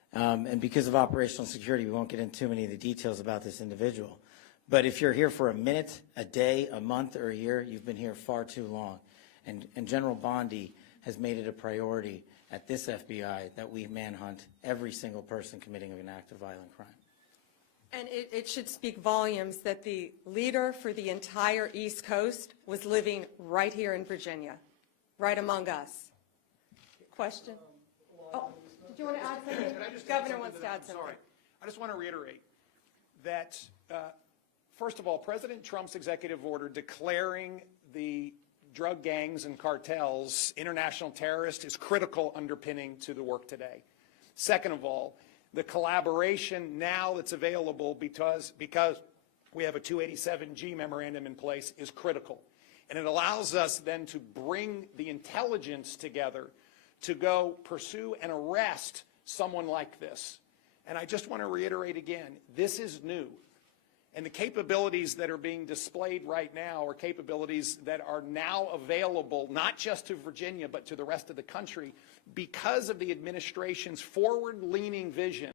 And because of operational security, we won't get into too many of the details about this individual. But if you're here for a minute, a day, a month, or a year, you've been here far too long. And General Bondi has made it a priority at this FBI that we manhunt every single person committing an act of violent crime. And it should speak volumes that the leader for the entire East Coast was living right here in Virginia, right among us. Question? Oh, did you want to add something? Governor wants to add something. Sorry. I just want to reiterate that, first of all, President Trump's executive order declaring the drug gangs and cartels international terrorists is critical underpinning to the work today. Second of all, the collaboration now that's available because we have a 287G memorandum in place is critical. And it allows us then to bring the intelligence together to go pursue and arrest someone like this. And I just want to reiterate again, this is new. And the capabilities that are being displayed right now are capabilities that are now available not just to Virginia but to the rest of the country because of the administration's forward-leaning vision